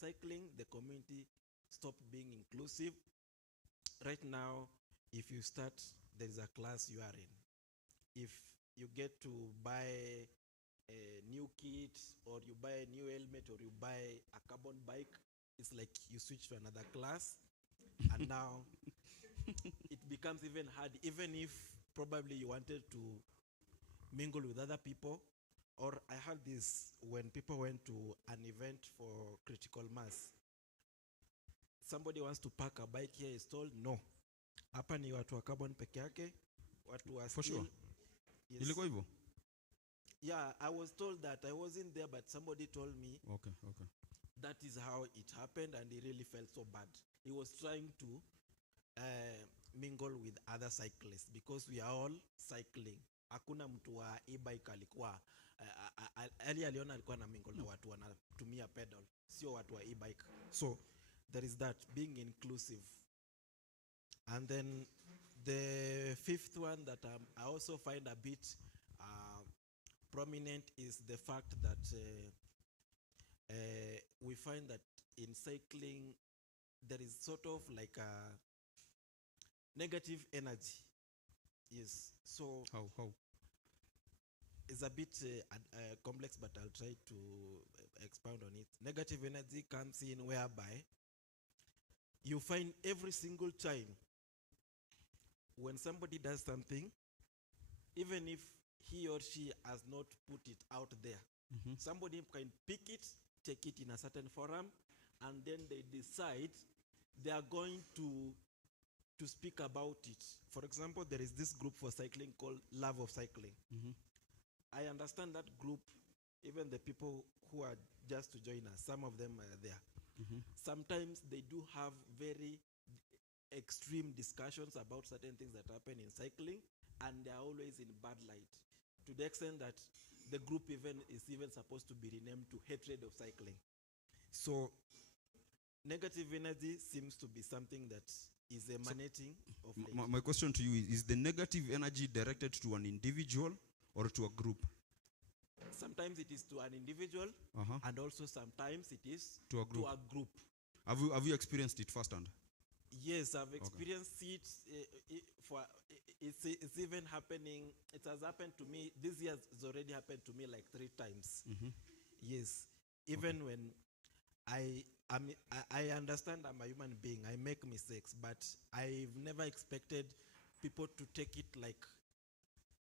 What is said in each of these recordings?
cycling, the community stopped being inclusive. Right now, if you start, there is a class you are in. If you get to buy a new kit, or you buy a new helmet, or you buy a carbon bike, it's like you switch to another class. And now it becomes even hard, even if probably you wanted to mingle with other people. Or I had this when people went to an event for critical mass. Somebody wants to park a bike here, is told no. Hapa ni watu wa carbon peke yake, watu wa For steel. sure. Yes. Ilikuwa hivyo? Yeah, I was told that. I wasn't there, but somebody told me Okay. that is how it happened, and he really felt so bad. He was trying to mingle with other cyclists because we are all cycling. Hakuna mtu wa e-bike alikuwa aliona alikuwa na mingle na watu wanatumia pedal, sio watu wa e-bike. So there is that, being inclusive. And then the fifth one that I also find a bit prominent is the fact that we find that in cycling there is sort of like a negative energy. Yes. So How? It's a bit complex, but I'll try to expound on it. Negative energy comes in whereby you find every single time when somebody does something, even if he or she has not put it out there, somebody can pick it, take it in a certain forum, and then they decide they are going to speak about it. For example, there is this group for cycling called Love of Cycling. I understand that group, even the people who are just to join us, some of them are there. Sometimes they do have very extreme discussions about certain things that happen in cycling, and they are always in bad light, to the extent that the group is even supposed to be renamed to Hatred of Cycling. So negative energy seems to be something that is emanating of late. My question to you is the negative energy directed to an individual or to a group? Sometimes it is to an individual, and also sometimes it is to a group. Have you experienced it firsthand? Yes, I've experienced it. It's even happening. It has happened to me. This year has already happened to me like 3 times. Yes, even when I understand I'm a human being. I make mistakes, but I've never expected people to take it like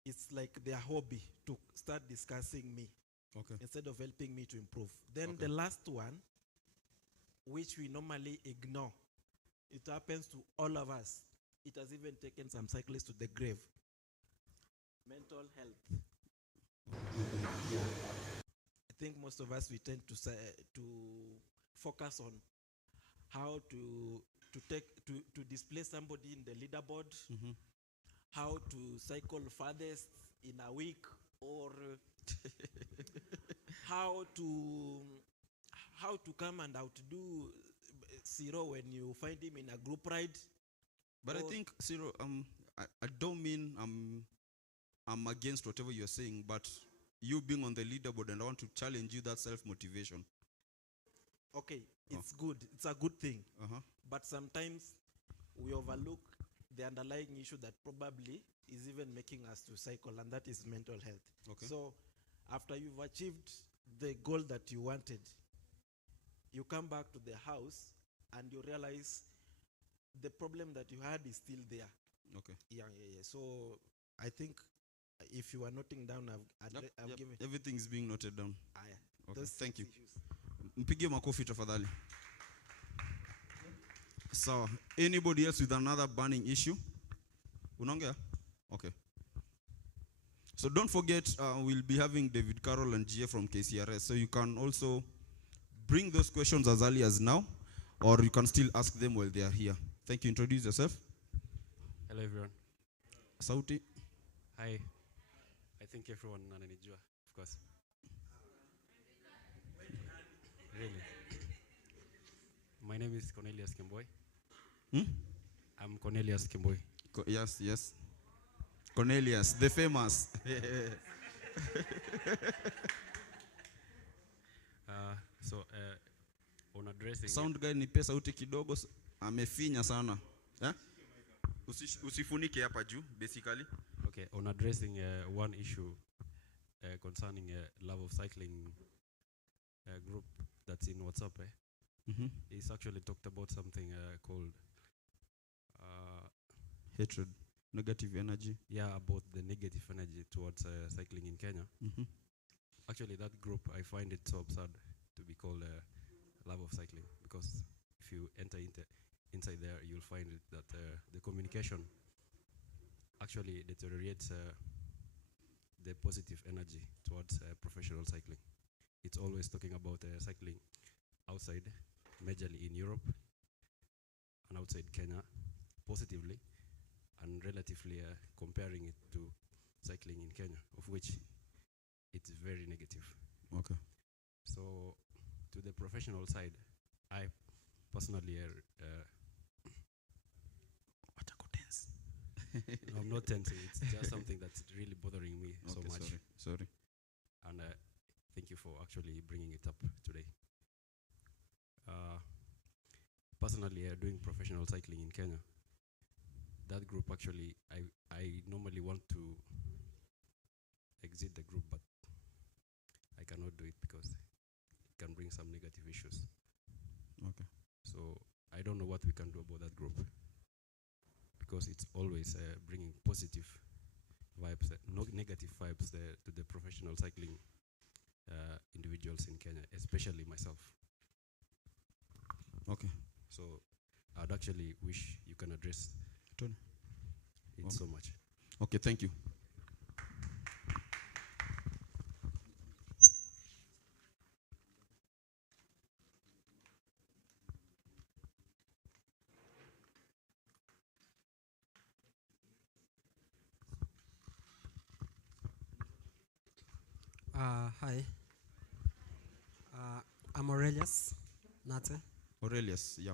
it's like their hobby to start discussing me, instead of helping me to improve. Then the last one, which we normally ignore, it happens to all of us. It has even taken some cyclists to the grave. Mental health. I think most of us, we tend to focus on how to display somebody in the leaderboard, how to cycle farthest in a week, or how to come and outdo Ciro when you find him in a group ride. But I think, Ciro, I don't mean I'm against whatever you're saying, but you being on the leaderboard, and I want to challenge you, that self-motivation. Okay, it's good. It's a good thing. But sometimes we overlook the underlying issue that probably is even making us to cycle, and that is mental health. So after you've achieved the goal that you wanted, you come back to the house and you realize the problem that you had is still there. Yeah. So I think if you are noting down, I've given everything is being noted down. Thank you. Issues. Mpige makofi tafadhali. So, anybody else with another burning issue? Unaongea? Okay. So don't forget, we'll be having David Carroll and GA from KCRS. So you can also bring those questions as early as now, or you can still ask them while they are here. Thank you. Introduce yourself. Hello, everyone. Sauti. Hi. I think everyone ananijua, of course. Really? My name is Cornelius Kimboy. I'm Cornelius Kimboy. Yes. Cornelius, the famous. on addressing Sound guy nipe sauti kidogo, amefinya sana. Usifunike hapa juu, basically. okay, on addressing one issue concerning love of cycling group that's in WhatsApp. He's actually talked about something called Hatred, negative energy. yeah, about the negative energy towards cycling in Kenya. Actually, that group, I find it so absurd to be called love of cycling, because if you enter inside there, you'll find it that the communication actually deteriorates the positive energy towards professional cycling. It's always talking about cycling outside, majorly in Europe and outside Kenya, positively, and relatively comparing it to cycling in Kenya, of which it's very negative. Okay. So, to the professional side, I personally, no, I'm not tensing. It's just something that's really bothering me so much. Sorry. And thank you for actually bringing it up today. Personally, doing professional cycling in Kenya, that group actually, I normally want to exit the group, but I cannot do it because it can bring some negative issues. Okay. So I don't know what we can do about that group, because it's always bringing positive vibes, no negative vibes to the professional cycling individuals in Kenya, especially myself. Okay. So I'd actually wish you can address Tony. it so much. Okay, thank you. Hi. I'm Aurelius Nate. Aurelius, yeah.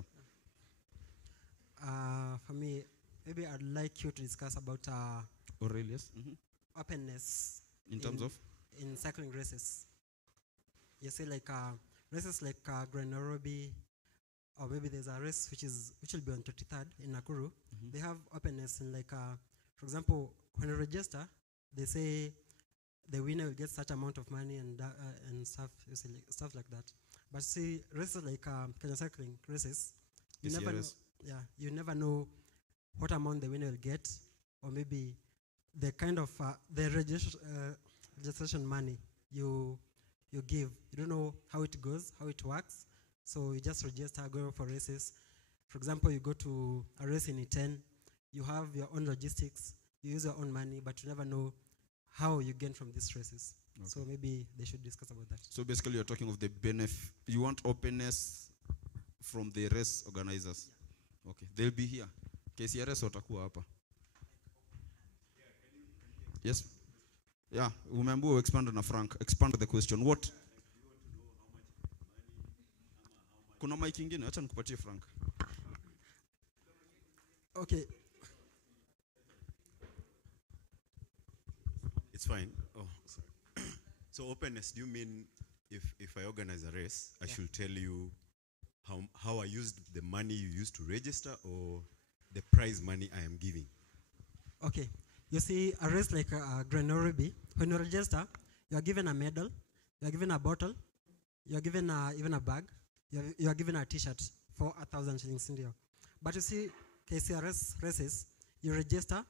For me, maybe I'd like you to discuss about Aurelius. openness In terms of? in cycling races. You see, like races like Grand Nairobi, or maybe there's a race which will be on 23rd in Nakuru. They have openness in, like, for example, when you register, they say the winner will get such amount of money and stuff, stuff like that. But see, races like Kenya cycling races, you never know, you never know what amount the winner will get, or maybe the kind of the registration money you give. You don't know how it goes, how it works. So you just register, go for races. For example, you go to a race in E10, you have your own logistics, you use your own money, but you never know how you gain from these races. Okay. So maybe they should discuss about that. So basically you're talking of the benefit. You want openness from the race organizers. Yeah. Okay, they'll be here. KCRS watakuwa hapa. Yes. Yeah, umembu expand na Frank. Expand the question. What? Kuna mic ingine, acha nikupatie Frank. Okay. It's fine. Oh, sorry. So openness, do you mean if I organize a race, I should tell you how I used the money you used to register, or the prize money I am giving? Okay. You see, a race like Grand Nairobi, when you register, you are given a medal, you are given a bottle, you are given even a bag, you are given a T-shirt for 1,000 shillings India. But you see, KCRS races, you register,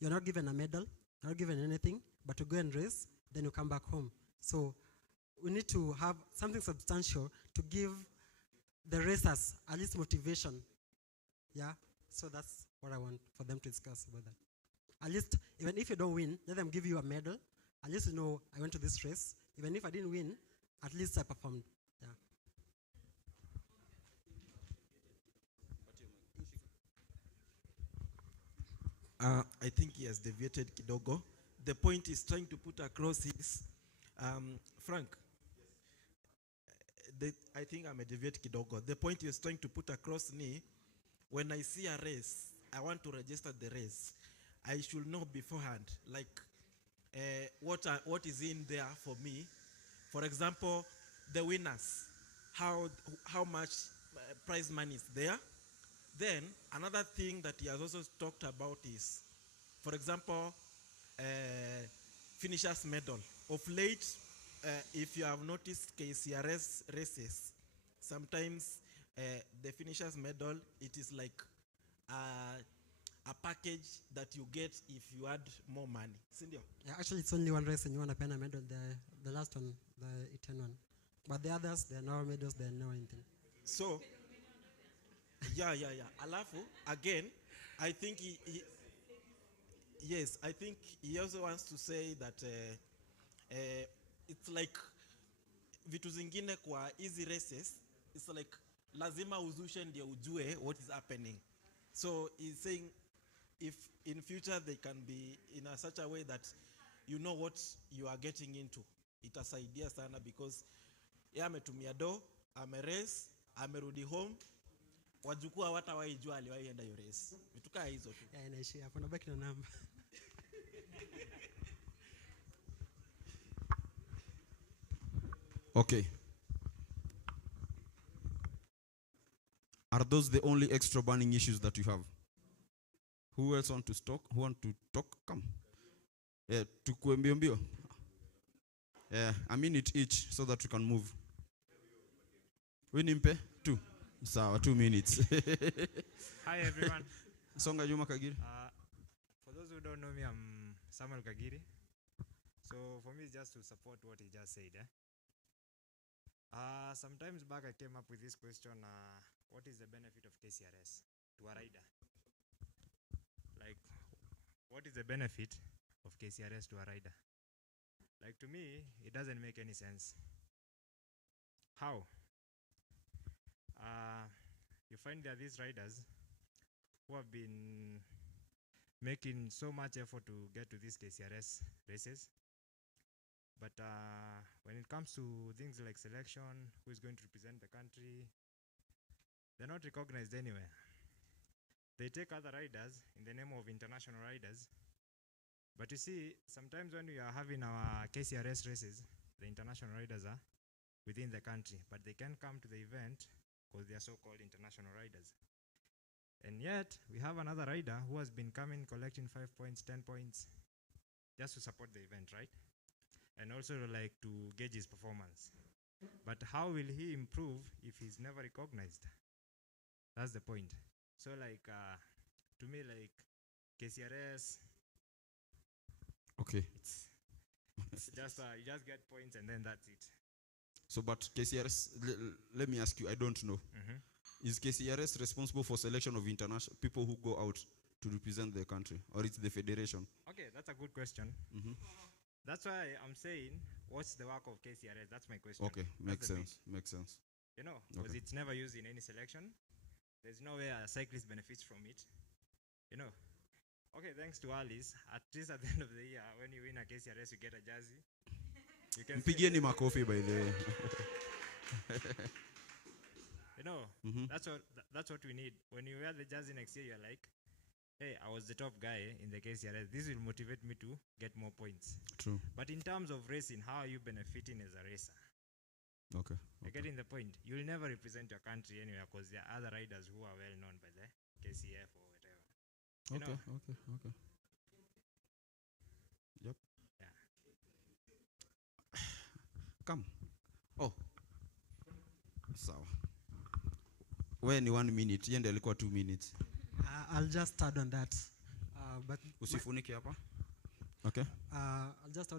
you're not given a medal, you're not given anything, but you go and race, then you come back home. So we need to have something substantial to give the racers at least motivation. Yeah, so that's what I want for them to discuss about that. At least, even if you don't win, let them give you a medal. At least you know, I went to this race. Even if I didn't win, at least I performed. Yeah. I think he has deviated kidogo. The point is trying to put across is, Frank, I think I'm a deviate kidogo. The point he was trying to put across me, when I see a race, I want to register the race. I should know beforehand, like, what is in there for me. For example, the winners. how much prize money is there. Then another thing that he has also talked about is, for example, finishers medal. Of late, if you have noticed KCRS races, sometimes the finishers medal, it is like a package that you get if you add more money. Sindio? Yeah, actually, it's only one race and you want to pen a medal, the last one, the E10 one. But the others, there are no medals, there are no anything. So, yeah. Alafu, again, I think yes, I think he also wants to say that it's like vitu zingine kwa easy races, it's like lazima uzushe ndio ujue what is happening. So he's saying if in future they can be in such a way that you know what you are getting into, itasaidia sana, because yeye ametumia do, amerace, amerudi home, wajukuu hawatawahi jua aliwahi enda hiyo race. Vitu kama hizo tu. Yeah, inaishia hapo, nabaki na namba. Okay. Are those the only extra burning issues that you have? Who else want to talk? Who want to talk? Come. Yeah, tukue mbio mbio. Yeah, a minute each so that we can move. We nimpe 2. Sawa, 2 minutes. Hi everyone. Songa Juma Kagiri. For those who don't know me, I'm Samuel Kagiri. So for me, it's just to support what he just said. Sometimes back I came up with this question, what is the benefit of KCRS to a rider? Like, what is the benefit of KCRS to a rider? Like, to me, it doesn't make any sense. How? You find there are these riders who have been making so much effort to get to these KCRS races. But when it comes to things like selection, who is going to represent the country, they're not recognized anywhere. They take other riders in the name of international riders. But you see, sometimes when we are having our KCRS races, the international riders are within the country, but they can't come to the event because they are so-called international riders. And yet, we have another rider who has been coming, collecting 5 points, 10 points, just to support the event, right? And also like to gauge his performance. But how will he improve if he's never recognized? That's the point. So like, to me, like KCRS, Okay. it's just you just get points and then that's it. So, but KCRS, let me ask you, I don't know. Is KCRS responsible for selection of international people who go out to represent their country, or it's the federation? Okay, that's a good question. That's why I'm saying, what's the work of KCRS? That's my question. Okay, makes sense. Makes sense. You know, because Okay. it's never used in any selection. There's no way a cyclist benefits from it. You know. Okay, thanks to Alice, at least at the end of the year, when you win a KCRS, you get a jersey. You can Mpigieni makofi, by the way. You know, that's what we need. When you wear the jersey next year, you're like, hey, I was the top guy in the KCRS. This will motivate me to get more points. True. But in terms of racing, how are you benefiting as a racer? Okay. You're getting the point. You'll never represent your country anywhere because there are other riders who are well known by the KCF or whatever. You know? Okay. Yep. Yeah. Come. Oh. Sawa. Wewe ni 1 minute, yende alikuwa 2 minutes. I'll just add on that. But Usifunike hapa. Okay. I'll just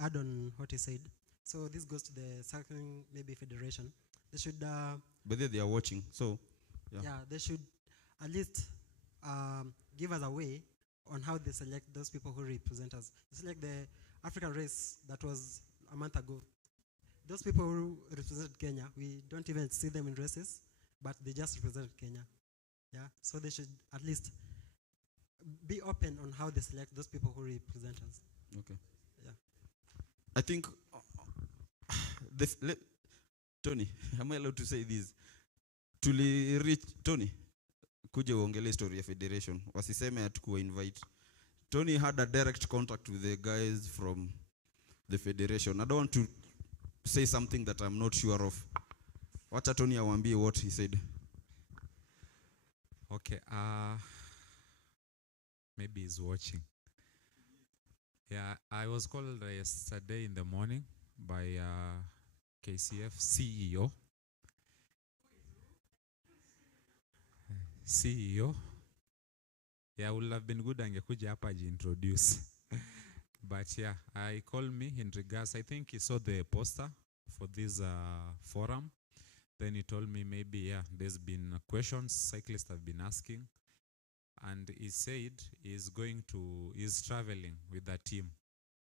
add on what he said. So this goes to the cycling maybe federation. They should But they are watching, so yeah, they should at least give us a way on how they select those people who represent us. It's like the African race that was a month ago. Those people who represented Kenya, we don't even see them in races, but they just represented Kenya. Yeah, so they should at least be open on how they select those people who represent us. okay. Yeah. I think Tony, am I allowed to say this? Tony, kuja uongele story ya federation. Wasiseme hatukuwa invite. Tony had a direct contact with the guys from the federation. I don't want to say something that I'm not sure of. Wacha Tony awambie what he said. Okay, maybe he's watching. Yeah, I was called yesterday in the morning by KCF CEO. CEO. Yeah, would have been good angekuja hapa ajiintroduce. But yeah, I called me in regards, I think he saw the poster for this forum. Then he told me maybe, yeah, there's been questions cyclists have been asking. And he said he's traveling with the team.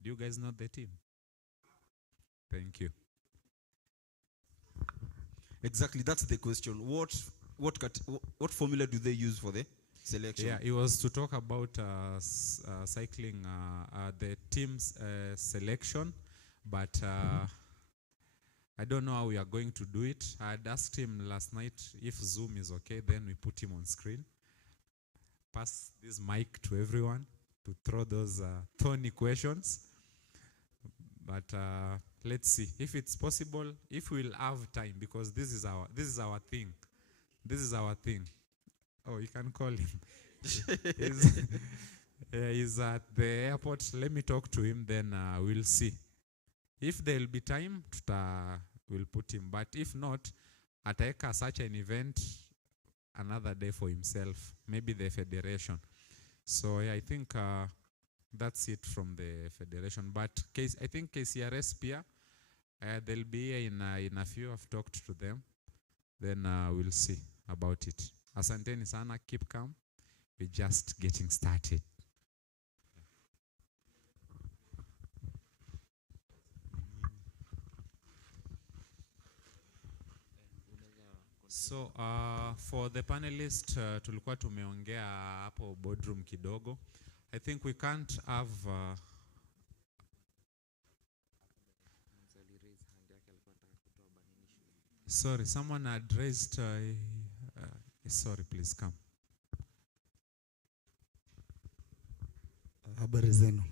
Do you guys know the team? Thank you. Exactly, that's the question. What formula do they use for the selection? Yeah, it was to talk about cycling, the team's selection, but I don't know how we are going to do it. I had asked him last night if Zoom is okay, then we put him on screen. Pass this mic to everyone to throw those thorny questions. But let's see if it's possible, if we'll have time, because this is our thing. This is our thing. Oh, you can call him. He's at the airport. Let me talk to him, then we'll see. If there'll be time, we'll put him. But if not, ataweka such an event another day for himself, maybe the federation. So yeah, I think that's it from the federation. But I think KCRS PIA, they'll be in a few. I've talked to them. Then we'll see about it. Asanteni sana, keep calm. We're just getting started. So for the panelists, tulikuwa tumeongea hapo boardroom kidogo. I think we can't have sorry, someone had raised sorry, please come. Habari zenu.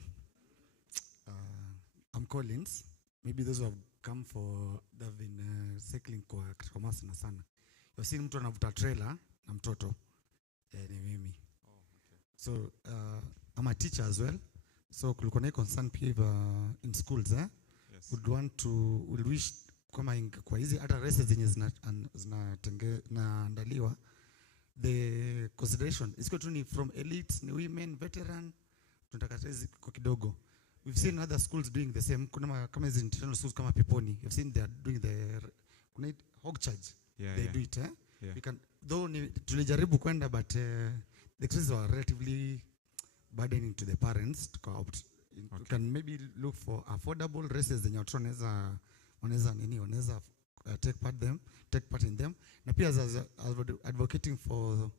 I'm Collins. Maybe those who have come they've been cycling kwa Masina sana. You've seen mtu anavuta trailer na mtoto. Ni mimi. Oh, okay. So I'm a teacher as well. So kulikuwa na concern pia in schools Yes. Would wish kama kwa hizi hata races zenye zinaandaliwa, the consideration is going to be from elites, ni women, veteran, tunataka hizi kwa kidogo. We've seen other schools doing the same. Kuna kama hizi international schools kama Piponi, you've seen they are doing the hog charge. They do it. Yeah. We can, though tulijaribu kwenda, but the expenses were relatively burdening to the parents to co-opt. Okay. You can maybe look for affordable races zenye watoto wanaweza take part in them. Na pia as advocating for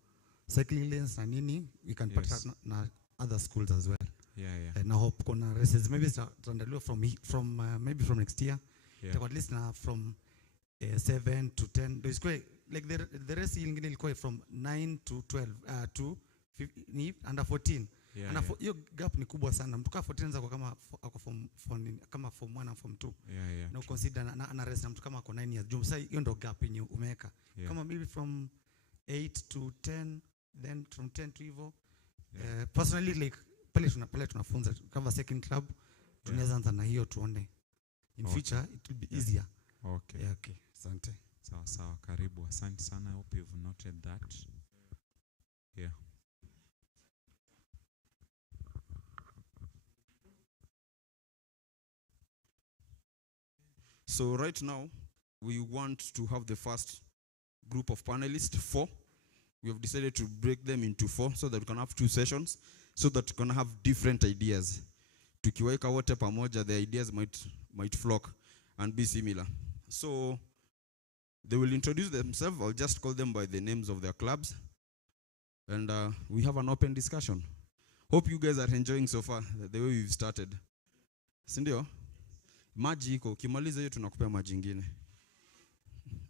cycling lanes na nini, we can partner na other schools as well. Yeah. Na hope kuna races maybe tutaandaliwa from maybe from next year. Yeah. At least from 7 to 10. There's quite like the race ingine ilikuwa from 9 to 12 to 15, under 14. Yeah, na hiyo gap ni kubwa sana. Mtu kama 14 anaweza kwa kama form 1 na form 2. Yeah. Na consider na race na mtu kama ako 9 years. Juu sasa hiyo ndo gap yenye umeweka. Yeah. Kama maybe from 8 to 10, then from 10 to hivyo. Personally like pale tunafunza kama second club, tunaweza anza na hiyo tuone. In future it will be easier. Okay. Yeah, okay. Asante. Sawa, karibu. Asante sana. I hope you've noted that. Yeah. So right now, we want to have the first group of panelists, 4. We have decided to break them into 4 so that we can have 2 sessions, so that we can have different ideas. Tukiweka wote pamoja, the ideas might flock and be similar. So they will introduce themselves. I'll just call them by the names of their clubs. And we have an open discussion. Hope you guys are enjoying so far the way we've started. Sindio? Maji iko, ukimaliza hiyo tunakupea maji ingine.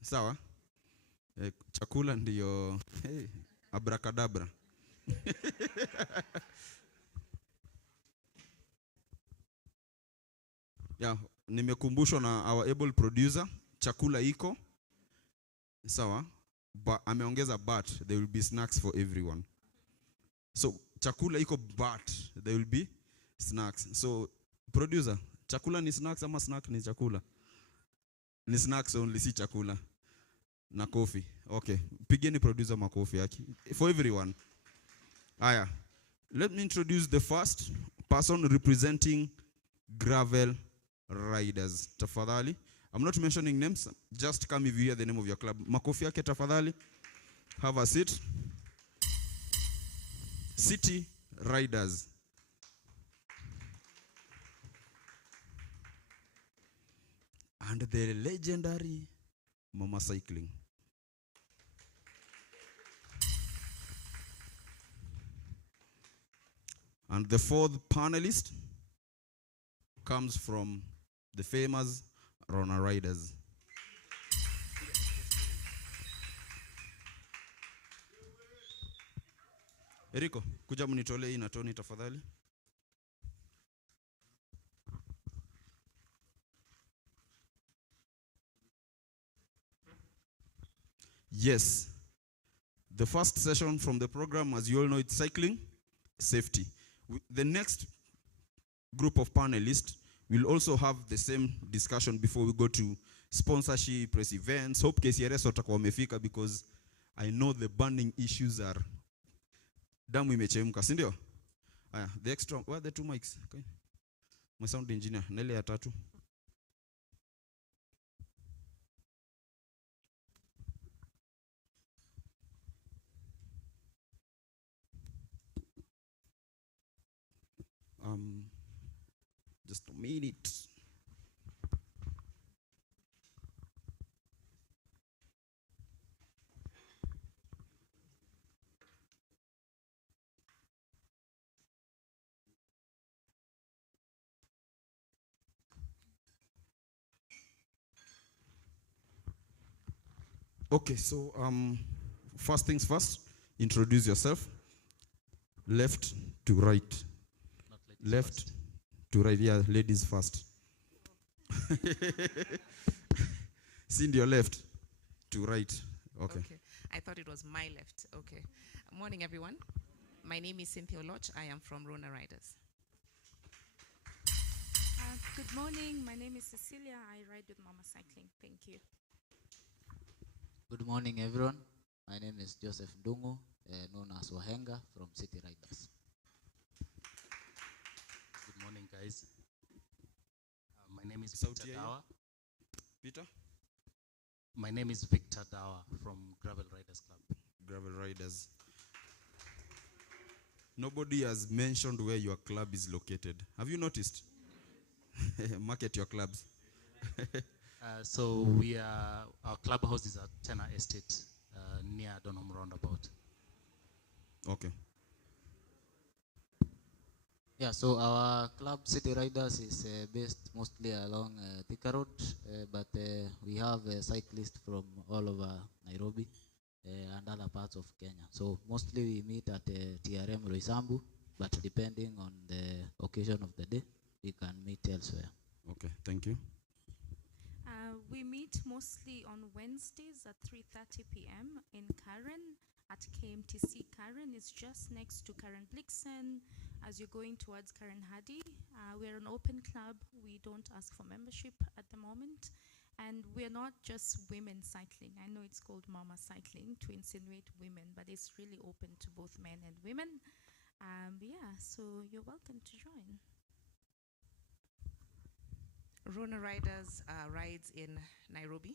Sawa? Chakula ndiyo abracadabra. Yeah, nimekumbushwa na our able producer, chakula iko. sawa, but ameongeza but there will be snacks for everyone. So chakula iko but there will be snacks. So producer, chakula ni snacks ama snack ni chakula? Ni snacks only, si chakula. Na coffee. Okay. Pigeni producer makofi yake. For everyone. Aya. Let me introduce the first person representing gravel riders. Tafadhali. I'm not mentioning names. Just come if you hear the name of your club. Makofi yake tafadhali. Have a seat. City Riders. And the legendary Mama Cycling. And the fourth panelist comes from the famous Rona Riders. Eriko, kuja mnitolee hii na Tony tafadhali. Yes. The first session from the program, as you all know, it's cycling safety. The next group of panelists will also have the same discussion before we go to sponsorship, press events. Hope KCRS watakuwa wamefika because I know the burning issues are damu imechemka, si ndio? Aya, the extra, where are the two mics? Okay. My sound engineer, nele ya tatu. Just a minute. Okay, so first things first, introduce yourself. Left to right. Left first to right, yeah, ladies first. Cindy, your left to right. Okay. I thought it was my left. Okay. Morning, everyone. My name is Cynthia Oloch. I am from Rona Riders. Good morning. My name is Cecilia. I ride with Mama Cycling. Thank you. Good morning, everyone. My name is Joseph Ndungu, known as Wahenga from City Riders. Good morning, guys. My name is Victor Dawa. Peter? My name is Victor Dawa from Gravel Riders Club. Gravel Riders. Nobody has mentioned where your club is located. Have you noticed? Market your clubs. So our clubhouse is at Tena Estate, near Donham Roundabout. Okay. Yeah, so our club City Riders is based mostly along Thika Road, but we have cyclists from all over Nairobi and other parts of Kenya. So mostly we meet at TRM Roysambu, but depending on the occasion of the day, we can meet elsewhere. Okay, thank you. We meet mostly on Wednesdays at 3:30 p.m. in Karen at KMTC. Karen is just next to Karen Blixen as you're going towards Karen Hadi. We're an open club. We don't ask for membership at the moment. And we're not just women cycling. I know it's called Mama Cycling to insinuate women, but it's really open to both men and women. Yeah, so you're welcome to join. Rona Riders rides in Nairobi,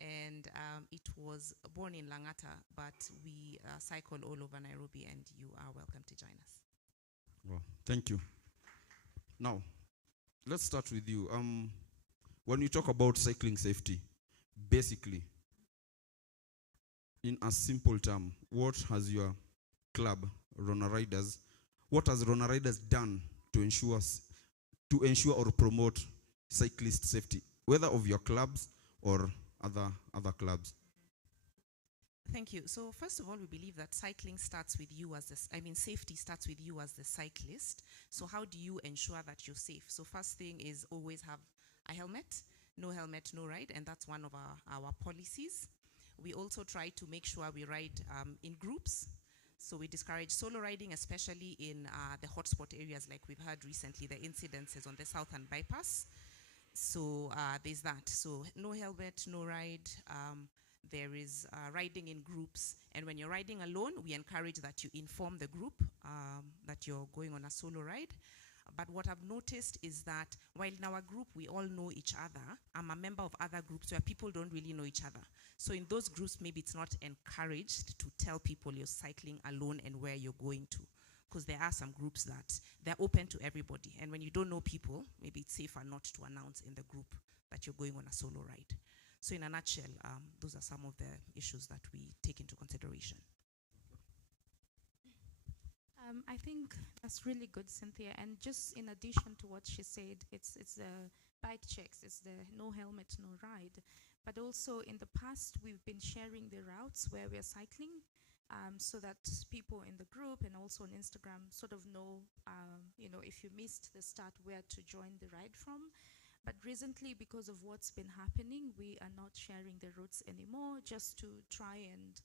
and it was born in Langata, but we cycle all over Nairobi, and you are welcome to join us. Well, thank you. Now, let's start with you. When you talk about cycling safety, basically, in a simple term, what has your club, Rona Riders, what has Rona Riders done to ensure or promote cyclist safety, whether of your clubs or other clubs? Thank you. So first of all, we believe that cycling starts with you as safety starts with you as the cyclist. So how do you ensure that you're safe? So first thing is always have a helmet. No helmet, no ride, and that's one of our policies. We also try to make sure we ride in groups. So we discourage solo riding, especially in the hotspot areas like we've heard recently, the incidences on the southern bypass. So there's that. So no helmet, no ride. There is riding in groups. And when you're riding alone, we encourage that you inform the group that you're going on a solo ride. But what I've noticed is that while in our group we all know each other, I'm a member of other groups where people don't really know each other. So in those groups, maybe it's not encouraged to tell people you're cycling alone and where you're going to. Because there are some groups that they're open to everybody. And when you don't know people, maybe it's safer not to announce in the group that you're going on a solo ride. So in a nutshell, those are some of the issues that we take into consideration. I think that's really good, Cynthia. And just in addition to what she said, it's the bike checks, it's the no helmet, no ride. But also in the past, we've been sharing the routes where we're cycling, so that people in the group and also on Instagram sort of know, if you missed the start, where to join the ride from. But recently, because of what's been happening, we are not sharing the routes anymore, just to try and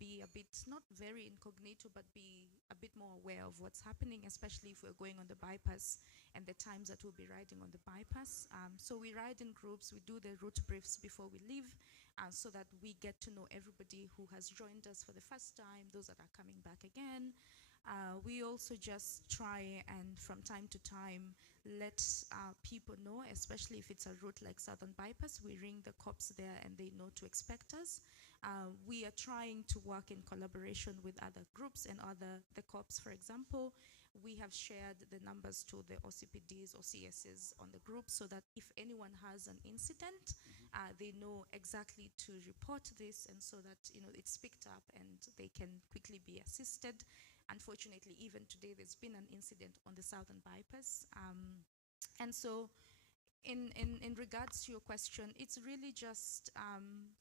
be a bit, not very incognito, but be a bit more aware of what's happening, especially if we're going on the bypass and the times that we'll be riding on the bypass. So we ride in groups, we do the route briefs before we leave, so that we get to know everybody who has joined us for the first time, those that are coming back again. We also just try and from time to time let people know, especially if it's a route like Southern Bypass, we ring the cops there and they know to expect us. We are trying to work in collaboration with other groups and the cops, for example. We have shared the numbers to the OCPDs or CSs on the group so that if anyone has an incident, they know exactly to report this, and so that it's picked up and they can quickly be assisted. Unfortunately, even today, there's been an incident on the Southern Bypass. And so in regards to your question, it's really just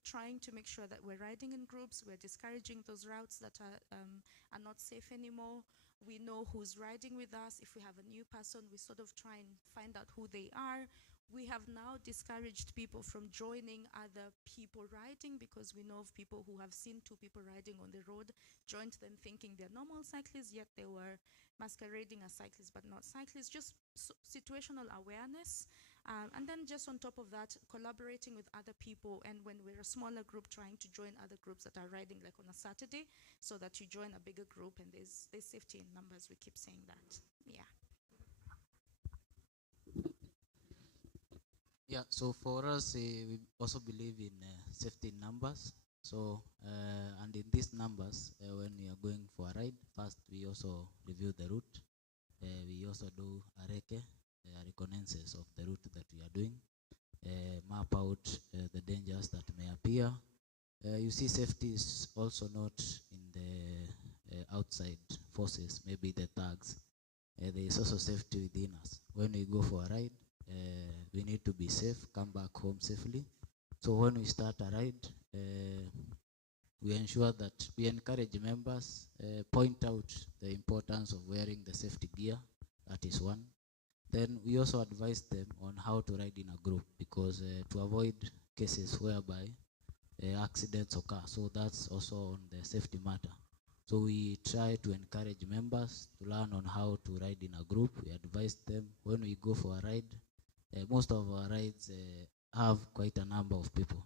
trying to make sure that we're riding in groups, we're discouraging those routes that are not safe anymore. We know who's riding with us. If we have a new person, we sort of try and find out who they are. We have now discouraged people from joining other people riding, because we know of people who have seen two people riding on the road, joined them thinking they're normal cyclists, yet they were masquerading as cyclists but not cyclists. Just situational awareness. And then just on top of that, collaborating with other people, and when we're a smaller group, trying to join other groups that are riding like on a Saturday, so that you join a bigger group, and there's safety in numbers. We keep saying that. Yeah. Yeah, so for us, we also believe in safety in numbers. So, and in these numbers, when we are going for a ride, first we also review the route. We also do a reconnaissance of the route that we are doing, map out the dangers that may appear. You see, safety is also not in the outside forces, maybe the tags. There is also safety within us. When we go for a ride, we need to be safe, come back home safely. So when we start a ride, we ensure that we encourage members, point out the importance of wearing the safety gear. That is one. Then we also advise them on how to ride in a group, because to avoid cases whereby accidents occur. So that's also on the safety matter. So we try to encourage members to learn on how to ride in a group. We advise them when we go for a ride. Most of our rides have quite a number of people.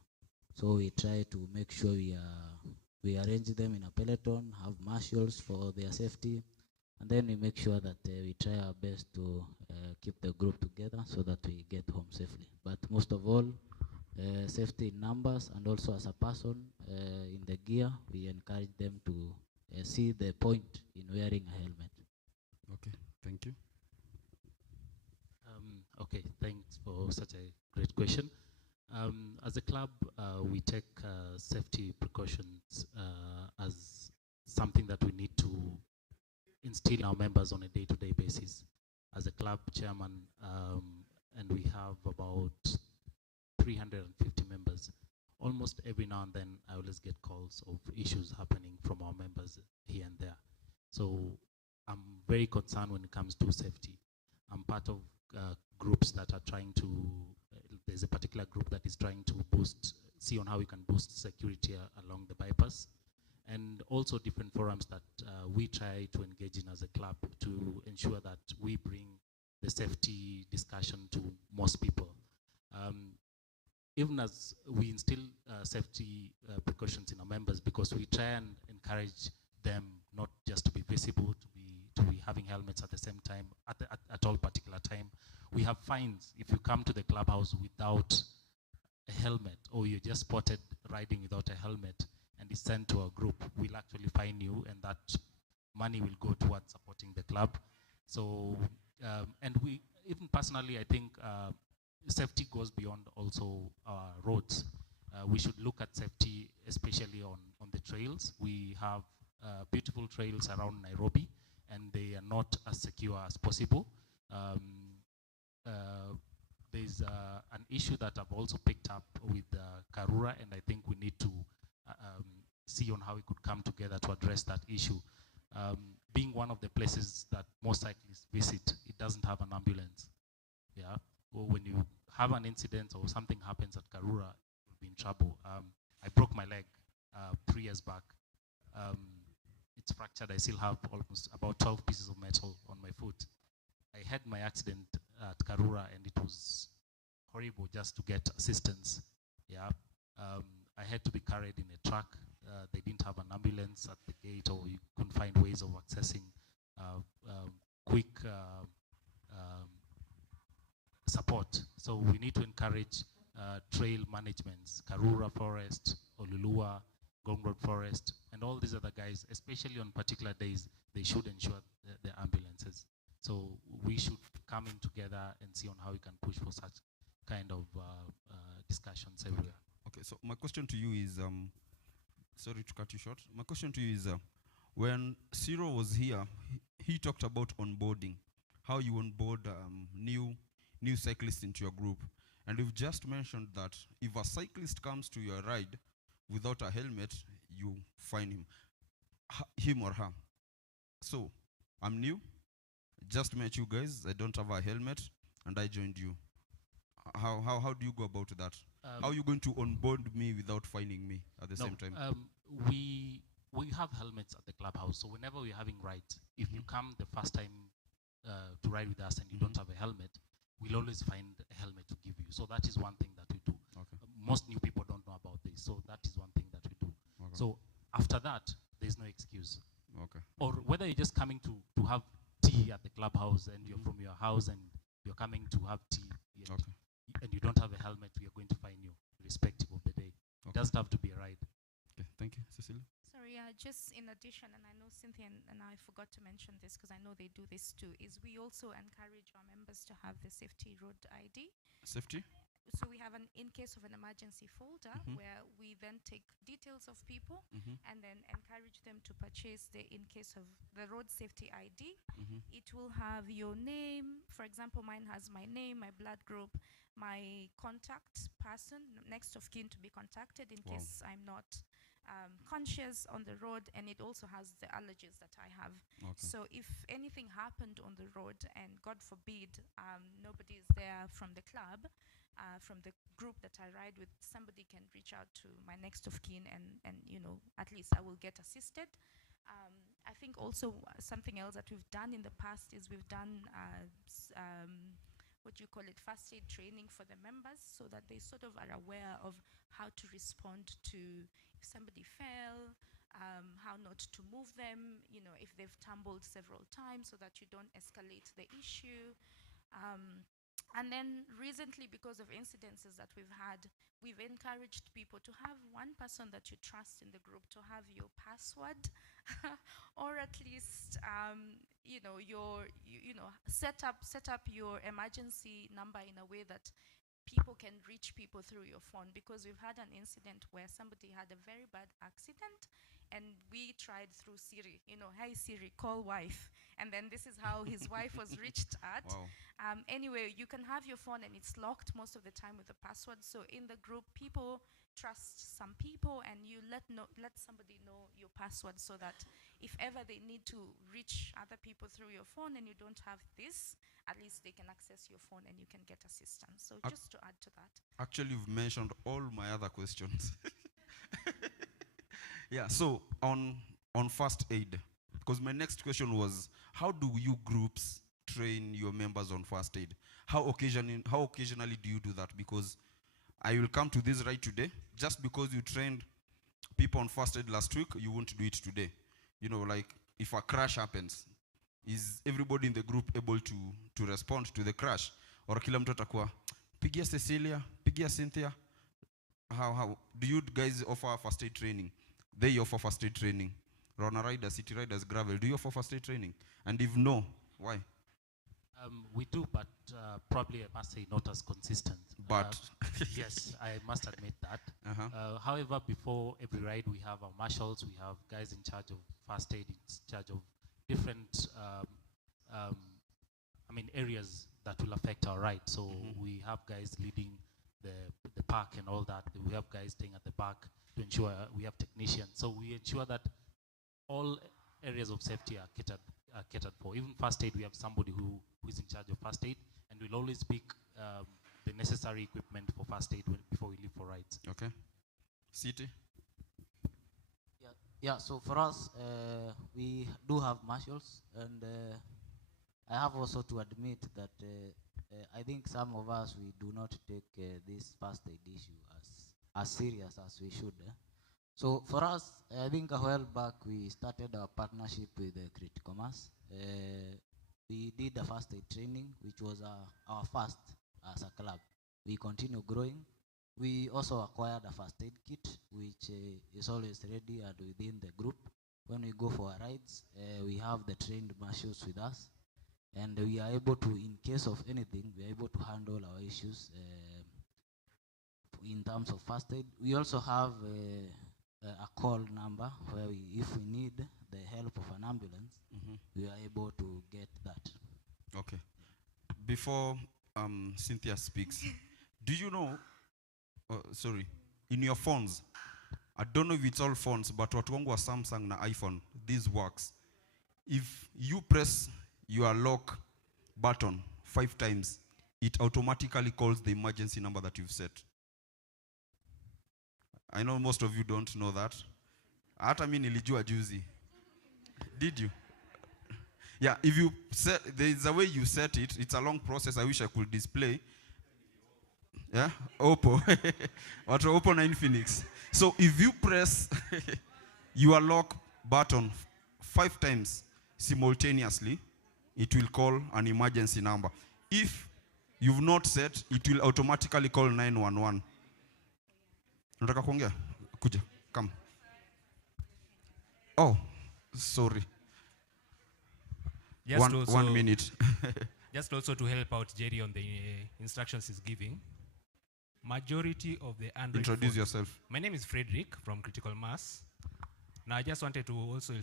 So we try to make sure we arrange them in a peloton, have marshals for their safety, and then we make sure that we try our best to keep the group together so that we get home safely. But most of all, safety in numbers, and also as a person in the gear, we encourage them to see the point in wearing a helmet. Okay, thank you. Okay, thanks for such a great question. As a club, we take safety precautions as something that we need to instill in our members on a day-to-day basis. As a club chairman, and we have about 350 members, almost every now and then I always get calls of issues happening from our members here and there. So I'm very concerned when it comes to safety. I'm part of groups that are trying to, there's a particular group that is trying to boost see on how we can boost security along the bypass, and also different forums that we try to engage in as a club to ensure that we bring the safety discussion to most people. Even as we instill safety precautions in our members, because we try and encourage them not just to be visible, to be having helmets at the same time, at all particular time. We have fines if you come to the clubhouse without a helmet, or you're just spotted riding without a helmet and is sent to a group, we'll actually fine you, and that money will go towards supporting the club. So, and we, even personally, I think safety goes beyond also our roads. We should look at safety, especially on the trails. We have beautiful trails around Nairobi, and they are not as secure as possible. There's an issue that I've also picked up with Karura, and I think we need to see on how we could come together to address that issue. Being one of the places that most cyclists visit, it doesn't have an ambulance. Yeah, well, when you have an incident or something happens at Karura, you'll be in trouble. I broke my leg 3 years back. It's fractured. I still have almost about 12 pieces of metal on my foot. I had my accident at Karura, and it was horrible just to get assistance. Yeah, I had to be carried in a truck. They didn't have an ambulance at the gate, or you couldn't find ways of accessing quick support. So we need to encourage trail managements, Karura Forest, Olulua, Gong Road Forest, and all these other guys, especially on particular days, they should ensure the ambulances. So we should come in together and see on how we can push for such kind of discussions everywhere. Okay, so my question to you is, sorry to cut you short. My question to you is, when Ciro was here, he talked about onboarding, how you onboard new cyclists into your group. And you've just mentioned that if a cyclist comes to your ride without a helmet, you fine him or her. So, I'm new, just met you guys, I don't have a helmet, and I joined you. How do you go about that? How are you going to onboard me without finding me at the same time? We have helmets at the clubhouse, so whenever we're having rides, if you come the first time to ride with us and you don't have a helmet, we'll always find a helmet to give you. So that is one thing that we do. Okay. Most new people don't know about this, so that is one thing that we do. Okay. So after that, there's no excuse. Okay. Or whether you're just coming to have tea at the clubhouse, and you're from your house and you're coming to have tea, and you don't have a helmet, we are going to fine you, irrespective of the day. It doesn't have to be a ride. Okay, thank you. Cecilia? Sorry, just in addition, and I know Cynthia and I forgot to mention this because I know they do this too, is we also encourage our members to have the safety road ID. Safety? So we have an in case of an emergency folder where we then take details of people and then encourage them to purchase the in case of the road safety ID. It will have your name. For example, mine has my name, my blood group, my contact person, next of kin to be contacted in case I'm not conscious on the road, and it also has the allergies that I have. Okay. So if anything happened on the road, and God forbid nobody is there from the club, from the group that I ride with, somebody can reach out to my next of kin, and you know, at least I will get assisted. I think also something else that we've done in the past is we've done what you call it, first aid training for the members, so that they sort of are aware of how to respond to if somebody fell, how not to move them, you know, if they've tumbled several times, so that you don't escalate the issue. And then recently, because of incidences that we've had, we've encouraged people to have one person that you trust in the group to have your password, or at least, you know, set up your emergency number in a way that people can reach people through your phone. Because we've had an incident where somebody had a very bad accident, And we tried through Siri, you know, "Hi Siri, call wife." And then this is how his wife was reached at. Wow. Anyway, you can have your phone and it's locked most of the time with the password. So in the group, people trust some people, and you let somebody know your password, so that if ever they need to reach other people through your phone and you don't have this, at least they can access your phone and you can get assistance. So just to add to that. Actually, you've mentioned all my other questions. Yeah, so on first aid, because my next question was, how do you groups train your members on first aid? How occasionally do you do that? Because I will come to this right today. Just because you trained people on first aid last week, you won't do it today. You know, like if a crash happens, is everybody in the group able to respond to the crash? Or kila mtu atakuwa, pigia Cecilia, pigia Cynthia? How do you guys offer first aid training? They offer first aid training. Rona Riders, City Riders, Gravel, do you offer first aid training? And if no, why? We do, but probably I must say not as consistent. But yes, I must admit that. However, before every ride, we have our marshals, we have guys in charge of first aid, in charge of different areas that will affect our ride. So we have guys leading the park and all that. We have guys staying at the back to ensure we have technicians. So we ensure that all areas of safety are catered for. Even first aid, we have somebody who is in charge of first aid, and we'll always pick the necessary equipment for first aid before we leave for rides. Okay. City? Yeah, so for us, we do have marshals, and I have also to admit that I think some of us, we do not take this first aid issue as serious as we should. So for us, I think a while back, we started our partnership with Critical Mass. We did a first aid training, which was our first as a club. We continue growing. We also acquired a first aid kit, which is always ready and within the group. When we go for our rides, we have the trained marshals with us, and we are able to, in case of anything, we are able to handle our issues in terms of first aid. We also have a call number where if we need the help of an ambulance, we are able to get that. Okay. Before Cynthia speaks, do you know, in your phones, I don't know if it's all phones, but watu wangu wa Samsung na iPhone, this works. If you press your lock button 5 times, it automatically calls the emergency number that you've set. I know most of you don't know that. Hata mimi nilijua juzi. Did you? Yeah, if you set, there is a way you set it. It's a long process. I wish I could display. Yeah, Oppo. What Oppo 9 Phoenix. So if you press your lock button 5 times simultaneously, it will call an emergency number. If you've not set, it will automatically call 911. Unataka kuongea? Kuja, come. Oh, sorry. One minute. Just also to help out Jerry on the instructions he's giving. Majority of the Android Introduce phones. yourself. My name is Frederick from Critical Mass. Now I just wanted to also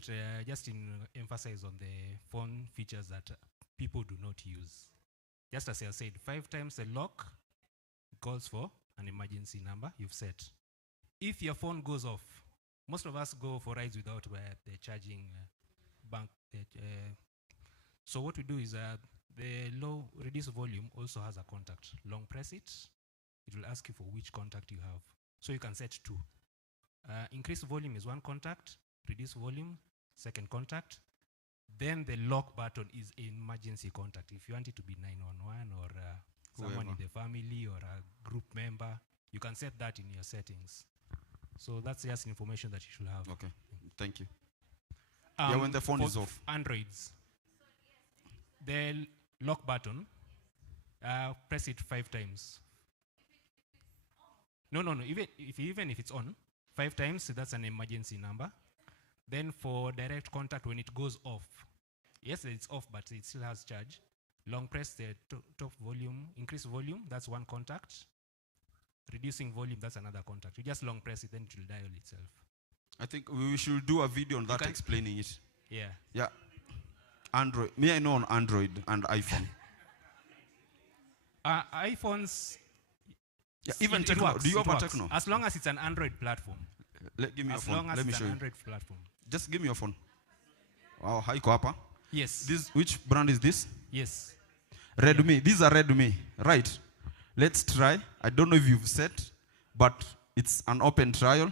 emphasize on the phone features that people do not use. Just as I said, 5 times a lock calls for an emergency number you've set. If your phone goes off, most of us go for rides without the charging bank. So what we do is the low reduce volume also has a contact. Long press it, it will ask you for which contact you have. So you can set 2. Increase volume is 1 contact, reduce volume, 2nd contact. Then the lock button is emergency contact. If you want it to be 911 or someone in the family or a group member, you can set that in your settings. So that's just information that you should have. Okay, thank you. Yeah, when the phone is off. Androids, the lock button, press it 5 times. No. Even if it's on, 5 times, that's an emergency number. Then for direct contact, when it goes off, yes, it's off, but it still has charge. Long press the top volume, increase volume, that's 1 contact. Reducing volume, that's another contact. You just long press it, then it will dial itself. I think we should do a video on that can- explaining it. Yeah. Yeah. Android. Me, I know on Android and iPhone. iPhones. Yeah, even it Techno. works, Do you it have a works. Techno? As long as it's an Android platform. Give me your As phone. long as Let me it's show an you. Android platform. Just give me your phone. Wow, hi Koapa. Yes. This, which brand is this? Yes. Redmi. These are Redmi. Right. Let's try. I don't know if you've set, but it's an open trial.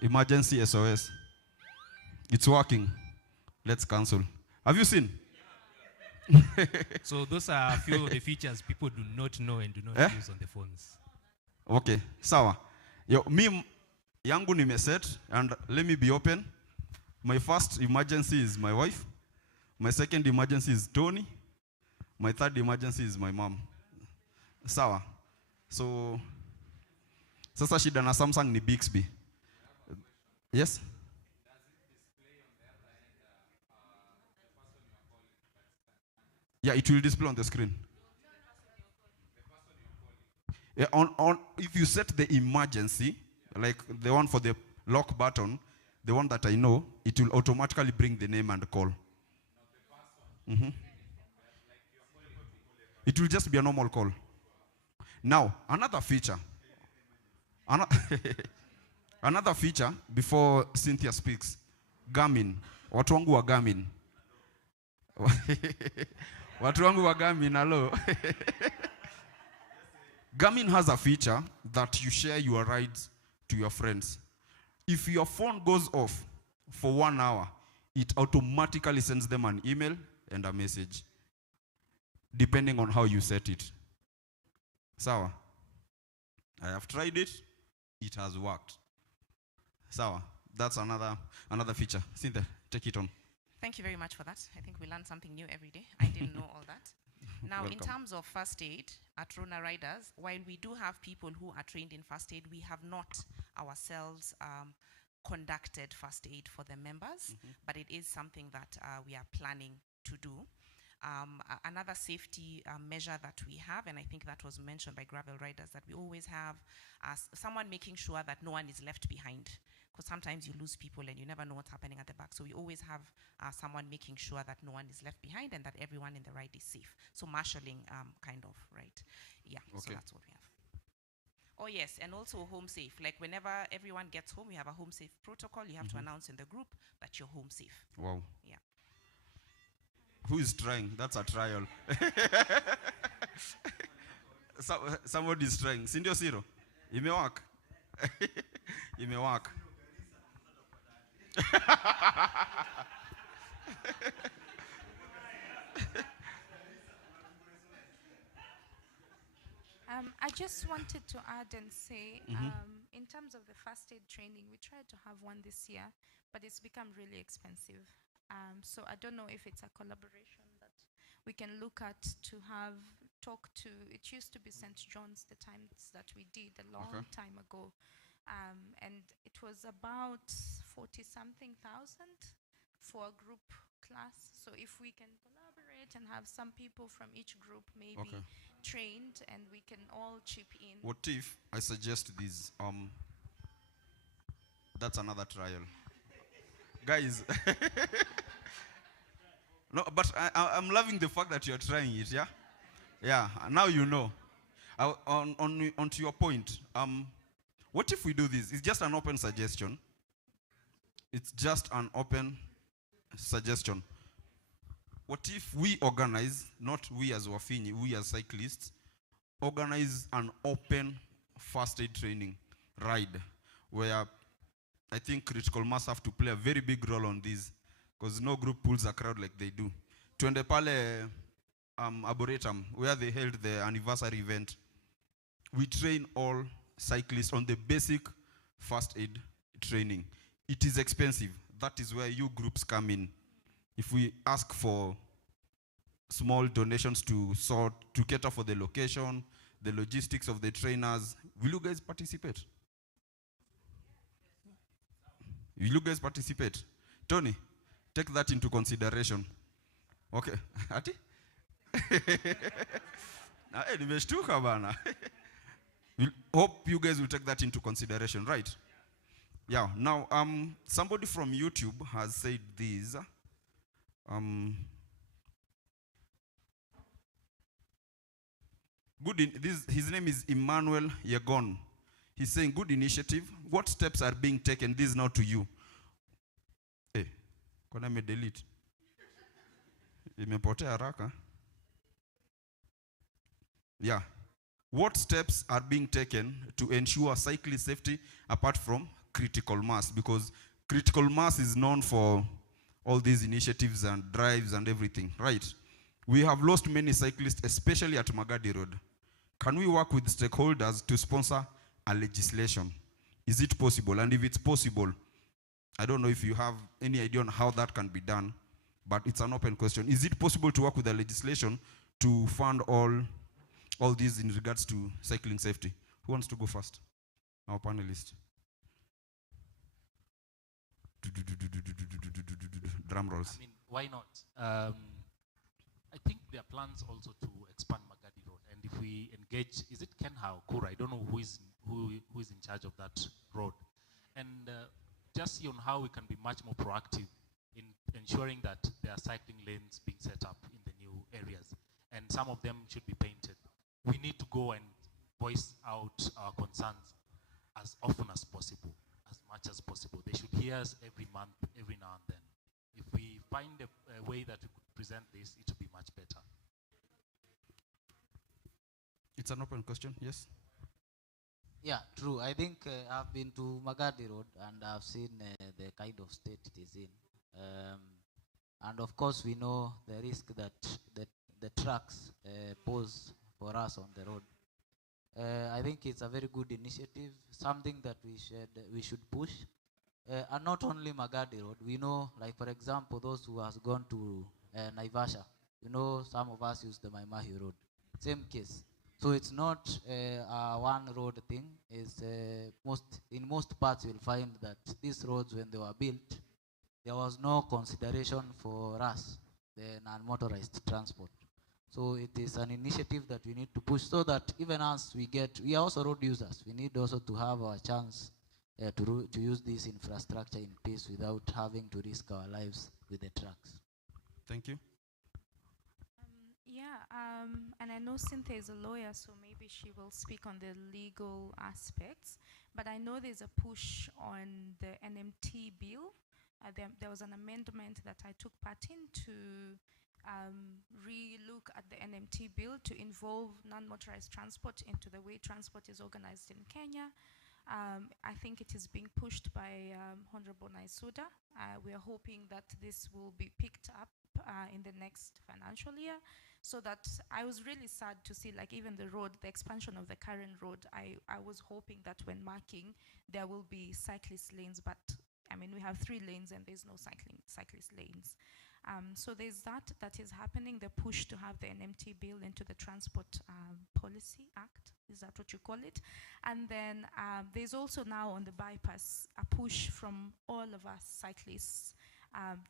Emergency SOS. It's working. Let's cancel. Have you seen? So those are a few of the features people do not know and do not use on the phones. Okay, sawa. Yo, me yangu nimeset, and let me be open. My first emergency is my wife. My second emergency is Tony. My third emergency is my mom. Sawa. So sasa shida na Samsung ni Bixby. Yes? Yeah, it will display on the screen. Yeah, if you set the emergency, like the one for the lock button, the one that I know, it will automatically bring the name and call. It will just be a normal call. Now, another feature. Another feature before Cynthia speaks. Garmin. Watu wangu wa Garmin. Watu wangu wa Garmin, hello. Garmin has a feature that you share your rides to your friends. If your phone goes off for 1 hour, it automatically sends them an email and a message, depending on how you set it. Sawa. I have tried it. It has worked. Sawa. That's another feature. Cynthia, take it on. Thank you very much for that. I think we learn something new every day. I didn't know all that. Now, in Welcome. terms of first aid at Rona Riders, while we do have people who are trained in first aid, we have not ourselves conducted first aid for the members, but it is something that we are planning to do. Another safety measure that we have, and I think that was mentioned by gravel riders, that we always have someone making sure that no one is left behind. Because sometimes you lose people and you never know what's happening at the back. So we always have someone making sure that no one is left behind and that everyone in the ride is safe. So marshalling kind of, right? Yeah, so Okay. that's what we have. Oh yes, and also home safe. Like whenever everyone gets home, we have a home safe protocol. You have to announce in the group that you're home safe. Wow. Yeah. Who is trying? That's a trial. Somebody is trying. Sindio Siro? Imewak. Imewak. I just wanted to add and say, in terms of the first aid training, we tried to have one this year, but it's become really expensive. So I don't know if it's a collaboration that we can look at to have talk to. It used to be St. John's the times that we did a long time ago, and it was about 40-something thousand for a group class. So if we can collaborate and have some people from each group maybe trained, and we can all chip in. What if I suggest this? That's another trial. Guys. No, but I'm loving the fact that you're trying it, yeah? Yeah, now you know. On to your point, what if we do this? It's just an open suggestion. It's just an open suggestion. What if we organize, not we as Wafinyi, we as cyclists, organize an open first aid training ride where I think critical mass have to play a very big role on this, because no group pulls a crowd like they do. Tuende pale Arboretum, where they held the anniversary event. We train all cyclists on the basic first aid training. It is expensive. That is where you groups come in. If we ask for small donations to cater for the location, the logistics of the trainers, will you guys participate? Will you guys participate? Tony, take that into consideration. Okay. Ati? Nimeshtuka bana. Hope you guys will take that into consideration, right? Yeah. Now, somebody from YouTube has said this. His name is Emmanuel Yegon. He's saying, good initiative. What steps are being taken? This is now to you. Hey, kona me delete. Imepotea haraka. Yeah. What steps are being taken to ensure cyclist safety apart from critical mass? Because critical mass is known for all these initiatives and drives and everything, right? We have lost many cyclists, especially at Magadi Road. Can we work with stakeholders to sponsor a legislation? Is it possible? And if it's possible, I don't know if you have any idea on how that can be done, but it's an open question. Is it possible to work with a legislation to fund all these in regards to cycling safety? Who wants to go first? Our panelist. Drum rolls. I mean, why not? I think there are plans also to expand Magadi Road, and if we engage, is it Kenha or Kura? I don't know who is in charge of that road, and just see on how we can be much more proactive in ensuring that there are cycling lanes being set up in the new areas, and some of them should be painted. We need to go and voice out our concerns as often as possible, as much as possible. They should hear us every month, every now and then. If we find a way that we could present this, it would be much better. It's an open question, yes? Yeah, true. I think I've been to Magadi Road and I've seen the kind of state it is in. And of course, we know the risk that the trucks pose for us on the road. I think it's a very good initiative, something that we should push. And not only Magadi Road, we know, like for example, those who has gone to Naivasha, you know, some of us use the Maimahi Road. Same case. So it's not a one road thing. It's in most parts you'll find that these roads, when they were built, there was no consideration for us, the non-motorized transport. So it is an initiative that we need to push so that even us, we are also road users. We need also to have our chance to use this infrastructure in peace without having to risk our lives with the trucks. Thank you. And I know Cynthia is a lawyer, so maybe she will speak on the legal aspects. But I know there's a push on the NMT bill. There was an amendment that I took part in to re-look at the NMT bill to involve non-motorized transport into the way transport is organized in Kenya. I think it is being pushed by Honorable Naisuda. We are hoping that this will be picked up in the next financial year, so that I was really sad to see, like, even the road, the expansion of the current road. I was hoping that when marking, there will be cyclist lanes, but I mean, we have 3 lanes and there's no cyclist lanes. So there's that is happening, the push to have the NMT bill into the Transport Policy Act. Is that what you call it? And then there's also now on the bypass a push from all of us cyclists,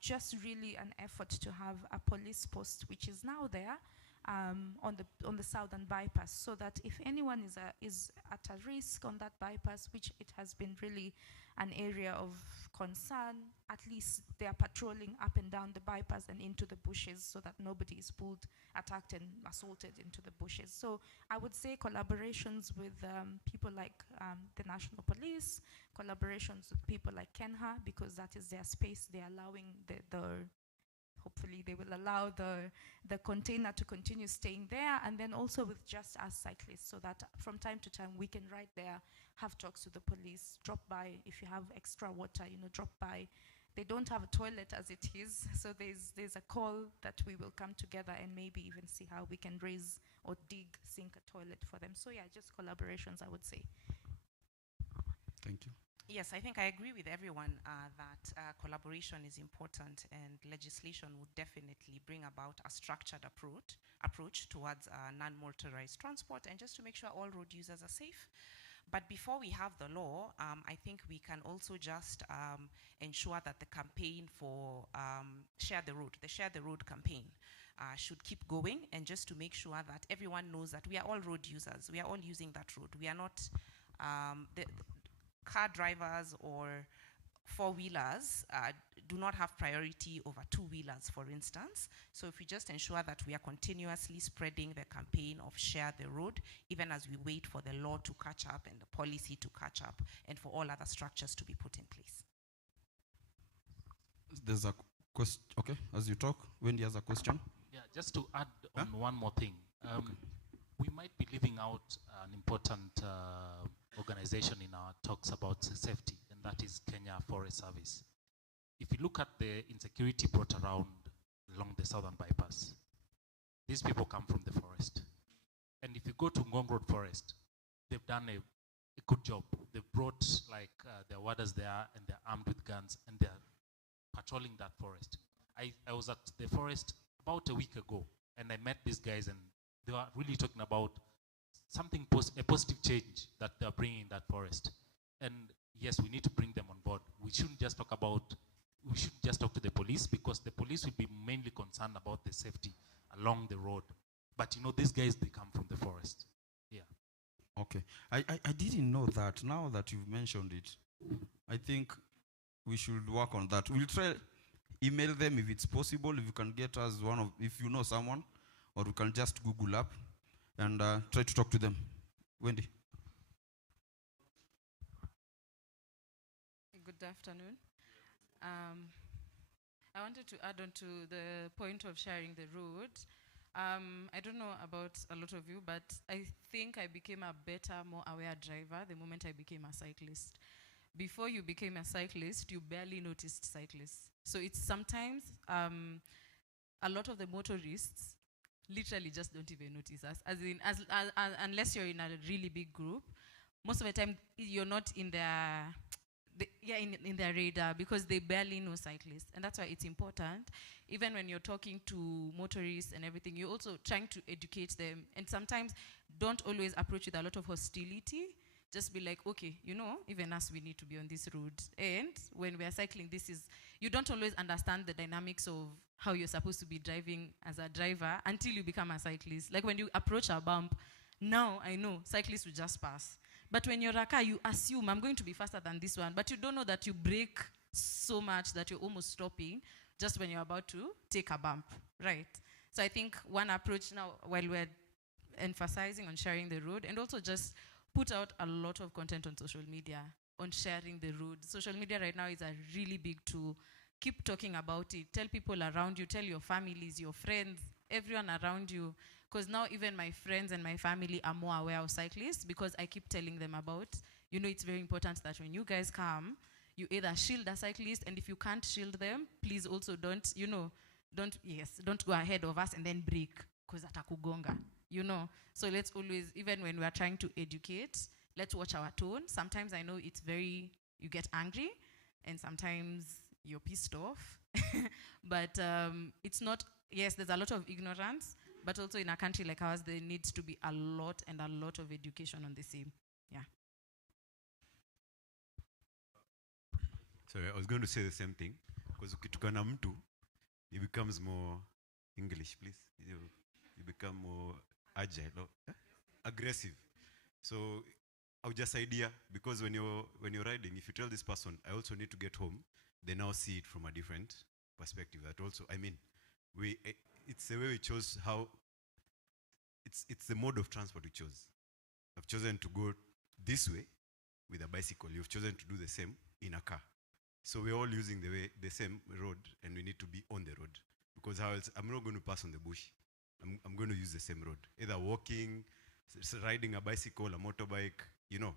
just really an effort to have a police post, which is now there on the southern bypass, so that if anyone is at a risk on that bypass, which it has been really an area of concern, at least they are patrolling up and down the bypass and into the bushes, so that nobody is pulled, attacked and assaulted into the bushes. So I would say collaborations with people like the National Police, collaborations with people like Kenha, because that is their space. They're allowing hopefully they will allow the container to continue staying there, and then also with just us cyclists, so that from time to time we can ride there, have talks with the police, drop by if you have extra water, drop by. They don't have a toilet as it is, so there's a call that we will come together and maybe even see how we can raise or sink a toilet for them. So yeah, just collaborations, I would say. Thank you. Yes, I think I agree with everyone that collaboration is important, and legislation would definitely bring about a structured approach towards non-motorized transport, and just to make sure all road users are safe. But before we have the law, I think we can also just ensure that the campaign for the Share the Road campaign, should keep going, and just to make sure that everyone knows that we are all road users. We are all using that road. We are not the car drivers or four-wheelers do not have priority over two-wheelers, for instance. So if we just ensure that we are continuously spreading the campaign of share the road, even as we wait for the law to catch up and the policy to catch up, and for all other structures to be put in place. There's a question. Okay, as you talk, Wendy has a question. Yeah, just to add on one more thing. We might be leaving out an important organization in our talks about safety, and that is Kenya Forest Service. If you look at the insecurity brought around along the southern bypass, these people come from the forest. And if you go to Ngong Road Forest, they've done a good job. They've brought their warders there, and they're armed with guns, and they're patrolling that forest. I was at the forest about a week ago, and I met these guys, and they were really talking about something, a positive change that they're bringing in that forest. And yes, we need to bring them on board. We shouldn't just talk to the police, because the police will be mainly concerned about the safety along the road. But you know, these guys, they come from the forest. Yeah. Okay. I didn't know that. Now that you've mentioned it, I think we should work on that. We'll try email them if it's possible, if you can get us if you know someone, or we can just Google up and try to talk to them. Wendy. Good afternoon. I wanted to add on to the point of sharing the road. I don't know about a lot of you, but I think I became a better, more aware driver the moment I became a cyclist. Before you became a cyclist, you barely noticed cyclists. So it's sometimes a lot of the motorists literally just don't even notice us. Unless you're in a really big group, most of the time you're not in their in their radar, because they barely know cyclists. And that's why it's important, even when you're talking to motorists and everything, you're also trying to educate them. And sometimes don't always approach with a lot of hostility. Just be like, okay, you know, even us, we need to be on this road. And when we are cycling, you don't always understand the dynamics of how you're supposed to be driving as a driver until you become a cyclist. Like when you approach a bump, now I know cyclists will just pass. But when you're a car, you assume I'm going to be faster than this one, but you don't know that you brake so much that you're almost stopping just when you're about to take a bump, right? So I think one approach now, while we're emphasizing on sharing the road, and also just put out a lot of content on social media on sharing the road. Social media right now is a really big tool. Keep talking about it. Tell people around you, tell your families, your friends, everyone around you. Because now even my friends and my family are more aware of cyclists, because I keep telling them about, you know, it's very important that when you guys come, you either shield a cyclist, and if you can't shield them, please also don't go ahead of us and then brake, because atakugonga, you know. So let's always, even when we are trying to educate, let's watch our tone. Sometimes I know you get angry, and sometimes you're pissed off. But it's not, yes, there's a lot of ignorance, but also in a country like ours, there needs to be a lot of education on the same. Yeah. Sorry, I was going to say the same thing, because ukitukana mtu, he becomes more English, please. You become more agile, aggressive. So I would just idea, because when you're riding, if you tell this person, I also need to get home, they now see it from a different perspective. That also, I mean, it's the way we chose how. It's the mode of transport we chose. I've chosen to go this way with a bicycle. You've chosen to do the same in a car. So we're all using the same road, and we need to be on the road, because how else? I'm not going to pass on the bush. I'm going to use the same road, either walking, riding a bicycle, a motorbike. You know,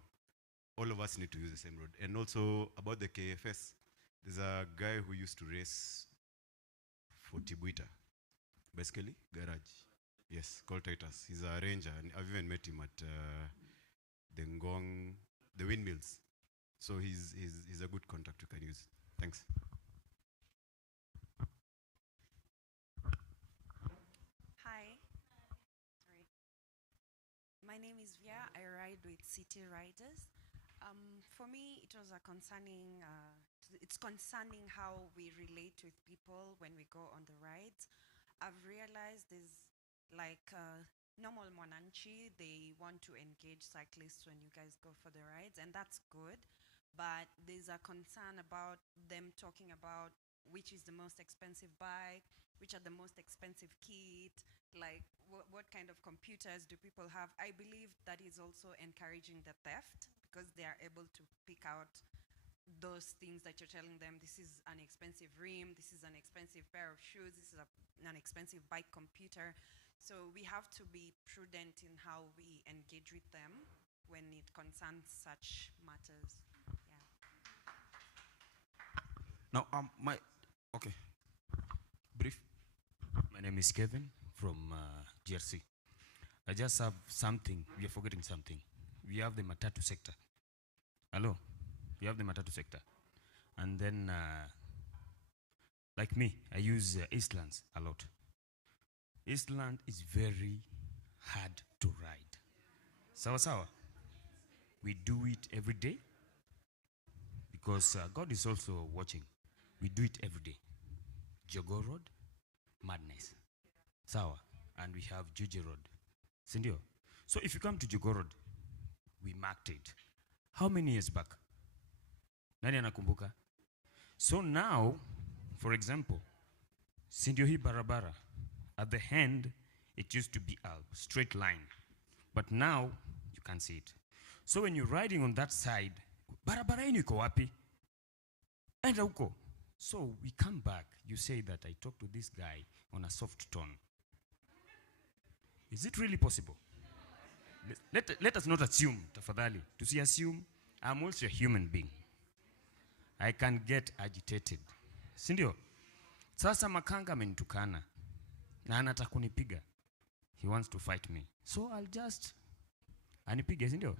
all of us need to use the same road. And also about the KFS, there's a guy who used to race for Tibuita, basically garage. Yes, called Titus. He's a ranger, and I've even met him at the Ngong, the windmills. So he's a good contact you can use. Thanks. Hi. Sorry. My name is Via. I ride with City Riders. For me, it was it's concerning how we relate with people when we go on the rides. I've realized is like normal Monanchi, they want to engage cyclists when you guys go for the rides, and that's good. But there's a concern about them talking about which is the most expensive bike, which are the most expensive kit, like what kind of computers do people have. I believe that is also encouraging the theft because they are able to pick out those things that you're telling them. This is an expensive rim, this is an expensive pair of shoes, this is an expensive bike computer. So we have to be prudent in how we engage with them when it concerns such matters. Now, okay, brief. My name is Kevin from GRC. I just have something. We are forgetting something. We have the Matatu sector. Hello? We have the Matatu sector. And then, like me, I use Eastlands a lot. Eastland is very hard to ride. Sawa sawa. We do it every day because God is also watching. We do it every day. Jogo Road, madness. Sawa. And we have Juji Road. Sindio. So if you come to Jogo Road, we marked it. How many years back? Nani anakumbuka? So now, for example, sindio hii barabara, at the end, it used to be a straight line. But now, you can't see it. So when you're riding on that side, barabara yenu iko wapi? Enda huko. So we come back, you say that I talked to this guy on a soft tone. Is it really possible? Let us not assume, tafadhali. To assume, I'm also a human being. I can get agitated. Sindio? Sasa makanga amenitukana. Na anataka kunipiga. He wants to fight me. So I'll just anipige, sindio?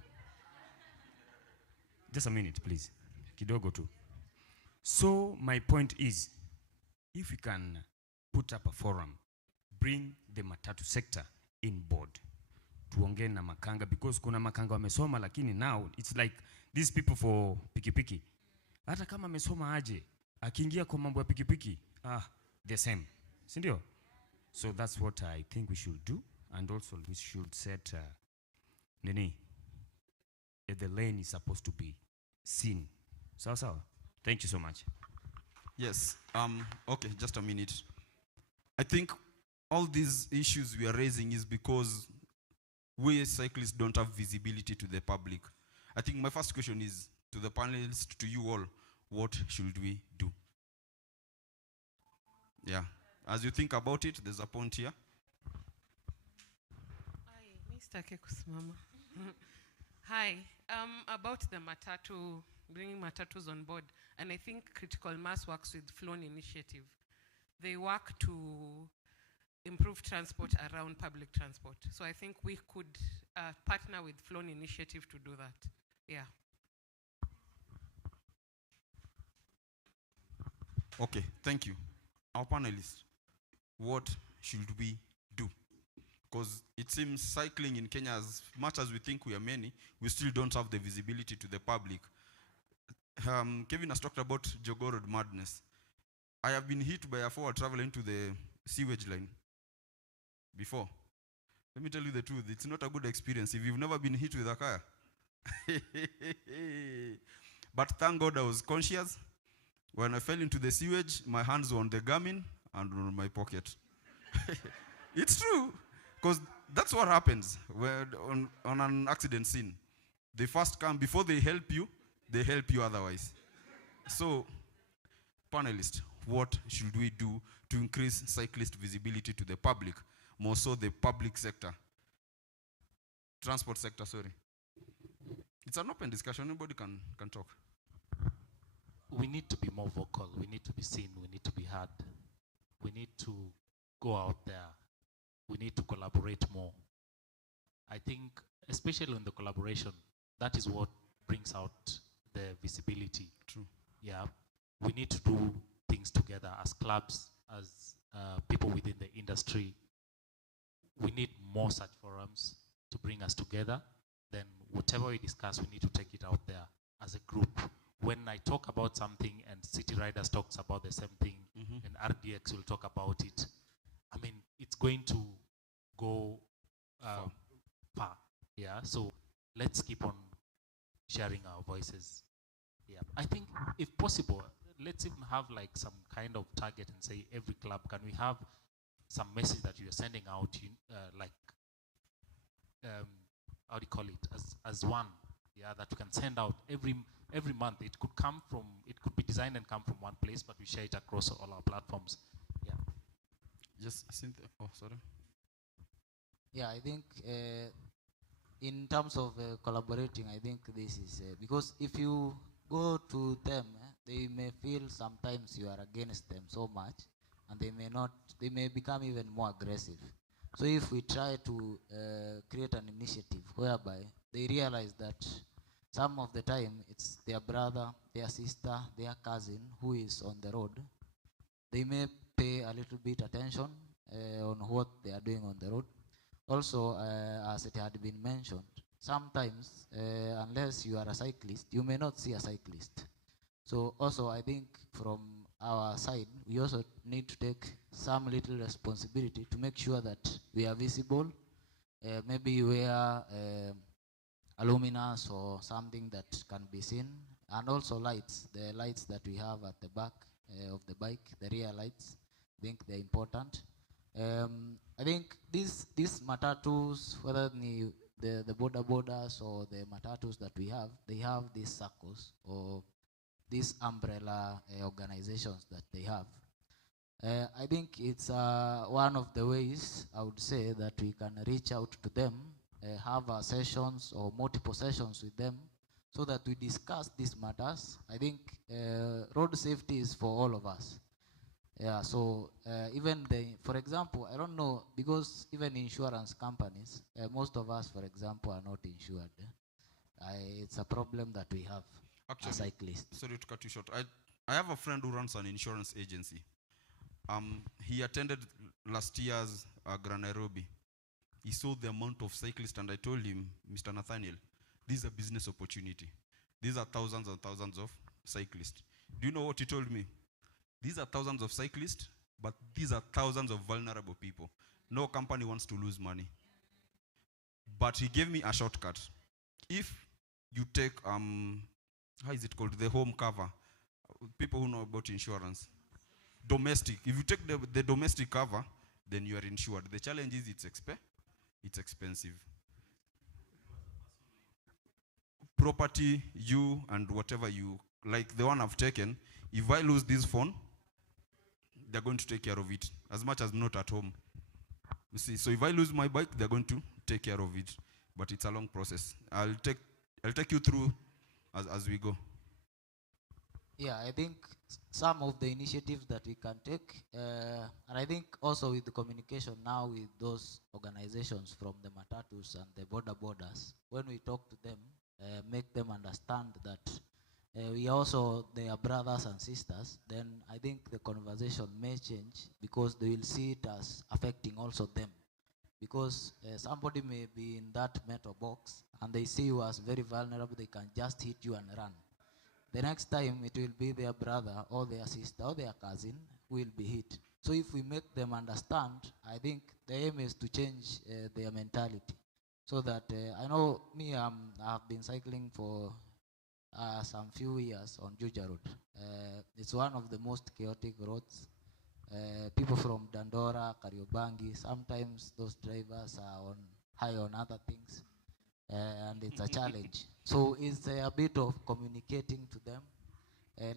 Just a minute, please. Kidogo tu. So my point is, if we can put up a forum, bring the matatu sector in board, tuongee na makanga, because kuna makanga wamesoma, lakini now it's like these people for pikipiki. Hata kama amesoma aje, akiingia kwa mambo ya pikipiki, the same. Sindio? So that's what I think we should do, and also we should set the lane is supposed to be seen. Sawa sawa. Thank you so much. Yes. Okay, just a minute. I think all these issues we are raising is because we as cyclists don't have visibility to the public. I think my first question is to the panelists, to you all, what should we do? Yeah. As you think about it, there's a point here. Mr. Kekusimama. Hi. About the matatu, bringing matatus on board, and I think Critical Mass works with Flown Initiative. They work to improve transport around public transport. So I think we could partner with Flown Initiative to do that. Yeah. Okay, thank you. Our panelists, what should we do? Because it seems cycling in Kenya, as much as we think we are many, we still don't have the visibility to the public. Kevin has talked about Jogo Road madness. I have been hit by a forward traveler into the sewage line before. Let me tell you the truth, it's not a good experience if you've never been hit with a car. But thank God I was conscious. When I fell into the sewage, my hands were on the Garmin and on my pocket. It's true, because that's what happens on an accident scene. They first come, before they help you otherwise. So, panelists, what should we do to increase cyclist visibility to the public, more so the public sector? Transport sector, sorry. It's an open discussion, anybody can talk. We need to be more vocal, we need to be seen, we need to be heard. We need to go out there. We need to collaborate more. I think, especially in the collaboration, that is what brings out the visibility. True. Yeah. We need to do things together as clubs, as people within the industry. We need more such forums to bring us together. Then whatever we discuss, we need to take it out there as a group. When I talk about something and City Riders talks about the same thing, and RDX will talk about it, I mean, it's going to go far. Yeah. So let's keep on sharing our voices. Yeah. I think if possible, let's even have like some kind of target and say every club, can we have some message that you're sending out, like, how do you call it, as one, yeah, that we can send out every month. It could be designed and come from one place, but we share it across all our platforms. Yeah. Just Cynthia. Oh, sorry. Yeah, I think in terms of collaborating, I think this is because if you go to them, they may feel sometimes you are against them so much, and they may become even more aggressive. So if we try to create an initiative whereby they realize that some of the time it's their brother, their sister, their cousin who is on the road, they may pay a little bit attention on what they are doing on the road. Also, as it had been mentioned, sometimes, unless you are a cyclist, you may not see a cyclist. So also, I think from our side, we also need to take some little responsibility to make sure that we are visible. Maybe wear aluminous or something that can be seen, and also lights, the lights that we have at the back of the bike, the rear lights. I think they're important. I think these matatus, whether the border borders or the matatus that we have, they have these circles or these umbrella organizations that they have. I think it's one of the ways, I would say, that we can reach out to them, have sessions or multiple sessions with them, so that we discuss these matters. I think road safety is for all of us. Yeah, so even for example, I don't know, because even insurance companies, most of us, for example, are not insured. It's a problem that we have as cyclists. Sorry to cut you short. I have a friend who runs an insurance agency. He attended last year's Grand Nairobi. He saw the amount of cyclists, and I told him, Mr. Nathaniel, this is a business opportunity. These are thousands and thousands of cyclists. Do you know what he told me? These are thousands of cyclists, but these are thousands of vulnerable people. No company wants to lose money. But he gave me a shortcut. If you take, how is it called, the home cover, people who know about insurance, domestic, if you take the domestic cover, then you are insured. The challenge is it's expensive. Property, you and whatever you, like the one I've taken, if I lose this phone, they're going to take care of it, as much as I'm not at home. You see, so if I lose my bike, they're going to take care of it. But it's a long process. I'll take you through as we go. Yeah, I think some of the initiatives that we can take, and I think also with the communication now with those organizations from the matatus and the border borders, when we talk to them, make them understand that we also their brothers and sisters, then I think the conversation may change, because they will see it as affecting also them. Because somebody may be in that metal box and they see you as very vulnerable, they can just hit you and run. The next time it will be their brother or their sister or their cousin who will be hit. So if we make them understand, I think the aim is to change their mentality. So that I know me, I've been cycling for some few years on Juja Road. It's one of the most chaotic roads. People from Dandora, Kariobangi, sometimes those drivers are high on other things, and it's a challenge. So it's a bit of communicating to them,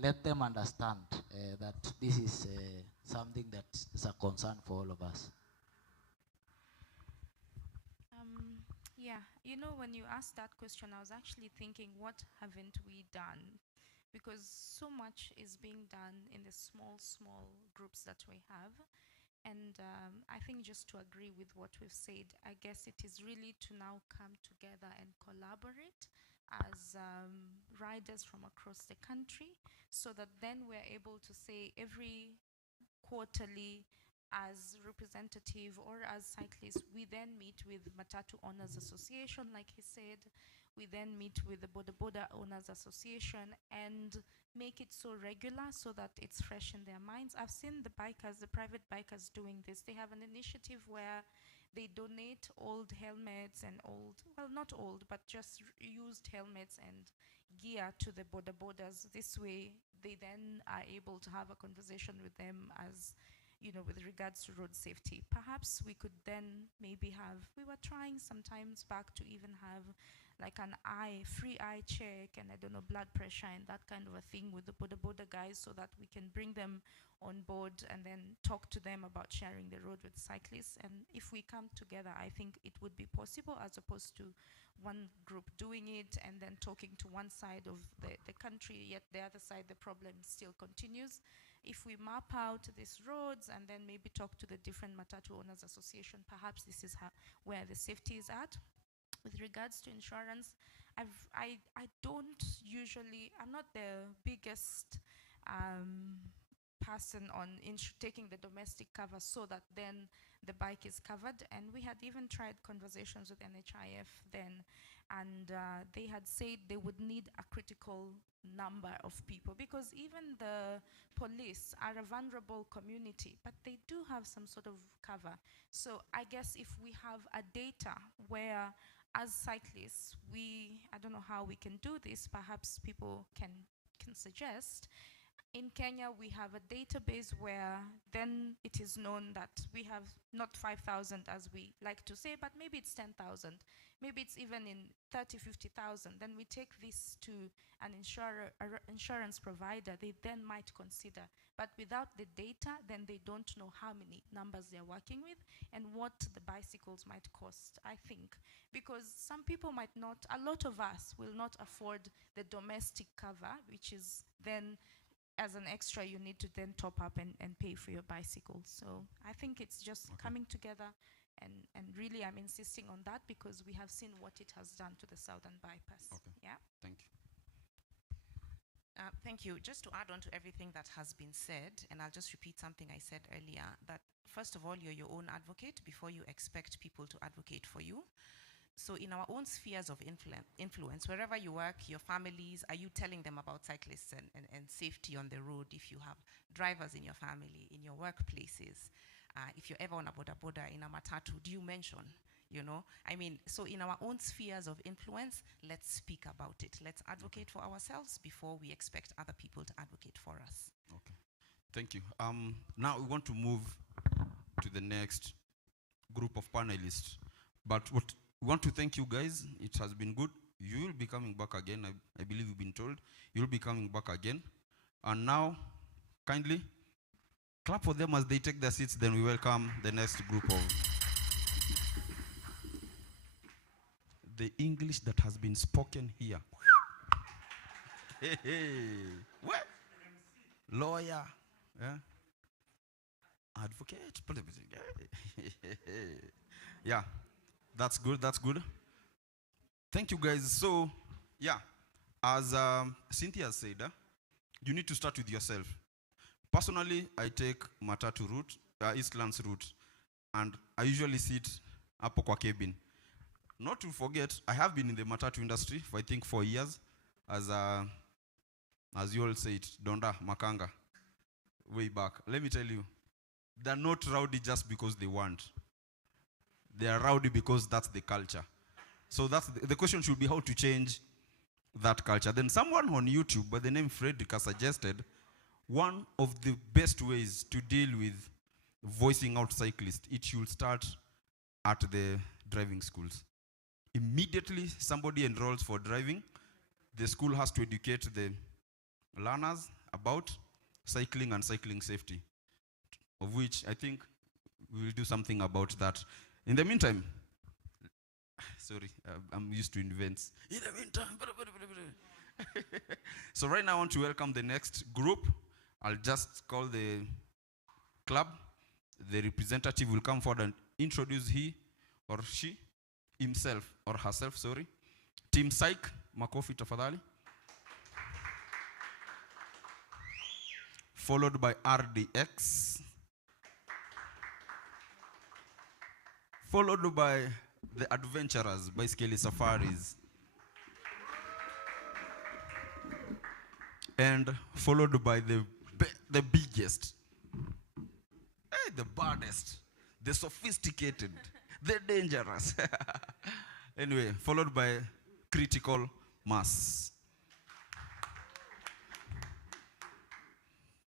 let them understand that this is something that is a concern for all of us. Yeah, you know, when you asked that question, I was actually thinking, what haven't we done? Because so much is being done in the small groups that we have. And I think, just to agree with what we've said, I guess it is really to now come together and collaborate as riders from across the country, so that then we're able to say every quarterly, as representative or as cyclists, we then meet with Matatu Owners Association, like he said. We then meet with the Boda Owners Association and make it so regular so that it's fresh in their minds. I've seen the bikers, the private bikers doing this. They have an initiative where they donate old helmets and not old, but just used helmets and gear to the borders. This way, they then are able to have a conversation with them as, with regards to road safety. Perhaps we could then maybe we were trying sometimes back to even have like an free eye check and blood pressure and that kind of a thing with the border guys so that we can bring them on board and then talk to them about sharing the road with cyclists. And if we come together, I think it would be possible as opposed to one group doing it and then talking to one side of the country, yet the other side, the problem still continues. If we map out these roads and then maybe talk to the different Matatu Owners Association, perhaps this is where the safety is at. With regards to insurance, I don't usually, I'm not the biggest person on taking the domestic cover so that then the bike is covered. And we had even tried conversations with NHIF then, and they had said they would need a critical number of people because even the police are a vulnerable community, but they do have some sort of cover. So I guess if we have a data where as cyclists, I don't know how we can do this, perhaps people can suggest. In Kenya, we have a database where then it is known that we have not 5,000 as we like to say, but maybe it's 10,000. Maybe it's even in 30, 50,000. Then we take this to an insurance provider. They then might consider. But without the data, then they don't know how many numbers they're working with and what the bicycles might cost, I think. Because some people might not, a lot of us will not afford the domestic cover, which is then as an extra, you need to then top up and pay for your bicycle. So I think it's just coming together, and really I'm insisting on that because we have seen what it has done to the Southern Bypass. Okay. Yeah. Thank you. Thank you. Just to add on to everything that has been said, and I'll just repeat something I said earlier, that first of all, you're your own advocate before you expect people to advocate for you. So in our own spheres of influence, wherever you work, your families, are you telling them about cyclists and safety on the road? If you have drivers in your family, in your workplaces, if you're ever on a boda in a matatu, do you mention? I mean, so in our own spheres of influence, let's speak about it. Let's advocate for ourselves before we expect other people to advocate for us. Okay. Thank you. Now we want to move to the next group of panelists. But we want to thank you guys. It has been good. You will be coming back again. I believe you've been told. You'll be coming back again. And now, kindly, clap for them as they take their seats. Then we welcome the next group of... The English that has been spoken here. Hey, hey. What? Lawyer. Yeah. Advocate. Yeah. That's good, that's good. Thank you guys. So, yeah, as Cynthia said, you need to start with yourself. Personally, I take Matatu route, Eastlands route, and I usually sit hapo kwa cabin. Not to forget, I have been in the Matatu industry for I think 4 years, as you all say it, Donda, Makanga, way back. Let me tell you, they're not rowdy just because they want. They are rowdy because that's the culture. So that's the question should be how to change that culture. Then someone on YouTube by the name Frederick has suggested one of the best ways to deal with voicing out cyclists, it should start at the driving schools. Immediately somebody enrolls for driving, the school has to educate the learners about cycling and cycling safety, of which I think we will do something about that. In the meantime, sorry, I'm used to events. In the meantime, so right now I want to welcome the next group. I'll just call the club. The representative will come forward and introduce he or she, himself or herself, sorry. Team Psych, makofi tafadhali. Followed by RDX. Followed by the Adventurers, Bicycle Safaris. and followed by the biggest, the baddest, the sophisticated, the dangerous. Anyway, followed by critical mass.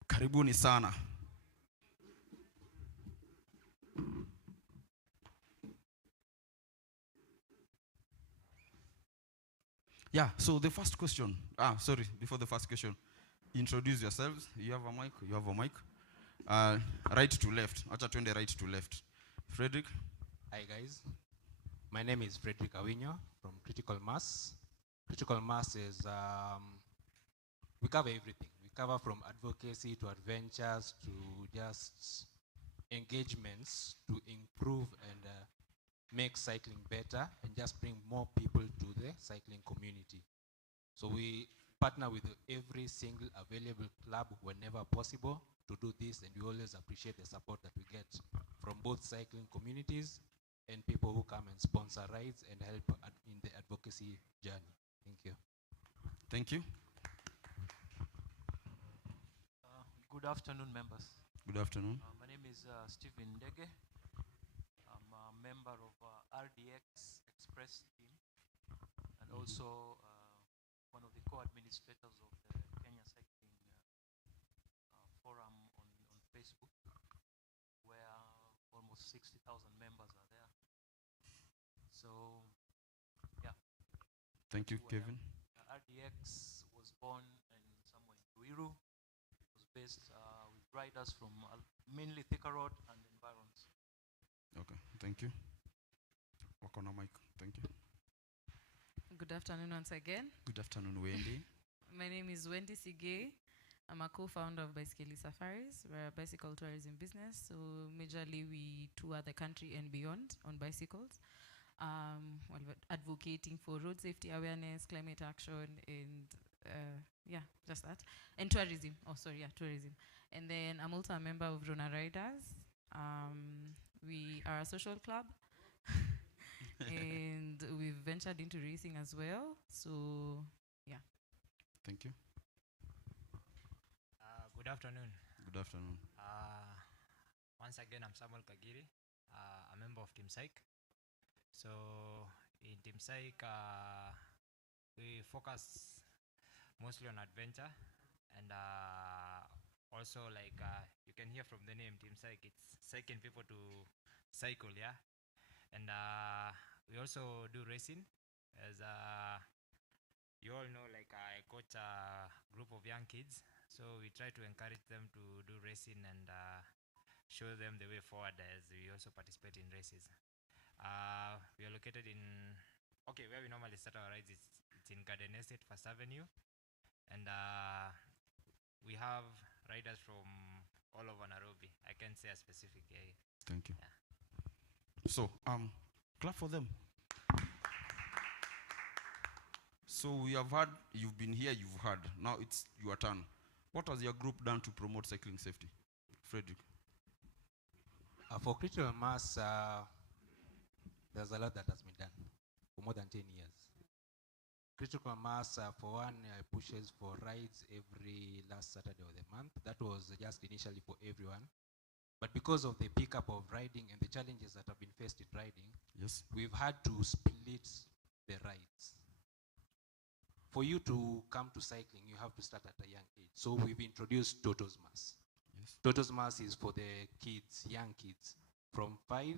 Karibuni sana. Yeah, so the first question. Sorry, before the first question. Introduce yourselves. You have a mic? You have a mic? Right to left. Acha twende right to left. Frederick? Hi guys. My name is Frederick Awinyo from Critical Mass. Critical Mass is, we cover everything. We cover from advocacy to adventures to just engagements to improve and make cycling better and just bring more people to the cycling community. So we partner with every single available club whenever possible to do this, and we always appreciate the support that we get from both cycling communities and people who come and sponsor rides and help in the advocacy journey. Thank you. Thank you. Good afternoon, members. Good afternoon. My name is Stephen Ndege. I'm a member of RDX Express team and also one of the co-administrators of the Kenya Cycling Forum on Facebook, where almost 60,000 members are there. So, yeah. Thank you, Kevin. RDX was born in somewhere in Ruiru. It was based with riders from mainly Thika Road and environs. Okay, thank you. Walk on a mic. Thank you. Good afternoon once again. Good afternoon, Wendy. My name is Wendy Sige. I'm a co-founder of Bicycle Safaris. We're a bicycle tourism business. So majorly we tour the country and beyond on bicycles. We're advocating for road safety awareness, climate action, and yeah, just that. And tourism. Oh, sorry, yeah, tourism. And then I'm also a member of Rona Riders. We are a social club. And we've ventured into racing as well. So, yeah. Thank you. Good afternoon. Good afternoon. Once again, I'm Samuel Kagiri, a member of Team Psych. So, in Team Psych, we focus mostly on adventure, and also, like you can hear from the name Team Psych, it's psyching people to cycle, yeah. And we also do racing, as you all know, like I coach a group of young kids, so we try to encourage them to do racing and show them the way forward as we also participate in races. We are located in, where we normally start our rides, it's in Garden Estate, First Avenue, and we have riders from all over Nairobi. I can't say a specific area. Thank you. Yeah. So, clap for them. So we have heard, you've been here, you've heard. Now it's your turn. What has your group done to promote cycling safety? Frederick. For critical mass, there's a lot that has been done for more than 10 years. Critical mass, for one, pushes for rides every last Saturday of the month. That was just initially for everyone. But because of the pickup of riding and the challenges that have been faced in riding, yes, we've had to split the rides. For you to come to cycling, you have to start at a young age. So we've introduced Toto's Mass. Yes. Toto's Mass is for the kids, young kids, from 5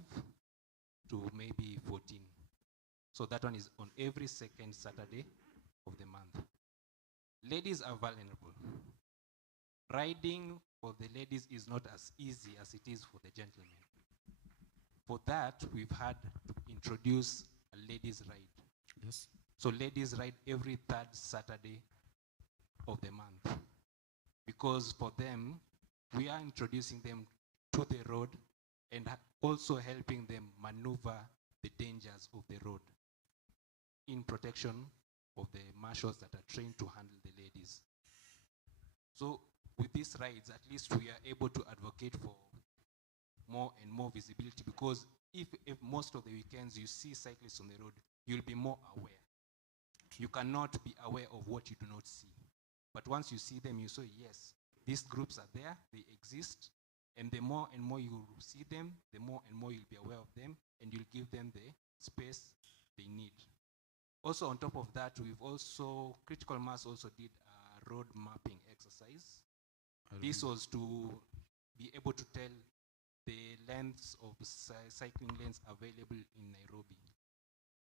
to maybe 14. So that one is on every second Saturday of the month. Ladies are vulnerable. Riding for the ladies is not as easy as it is for the gentlemen. For that, we've had to introduce a ladies' ride. Yes. So ladies ride every third Saturday of the month. Because for them, we are introducing them to the road and also helping them maneuver the dangers of the road in protection of the marshals that are trained to handle the ladies. So with these rides, at least we are able to advocate for more and more visibility, because if most of the weekends you see cyclists on the road, you'll be more aware. You cannot be aware of what you do not see. But once you see them, you say, yes, these groups are there, they exist, and the more and more you see them, the more and more you'll be aware of them, and you'll give them the space they need. Also, on top of that, Critical Mass also did a road mapping exercise. This was to be able to tell the lengths of cycling lanes available in Nairobi.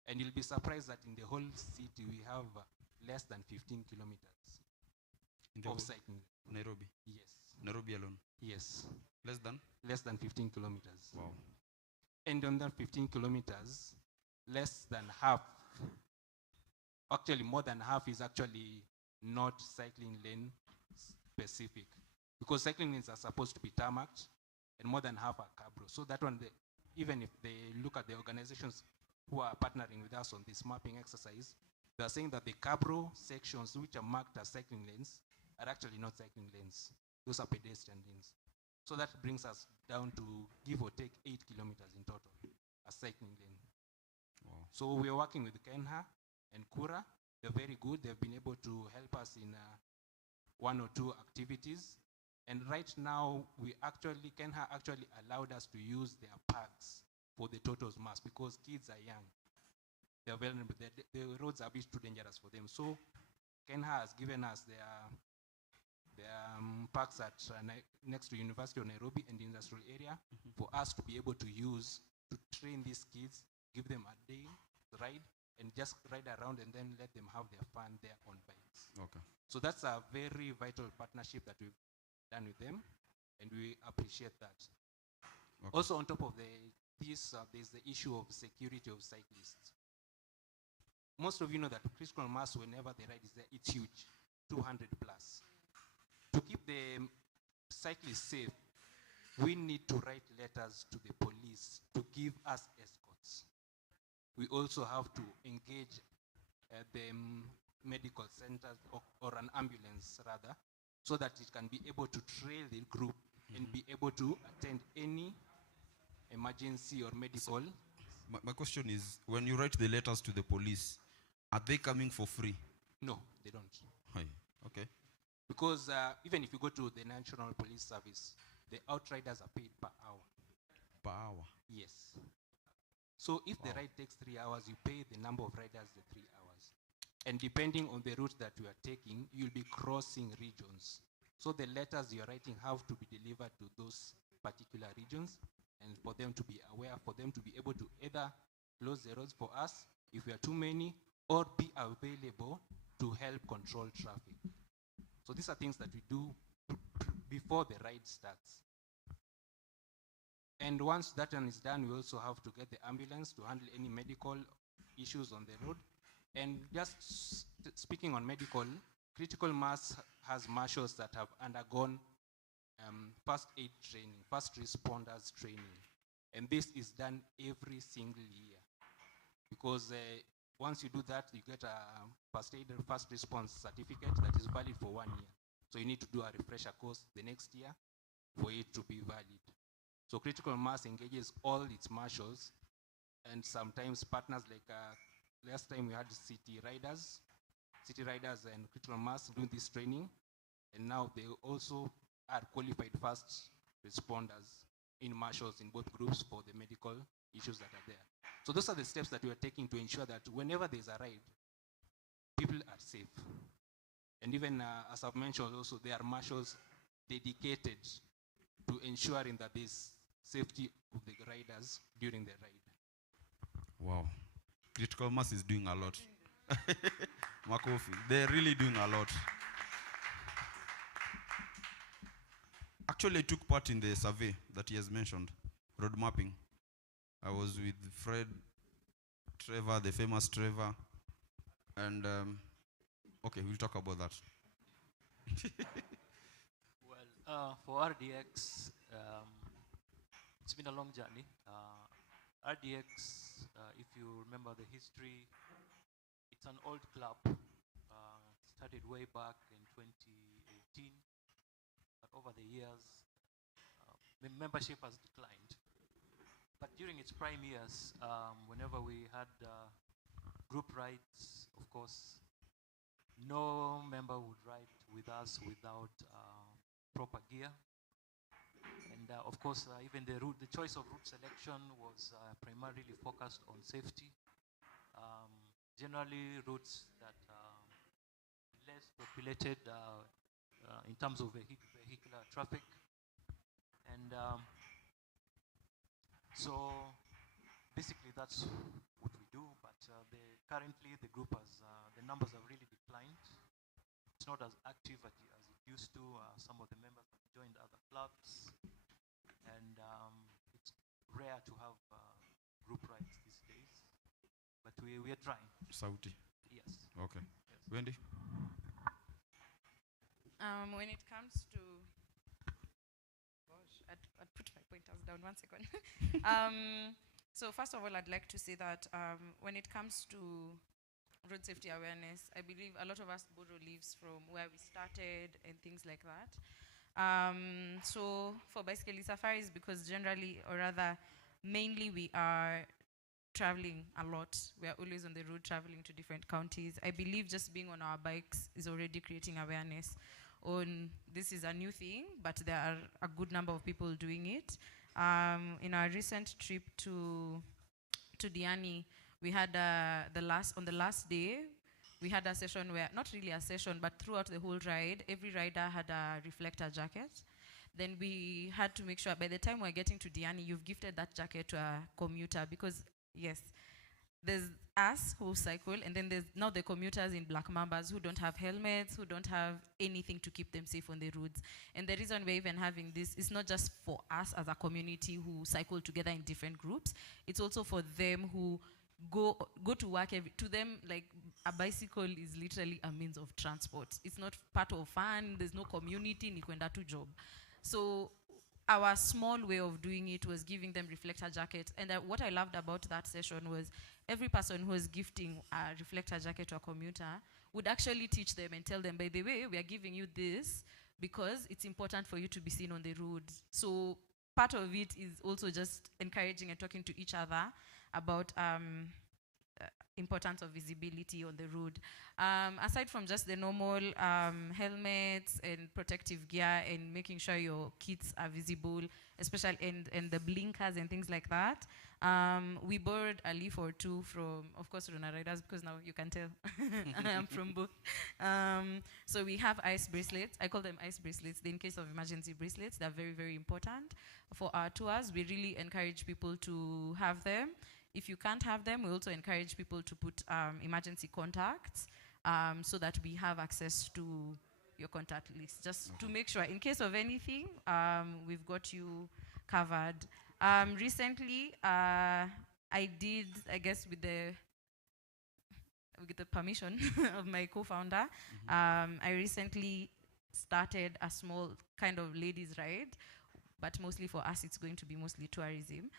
And you'll be surprised that in the whole city, we have less than 15 kilometers of cycling. Nairobi? Yes. Nairobi alone? Yes. Less than? Less than 15 kilometers. Wow. And on that 15 kilometers, less than half, actually more than half, is actually not cycling lane specific. Because cycling lanes are supposed to be tarmacked, and more than half are cabro. So that one, even if they look at the organizations who are partnering with us on this mapping exercise, they are saying that the cabro sections which are marked as cycling lanes are actually not cycling lanes. Those are pedestrian lanes. So that brings us down to give or take 8 kilometers in total, a cycling lane. Wow. So we are working with Kenha and Kura. They're very good. They've been able to help us in one or two activities. And right now, Kenha actually allowed us to use their parks for the Toto's Mass because kids are young. They're vulnerable. The roads are a bit too dangerous for them. So Kenha has given us their parks at next to University of Nairobi and the industrial area for us to be able to use to train these kids, give them a day ride, and just ride around and then let them have their fun there on bikes. Okay. So that's a very vital partnership that we've done with them, and we appreciate that. Okay. Also, on top of this, there's the issue of security of cyclists. Most of you know that critical mass, whenever the ride is there, it's huge, 200 plus. To keep the cyclists safe, we need to write letters to the police to give us escorts. We also have to engage the medical centers or an ambulance rather, so that it can be able to trail the group and be able to attend any emergency or medical. So my question is, when you write the letters to the police, are they coming for free? No, they don't. Hi. Okay. Because even if you go to the National Police Service, the outriders are paid per hour. Per hour? Yes. So if the ride takes 3 hours, you pay the number of riders the 3 hours. And depending on the route that you are taking, you'll be crossing regions. So the letters you're writing have to be delivered to those particular regions, and for them to be aware, for them to be able to either close the roads for us if we are too many, or be available to help control traffic. So these are things that we do before the ride starts. And once that one is done, we also have to get the ambulance to handle any medical issues on the road. And just speaking on medical, critical mass has marshals that have undergone first aid training, first responders training. And this is done every single year. Because once you do that, you get a first aid or first response certificate that is valid for 1 year. So you need to do a refresher course the next year for it to be valid. So critical mass engages all its marshals and sometimes partners like last time we had city riders and critical mass doing this training. And now they also are qualified first responders in marshals in both groups for the medical issues that are there. So those are the steps that we are taking to ensure that whenever there's a ride, people are safe. And even as I've mentioned also, there are marshals dedicated to ensuring that there's safety of the riders during the ride. Wow. Critical mass is doing a lot. Makofi, they're really doing a lot. Actually, I took part in the survey that he has mentioned, road mapping. I was with Fred, Trevor, the famous Trevor, and okay, we'll talk about that. Well, for RDX, it's been a long journey. RDX, if you remember the history, it's an old club. Started way back in 2018, but over the years, the membership has declined. But during its prime years, whenever we had group rides, of course, no member would ride with us without proper gear. And of course, even the choice of route selection was primarily focused on safety. Generally, routes that are less populated in terms of vehicular traffic. And so basically that's what we do, but currently the group has, the numbers have really declined. It's not as active as it used to. Some of the members have joined other clubs, and it's rare to have group rides these days, but we are trying. Sauti. Yes. Okay. Yes. Wendy? When it comes to, gosh, I'd put my pointers down 1 second. So first of all, I'd like to say that when it comes to road safety awareness, I believe a lot of us borrow leaves from where we started and things like that. So for bicycle safaris, because generally, or rather, mainly we are traveling a lot. We are always on the road traveling to different counties. I believe just being on our bikes is already creating awareness on this is a new thing, but there are a good number of people doing it. In our recent trip to Diani, we had on the last day, we had a session where, not really a session, but throughout the whole ride, every rider had a reflector jacket. Then we had to make sure by the time we're getting to Diani, you've gifted that jacket to a commuter, because yes, there's us who cycle, and then there's now the commuters in Black Mambas who don't have helmets, who don't have anything to keep them safe on the roads. And the reason we're even having this is not just for us as a community who cycle together in different groups, it's also for them who go to work. To them, like, a bicycle is literally a means of transport. It's not part of fun, there's no community, ni kwenda tu job. So our small way of doing it was giving them reflector jackets. And what I loved about that session was every person who was gifting a reflector jacket to a commuter would actually teach them and tell them, by the way, we are giving you this because it's important for you to be seen on the road. So part of it is also just encouraging and talking to each other about importance of visibility on the road. Aside from just the normal helmets and protective gear and making sure your kits are visible, especially and the blinkers and things like that, we borrowed a leaf or two from, of course, Runa Riders, because now you can tell I'm from both. So we have ice bracelets. I call them ice bracelets. They're in case of emergency bracelets. They're very, very important. For our tours, we really encourage people to have them. If you can't have them, we also encourage people to put emergency contacts so that we have access to your contact list, just to make sure in case of anything, we've got you covered. Recently, I did, I guess with the permission of my co-founder, I recently started a small kind of ladies ride, but mostly for us, it's going to be mostly tourism.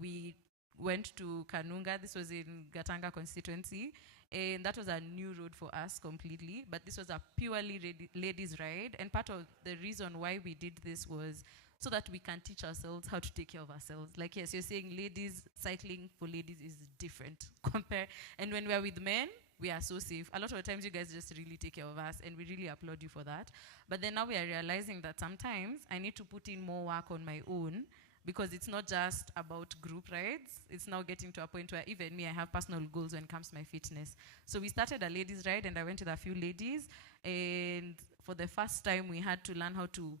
We went to Kanunga. This was in Gatanga constituency, and that was a new road for us completely, but this was a purely ladies ride. And part of the reason why we did this was so that we can teach ourselves how to take care of ourselves. Like, yes, you're saying ladies, cycling for ladies is different compare. And when we're with men, we are so safe. A lot of the times you guys just really take care of us, and we really applaud you for that. But then now we are realizing that sometimes I need to put in more work on my own, because it's not just about group rides. It's now getting to a point where even me, I have personal goals when it comes to my fitness. So we started a ladies ride, and I went with a few ladies. And for the first time, we had to learn how to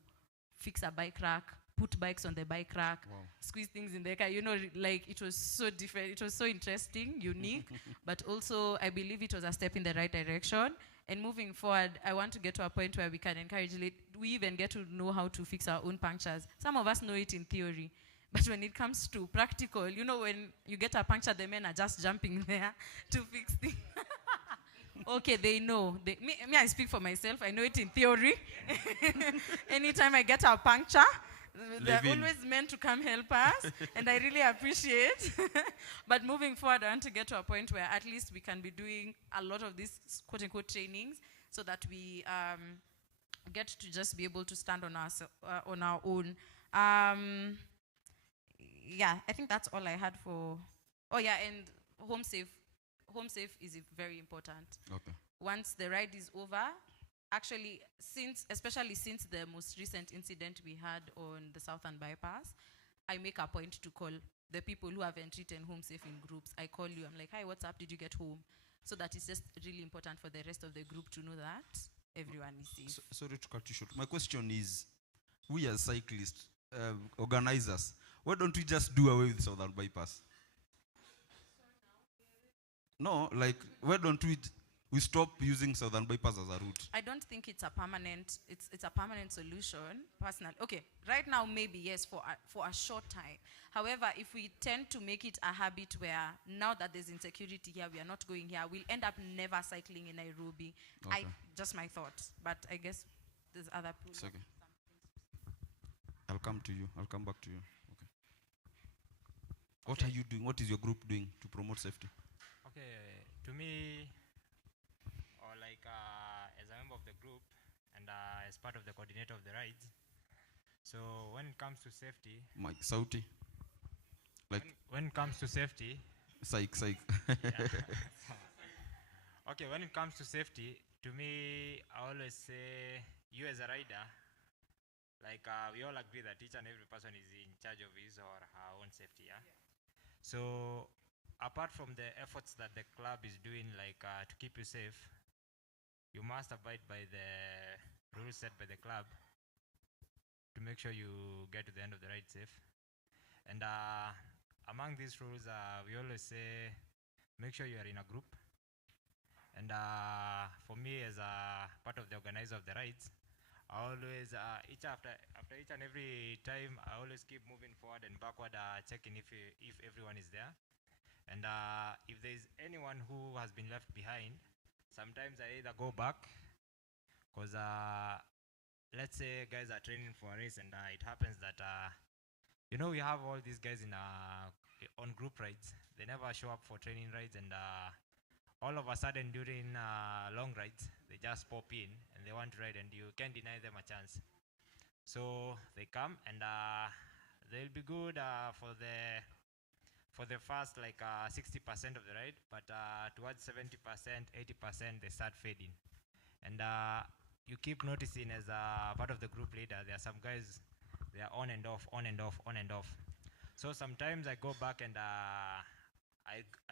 fix a bike rack, put bikes on the bike rack, squeeze things in the car. You know, like, it was so different. It was so interesting, unique. But also, I believe it was a step in the right direction. And moving forward, I want to get to a point where we can encourage, we even get to know how to fix our own punctures. Some of us know it in theory, but when it comes to practical, you know, when you get a puncture, the men are just jumping there to fix things. Okay, they know. Me, I speak for myself. I know it in theory. Anytime I get a puncture, they're always meant to come help us, and I really appreciate. But moving forward, I want to get to a point where at least we can be doing a lot of these quote-unquote trainings, so that we get to just be able to stand on our own. Yeah, I think that's all I had for. Oh yeah, and home safe. Home safe is very important. Okay. Once the ride is over, actually, especially since the most recent incident we had on the Southern Bypass, I make a point to call the people who haven't written home safe in groups. I call you, I'm like, hi, what's up? Did you get home? So that it's just really important for the rest of the group to know that everyone is safe. Sorry to cut you short. My question is, we as cyclists, organizers, why don't we just do away with Southern Bypass? No, like, why don't we stop using Southern Bypass as a route? I don't think it's a permanent solution personally. Okay, right now maybe yes for a short time. However, if we tend to make it a habit where now that there's insecurity here, we are not going here, we'll end up never cycling in Nairobi. Okay. Just my thought, but I guess there's other people. It's okay. I'll come to you. I'll come back to you. Okay. What are you doing? What is your group doing to promote safety? Okay, to me, or like as a member of the group and as part of the coordinator of the rides, so when it comes to safety, Mike Sauti. Like when it comes to safety, psych. Okay, when it comes to safety, to me, I always say, you as a rider, like we all agree that each and every person is in charge of his or her own safety, yeah? So apart from the efforts that the club is doing, like to keep you safe, you must abide by the rules set by the club to make sure you get to the end of the ride safe. And among these rules, we always say, make sure you are in a group. And for me, as a part of the organizer of the rides, I always, after each and every time, I always keep moving forward and backward, checking if everyone is there. And if there is anyone who has been left behind, sometimes I either go back, because let's say guys are training for a race, and it happens that we have all these guys on group rides. They never show up for training rides, and all of a sudden during long rides, they just pop in and they want to ride, and you can't deny them a chance. So they come, and they'll be good for the first 60% of the ride, but towards 70%, 80%, they start fading. And you keep noticing as a part of the group leader, there are some guys, they are on and off, on and off, on and off. So sometimes I go back and I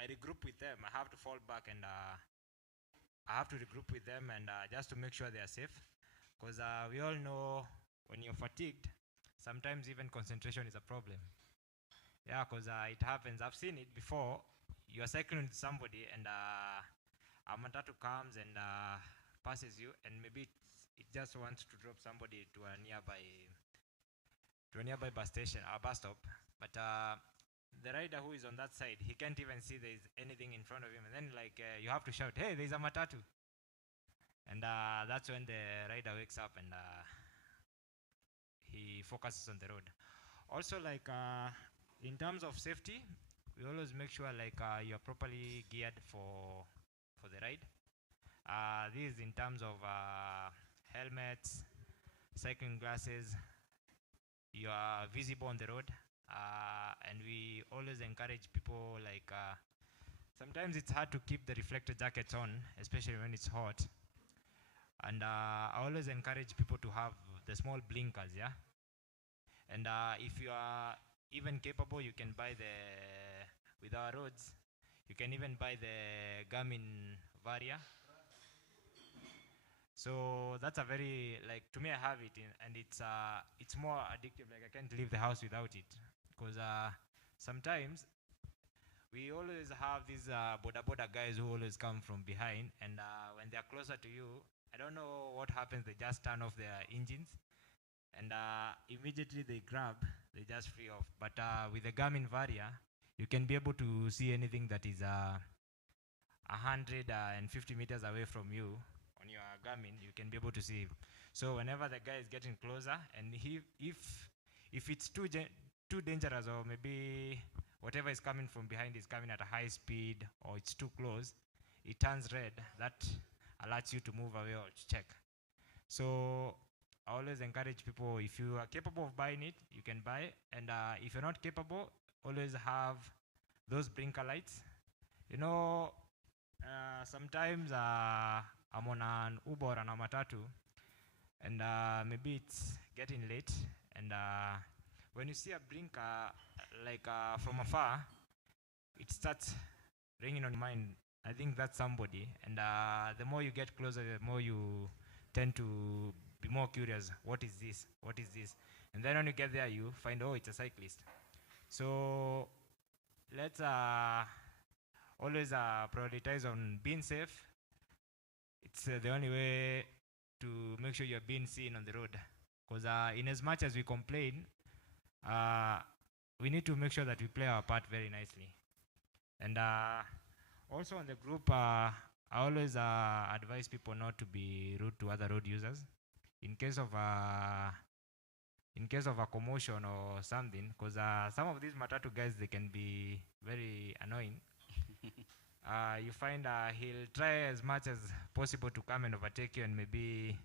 regroup with them. I have to fall back and I have to regroup with them, and just to make sure they are safe. Because we all know when you're fatigued, sometimes even concentration is a problem. Yeah, because it happens. I've seen it before. You're cycling with somebody, and a matatu comes and passes you, and maybe it just wants to drop somebody to a nearby bus station or bus stop. But the rider who is on that side, he can't even see there is anything in front of him, and then you have to shout, "Hey, there's a matatu!" And that's when the rider wakes up and he focuses on the road. Also, in terms of safety, we always make sure you're properly geared for the ride. This is in terms of helmets, cycling glasses. You are visible on the road, and we always encourage people sometimes it's hard to keep the reflector jackets on, especially when it's hot. And I always encourage people to have the small blinkers, yeah? And if you are even capable, you can buy with our roads, you can even buy the Garmin Varia. So that's a very, to me, I have it, and it's more addictive. I can't leave the house without it. Because sometimes we always have these boda guys who always come from behind, and when they're closer to you, I don't know what happens, they just turn off their engines, and immediately they they just free off. But with the Garmin Varia, you can be able to see anything that is 150 meters away from you on your Garmin, you can be able to see. So whenever the guy is getting closer, and if it's too dangerous, or maybe whatever is coming from behind is coming at a high speed, or it's too close, it turns red. That alerts you to move away or to check. So I always encourage people, if you are capable of buying it, you can buy it. And if you're not capable, always have those blinker lights. Sometimes I'm on an Uber or an matatu, and maybe it's getting late, and when you see a blinker like from afar, it starts ringing on your mind. I think that's somebody, and the more you get closer, the more you tend to be more curious. What is this? What is this? And then when you get there, you find, oh, it's a cyclist. So let's always prioritize on being safe. It's the only way to make sure you're being seen on the road. Because in as much as we complain, we need to make sure that we play our part very nicely. And also on the group, I always advise people not to be rude to other road users. In case of a commotion or something, because some of these matatu guys, they can be very annoying. You find he'll try as much as possible to come and overtake you, and maybe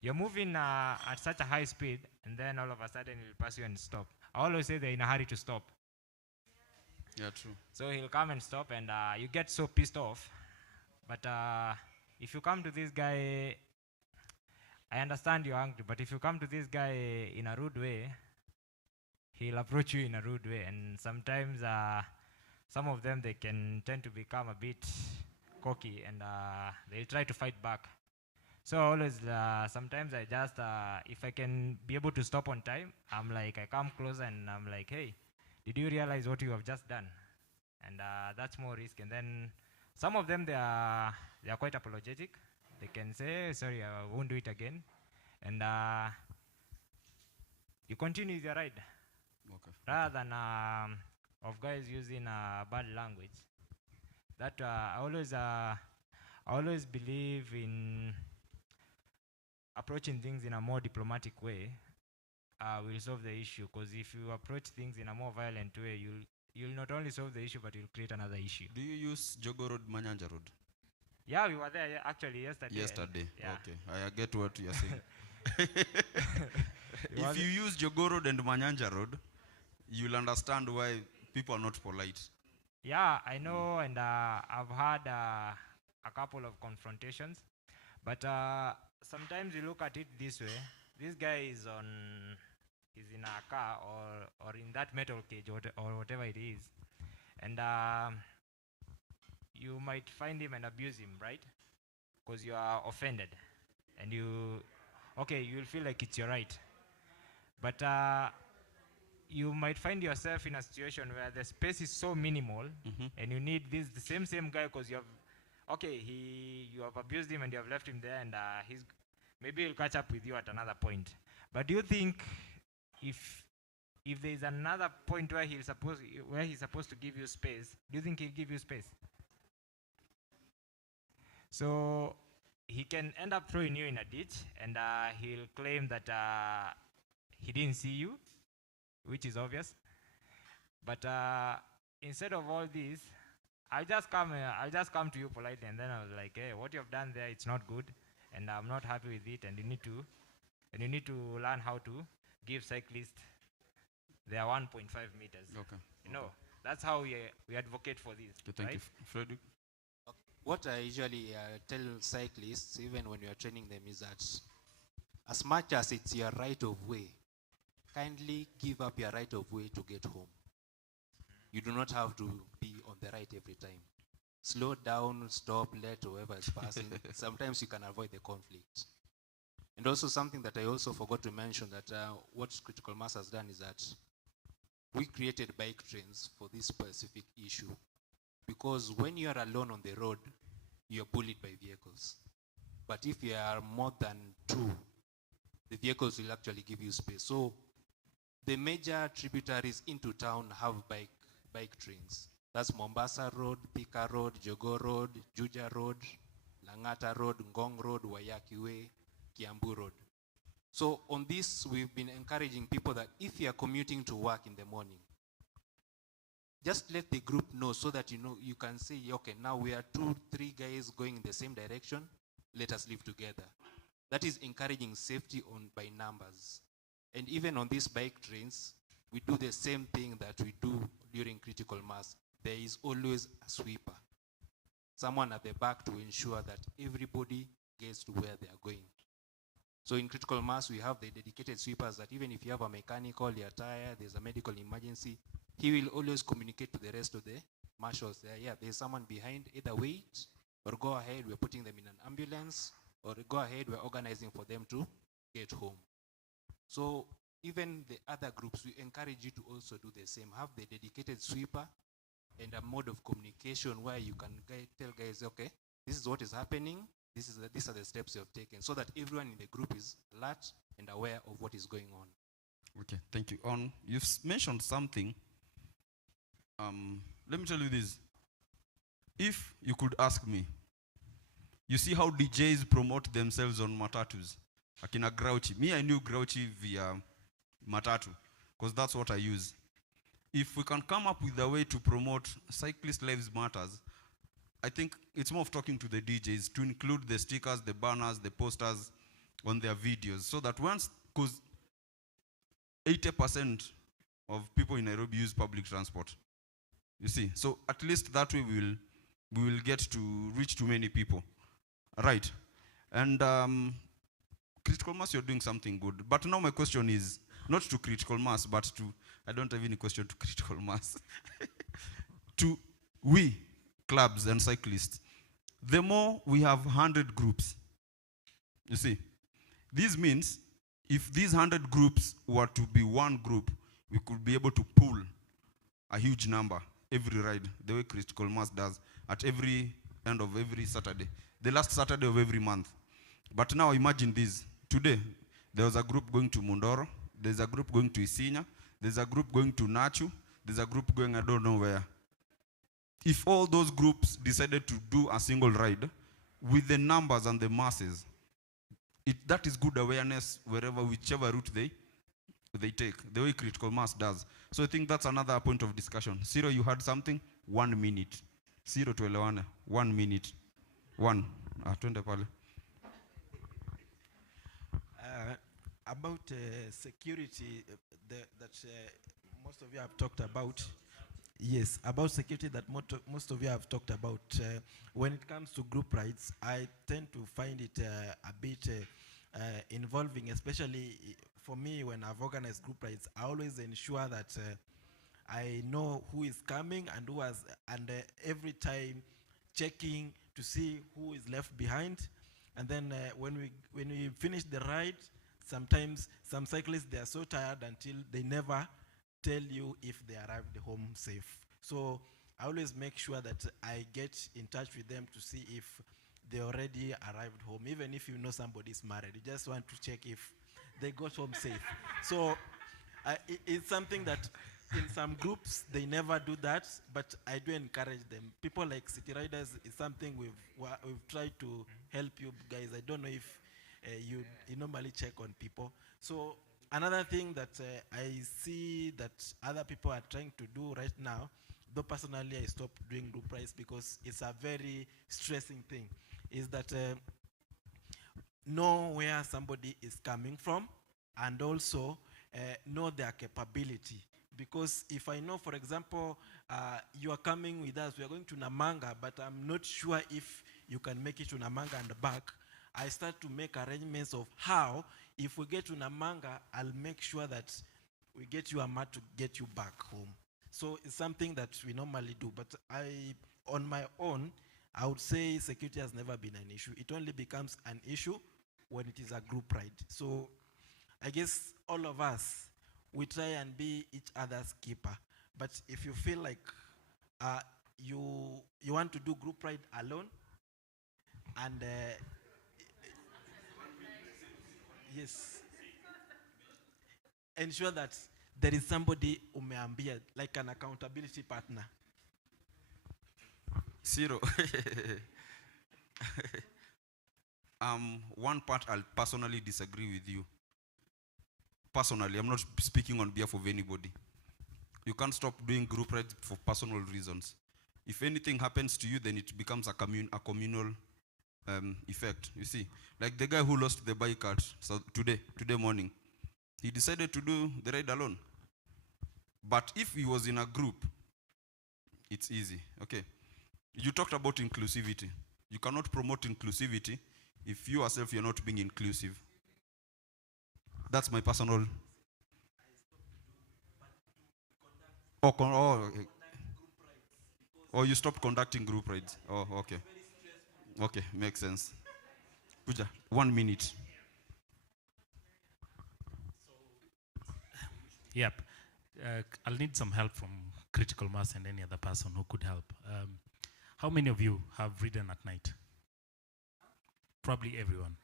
you're moving at such a high speed, and then all of a sudden he'll pass you and stop. I always say they're in a hurry to stop. Yeah, true. So he'll come and stop, and you get so pissed off. But if you come to this guy, I understand you're angry, but if you come to this guy in a rude way, he'll approach you in a rude way, and sometimes some of them, they can tend to become a bit cocky, and they'll try to fight back. So always, sometimes I just, if I can be able to stop on time, I'm like, I come close and I'm like, hey, did you realize what you have just done? And that's more risk. And then some of them, they are quite apologetic. They can say, sorry, I won't do it again. And you continue with your ride. Okay. Rather than of guys using bad language. That I always believe in approaching things in a more diplomatic way will solve the issue. Because if you approach things in a more violent way, you'll not only solve the issue, but you'll create another issue. Do you use Jogo Road, Manyanja Road? Yeah, we were there actually yesterday. Yesterday, yeah. Okay. I get what you're saying. If you use Jogo Road and Manyanja Road, you'll understand why people are not polite. Yeah, I know, and I've had a couple of confrontations, but sometimes you look at it this way. This guy is in a car or in that metal cage or whatever it is, and you might find him and abuse him, right? Because you are offended, and you'll feel like it's your right. But you might find yourself in a situation where the space is so minimal, and you need the same guy, because you have abused him and you have left him there, and maybe he'll catch up with you at another point. But do you think if there is another point where he's supposed to give you space, do you think he'll give you space? So he can end up throwing you in a ditch, and he'll claim that he didn't see you, which is obvious. But instead of all this, I'll just come to you politely, and then I was like, hey, what you have done there, it's not good, and I'm not happy with it, and you need to learn how to give cyclists their 1.5 meters. Okay. That's how we advocate for this. Okay, thank right? you, Frederick. What I usually tell cyclists, even when we are training them, is that as much as it's your right of way, kindly give up your right of way to get home. You do not have to be on the right every time. Slow down, stop, let whoever is passing. Sometimes you can avoid the conflict. And also something that I also forgot to mention, that what Critical Mass has done is that we created bike trains for this specific issue. Because when you are alone on the road, you are bullied by vehicles. But if you are more than two, the vehicles will actually give you space. So the major tributaries into town have bike trains. That's Mombasa Road, Thika Road, Jogo Road, Juja Road, Langata Road, Ngong Road, Wayaki Way, Kiambu Road. So on this, we've been encouraging people that if you are commuting to work in the morning, just let the group know so that you can say, okay, now we are 2-3 guys going in the same direction, let us live together. That is encouraging safety by numbers. And even on these bike trains, we do the same thing that we do during Critical Mass. There is always a sweeper, someone at the back to ensure that everybody gets to where they are going. So in critical mass, we have the dedicated sweepers that even if you have a mechanical, your tire, there's a medical emergency, he will always communicate to the rest of the marshals there. Yeah, there's someone behind, either wait or go ahead, we're putting them in an ambulance, or go ahead, we're organizing for them to get home. So even the other groups, we encourage you to also do the same. Have the dedicated sweeper and a mode of communication where you can tell guys, okay, this is what is happening, these are the steps you have taken, so that everyone in the group is alert and aware of what is going on. Okay, thank you. You've mentioned something. Let me tell you this. If you could ask me, you see how DJs promote themselves on matatus? Akina Grouchy. Me, I knew Grouchy via matatu, because that's what I use. If we can come up with a way to promote Cyclist Lives Matters, I think it's more of talking to the DJs to include the stickers, the banners, the posters on their videos, so that once, because 80% of people in Nairobi use public transport. You see, so at least that way we will get to reach too many people, right? And critical mass, you're doing something good. But now my question is not to critical mass, but to, I don't have any question to critical mass. To we, clubs and cyclists, the more we have 100 groups, you see, this means if these 100 groups were to be one group, we could be able to pool a huge number every ride, the way critical mass does at every end of every Saturday, the last Saturday of every month. But now imagine this. Today, there was a group going to Mundoro, there's a group going to Isinya, there's a group going to Nachu, there's a group going I don't know where. If all those groups decided to do a single ride with the numbers and the masses, that is good awareness wherever, whichever route they take, the way critical mass does. So I think that's another point of discussion. Ciro, you had something? 1 minute. Ciro to Elewana, 1 minute. One. Twende pale. About security that most of you have talked about. Yes, about security that most of you have talked about. When it comes to group rides, I tend to find it a bit involving, especially for me when I've organized group rides. I always ensure that I know who is coming and who has, and every time checking to see who is left behind. And then when we finish the ride, sometimes some cyclists, they are so tired until they never tell you if they arrived home safe. So I always make sure that I get in touch with them to see if they already arrived home. Even if you know somebody's married, you just want to check if they got home safe. So it's something that in some groups, they never do that, but I do encourage them. People like City Riders is something we've tried to help you guys. I don't know if you normally check on people. So another thing that I see that other people are trying to do right now, though personally I stopped doing group rides because it's a very stressing thing, is that know where somebody is coming from and also know their capability. Because if I know, for example, you are coming with us, we are going to Namanga, but I'm not sure if you can make it to Namanga and back, I start to make arrangements of how, if we get to Namanga, I'll make sure that we get you a mat to get you back home. So it's something that we normally do. But on my own, I would say security has never been an issue. It only becomes an issue when it is a group ride. So I guess all of us, we try and be each other's keeper. But if you feel like you want to do group ride alone, and yes, ensure that there is somebody umeambia, like an accountability partner. Ciro. One part I'll personally disagree with you. Personally, I'm not speaking on behalf of anybody. You can't stop doing group rides for personal reasons. If anything happens to you, then it becomes a communal effect, you see. Like the guy who lost the bike at today morning, he decided to do the ride alone. But if he was in a group, it's easy, okay. You talked about inclusivity. You cannot promote inclusivity if you yourself you're not being inclusive. That's my personal. Okay. Oh, you stopped conducting group rides. Oh, okay. Okay, makes sense. Puja, 1 minute. Yep. I'll need some help from critical mass and any other person who could help. How many of you have ridden at night? Probably everyone.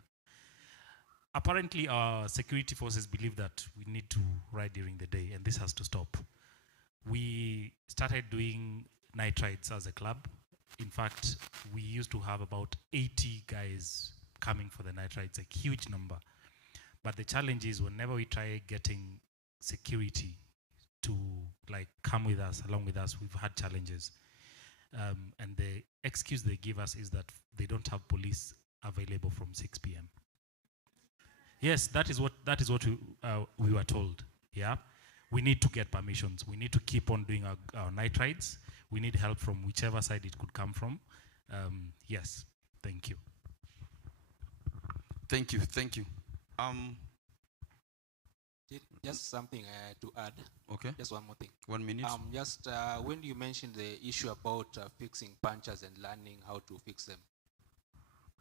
Apparently, our security forces believe that we need to ride during the day, and this has to stop. We started doing night rides as a club. In fact, we used to have about 80 guys coming for the night rides, a huge number. But the challenge is whenever we try getting security to like come with us, along with us, we've had challenges. And the excuse they give us is that they don't have police available from 6 p.m. Yes, that is what we were told. Yeah, we need to get permissions. We need to keep on doing our night rides. We need help from whichever side it could come from. Yes, thank you. Thank you. Just something to add. Okay. Just one more thing. 1 minute. Just when you mentioned the issue about fixing punctures and learning how to fix them,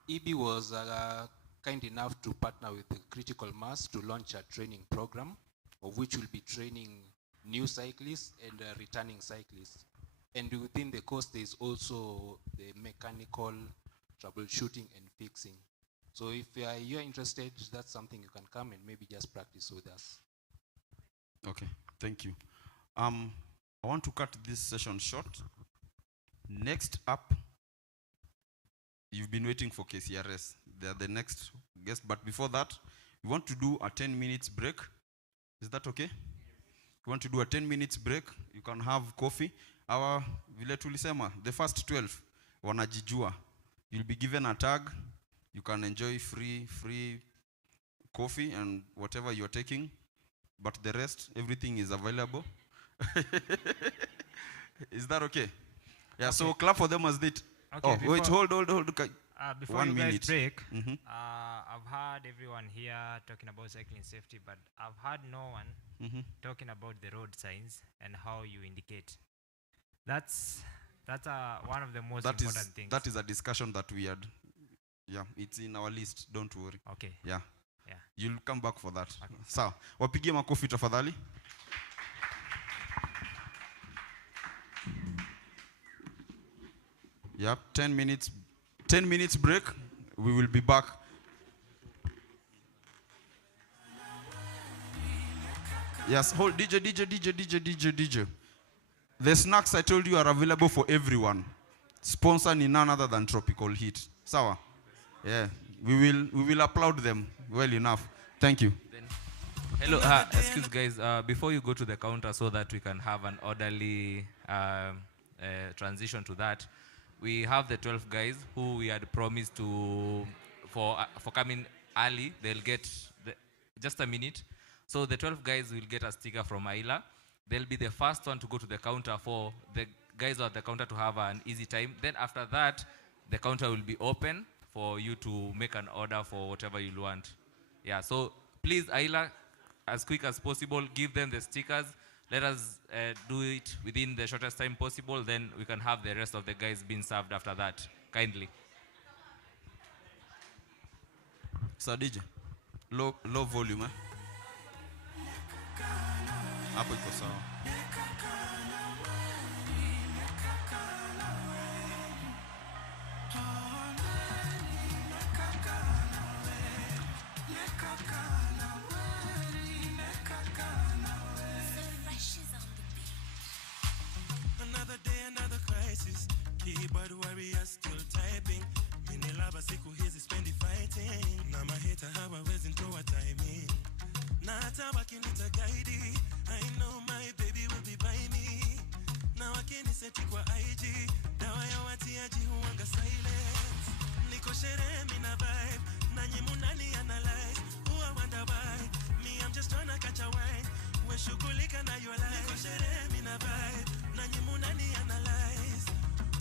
EB was kind enough to partner with the Critical Mass to launch a training program, of which will be training new cyclists and returning cyclists. And within the course, there is also the mechanical troubleshooting and fixing. So if you're interested, that's something you can come and maybe just practice with us. Okay, thank you. I want to cut this session short. Next up, you've been waiting for KCRS. They are the next guest, but before that, we want to do a 10 minutes break. Is that okay? We want to do a 10 minutes break. You can have coffee. Our vile tulisema, the first 12 wanajijua. You'll be given a tag. You can enjoy free coffee and whatever you're taking, but the rest, everything is available. Is that okay? Yeah, okay. So clap for them as they... Okay, wait, hold. Before 1 you minute. guys break, I've heard everyone here talking about cycling safety, but I've heard no one talking about the road signs and how you indicate. That's one of the most important things. That is a discussion that we had. Yeah, it's in our list. Don't worry. Okay. Yeah. Yeah. You'll come back for that. Okay. Sawa. Wapigie makofi tafadhali. Yep, 10 minutes break. We will be back. Yes, hold DJ. The snacks I told you are available for everyone. Sponsor ni none other than Tropical Heat. Sawa? Yeah, we will applaud them well enough. Thank you. Hello, excuse guys, before you go to the counter so that we can have an orderly transition to that, we have the 12 guys who we had promised to, for coming early, they'll get just a minute. So the 12 guys will get a sticker from Aila. They'll be the first one to go to the counter for the guys at the counter to have an easy time. Then after that, the counter will be open for you to make an order for whatever you want. Yeah, so please, Aila, as quick as possible, give them the stickers. Let us do it within the shortest time possible. Then we can have the rest of the guys being served after that. Kindly. So DJ, low volume, eh? Hapo iko sawa. Another day, another crisis. Keyboard warriors still typing. Minilaba siku hizi spendi fighting. Na maheta hawawezi ntoa timing. Na hata wakinita guide, I know my baby will be by me. Na wakiniseti kwa IG, dawa ya watiaji huwanga silence. Niko sherehe mina vibe, na nyimu nani analyze. Huwa wonder why, me I'm just tryna catch a wine. We shughulika na your life. Niko sherehe mina vibe, na nyimu nani analyze.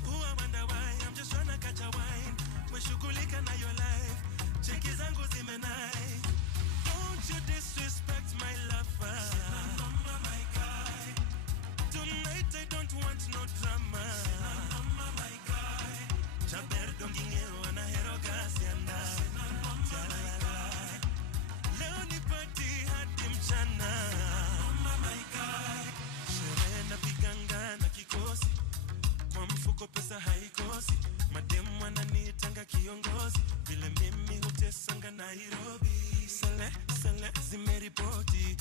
Huwa wonder why, I'm just tryna catch a wine. We shughulika na your life. cheki zangu zimenai. Don't you disrespect my lover. My guy. Tonight I don't want no drama. My guy. Chaber dongingeo na hero gasianda. Leo ni party hadi mchana. My guy. Sherehe na piganga na kikosi. Kwa mfuko pesa haikosi. Mademu wananiitanga kiongozi. Vile mimi hutesanga Nairobi. Sele zimeripoti.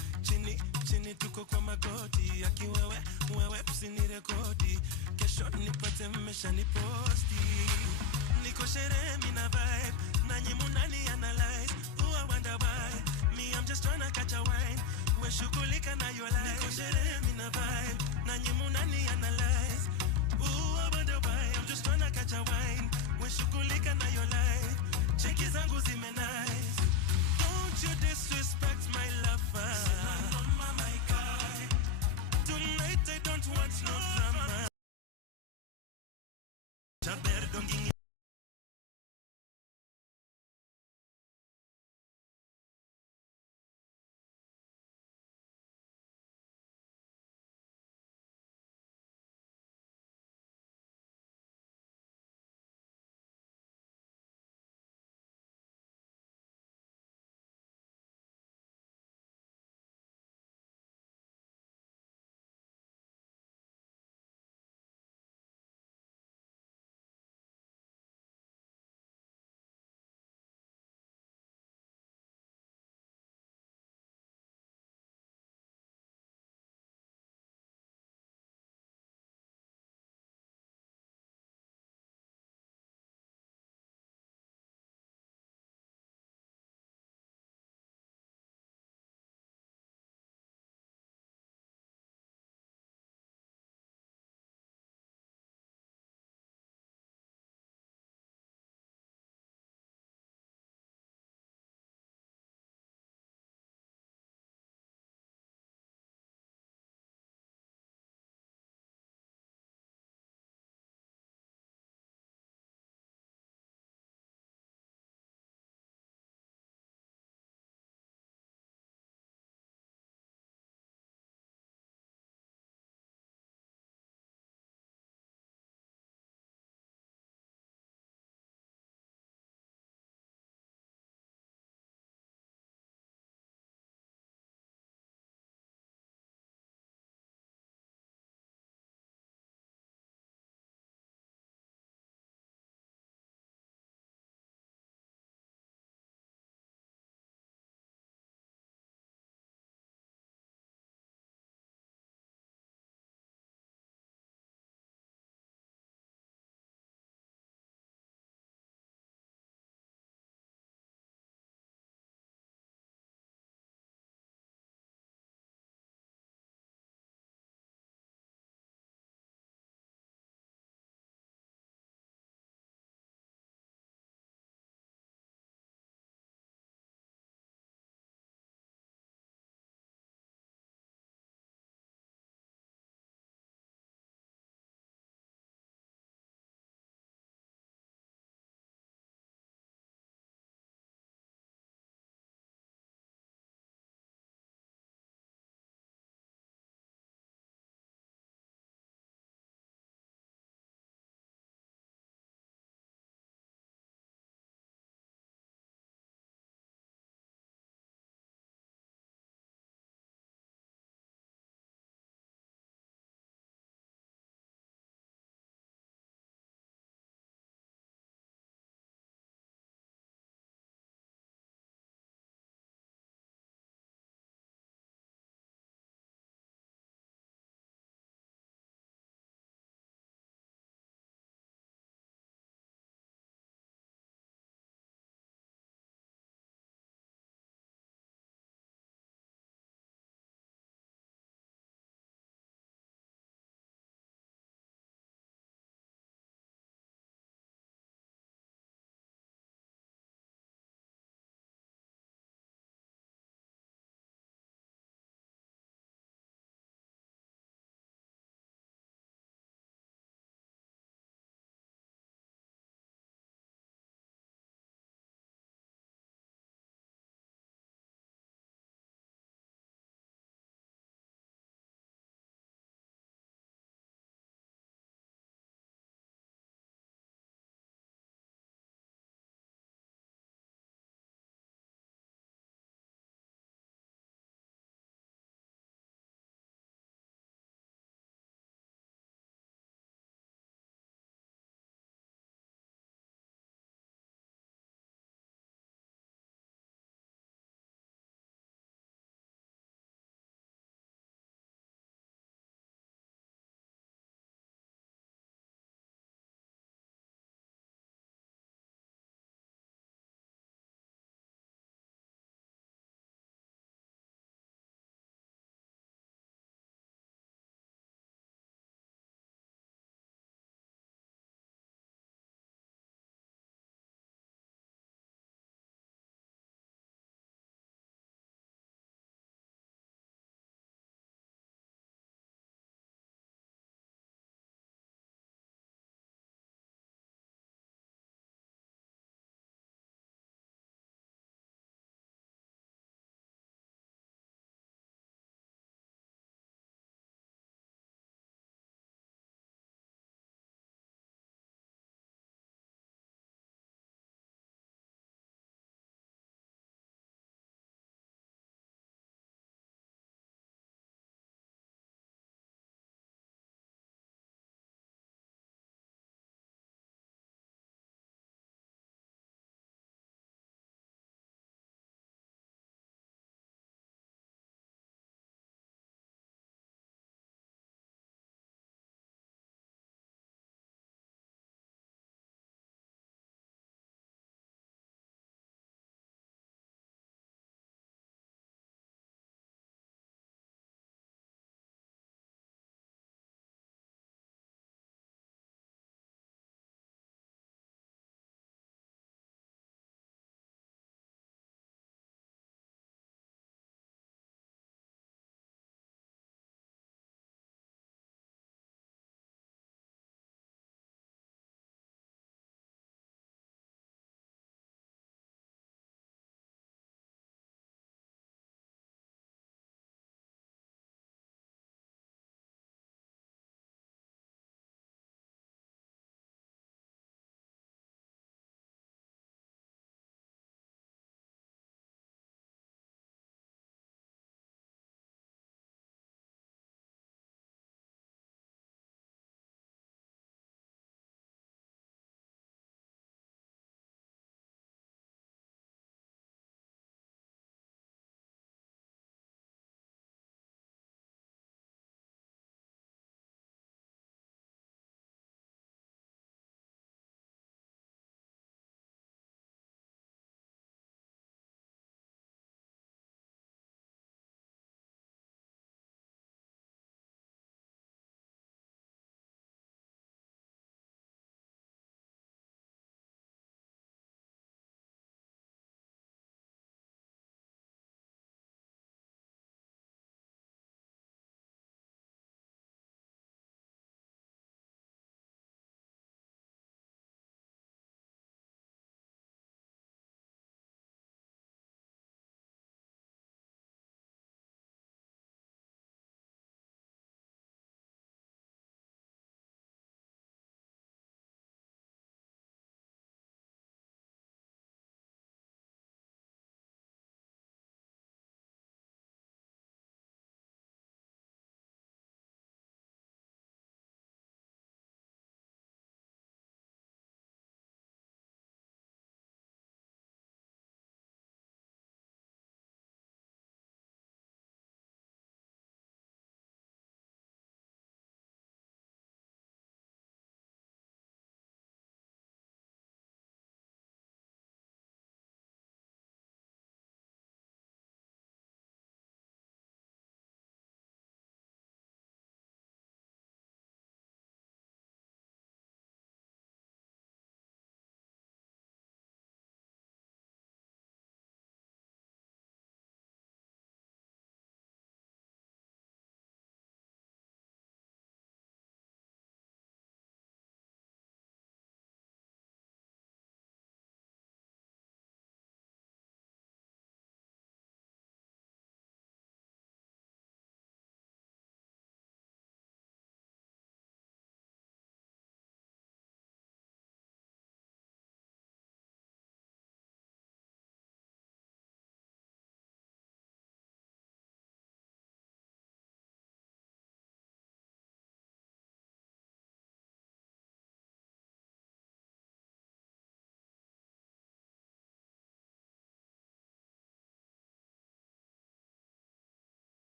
Chini tuko kwa magoti. Akiwewe usinirekodi. Kesho nipate mmesha niposti. Niko sherehe mina vibe. Nanyi munani analyze. Who I wonder why. Me I'm just tryna catch a wine. We shughulika na your life. Niko sherehe mina vibe. Nanyi munani analyze. Ooh, I wonder why. I'm just tryna catch a wine. We shughulika na your life. Cheki zangu nice. Don't you disrespect my lover. My guy. Tonight I don't want no drama. Chaber donging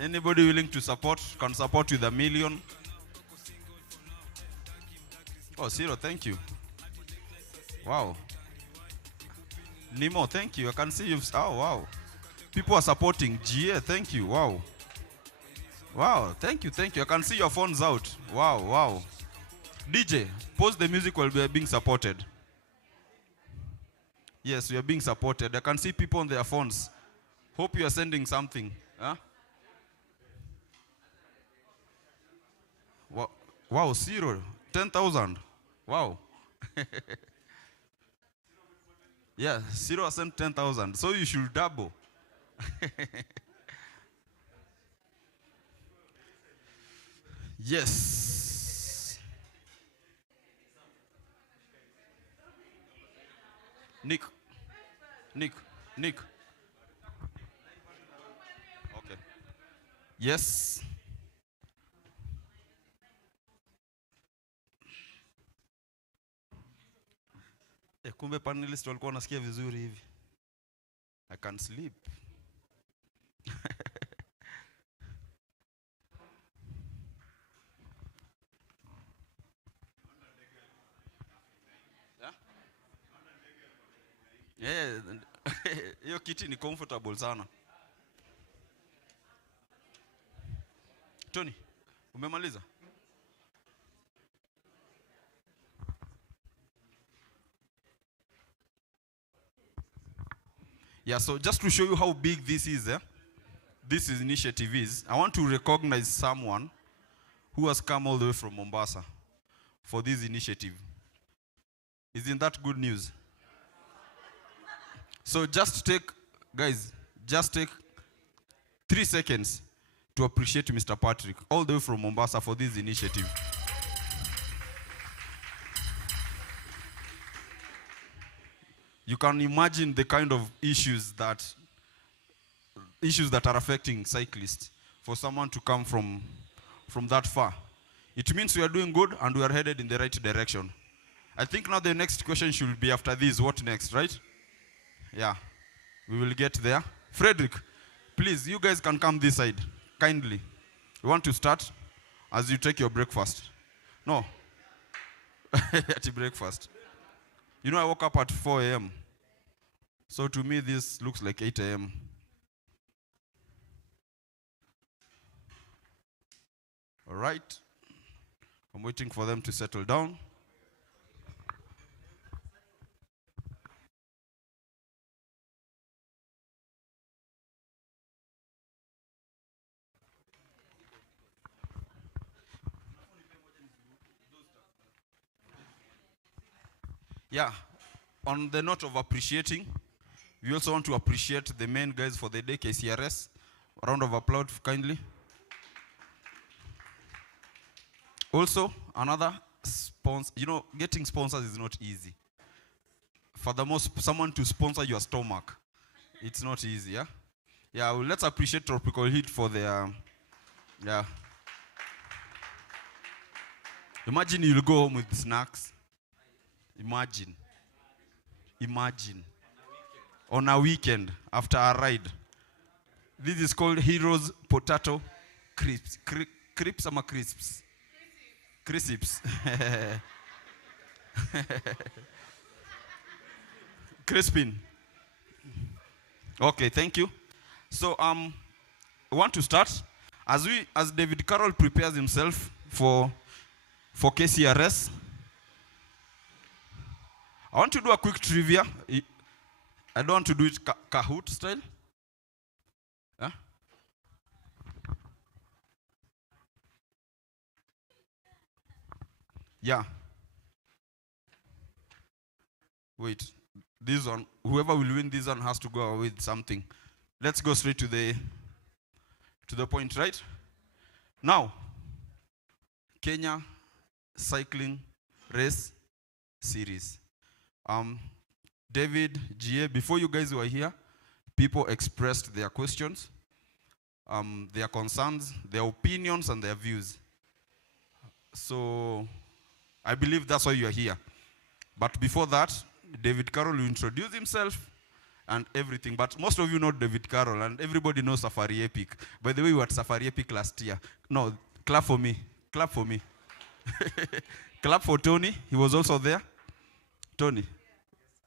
Anybody willing to support can support with $1 million. Oh, Ciro, thank you. Wow. Nemo, thank you. I can see you've. Oh, wow. People are supporting. GA, thank you. Wow. Wow, thank you, thank you. I can see your phones out. Wow, wow. DJ, pause the music while we are being supported. Yes, we are being supported. I can see people on their phones. Hope you are sending something. Huh? Wow, wow, 10,000. Wow. Yeah, Ciro sent 10,000. So you should double. Yes. Nick. Okay. Yes. Kumbe panelist walikuwa wanasikia vizuri hivi. I can sleep. Yeah, hiyo kiti ni comfortable sana. Tony, umemaliza? Yeah, so just to show you how big this is, this initiative is, I want to recognize someone who has come all the way from Mombasa for this initiative. Isn't that good news? So just take 3 seconds to appreciate Mr. Patrick, all the way from Mombasa for this initiative. You can imagine the kind of issues that are affecting cyclists for someone to come from that far. It means we are doing good and we are headed in the right direction. I think now the next question should be after this, what next, right? Yeah, we will get there. Frederick, please, you guys can come this side, kindly. We want to start as you take your breakfast. No. At breakfast. You know, I woke up at 4 a.m. So to me, this looks like 8 a.m. All right. I'm waiting for them to settle down. Yeah, on the note of appreciating, we also want to appreciate the main guys for the day, KCRS. A round of applause, kindly. Also, another sponsor, you know, getting sponsors is not easy. Furthermore, someone to sponsor your stomach, it's not easy, yeah? Yeah, well, let's appreciate Tropical Heat for their, yeah. Imagine you'll go home with snacks. Imagine. On a weekend after a ride. This is called Heroes Potato Crisps. Crisps or crisps? Crisps. Crispin. Okay, thank you. So I want to start as David Carroll prepares himself for KCRS. I want to do a quick trivia. I don't want to do it Kahoot style. Huh? Yeah. Wait. This one, whoever will win this one has to go with something. Let's go straight to the point, right? Now, Kenya Cycling Race Series. David, GA, before you guys were here, people expressed their questions, their concerns, their opinions, and their views. So I believe that's why you are here. But before that, David Carroll will introduce himself and everything. But most of you know David Carroll, and everybody knows Safari Epic. By the way, we were at Safari Epic last year. No, clap for me. Clap for me. Clap for Tony. He was also there. Tony,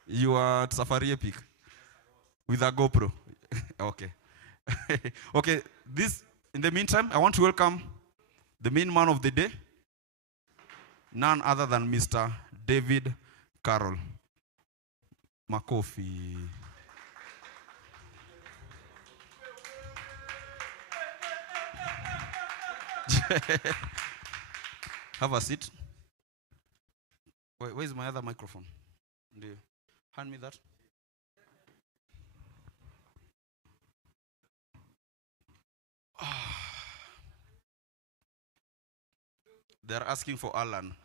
you were at Safari Epic with a GoPro. Okay. Okay, in the meantime, I want to welcome the main man of the day, none other than Mr. David Carroll. Makofi. Have a seat. Where's my other microphone? Hand me that. They're asking for Alan,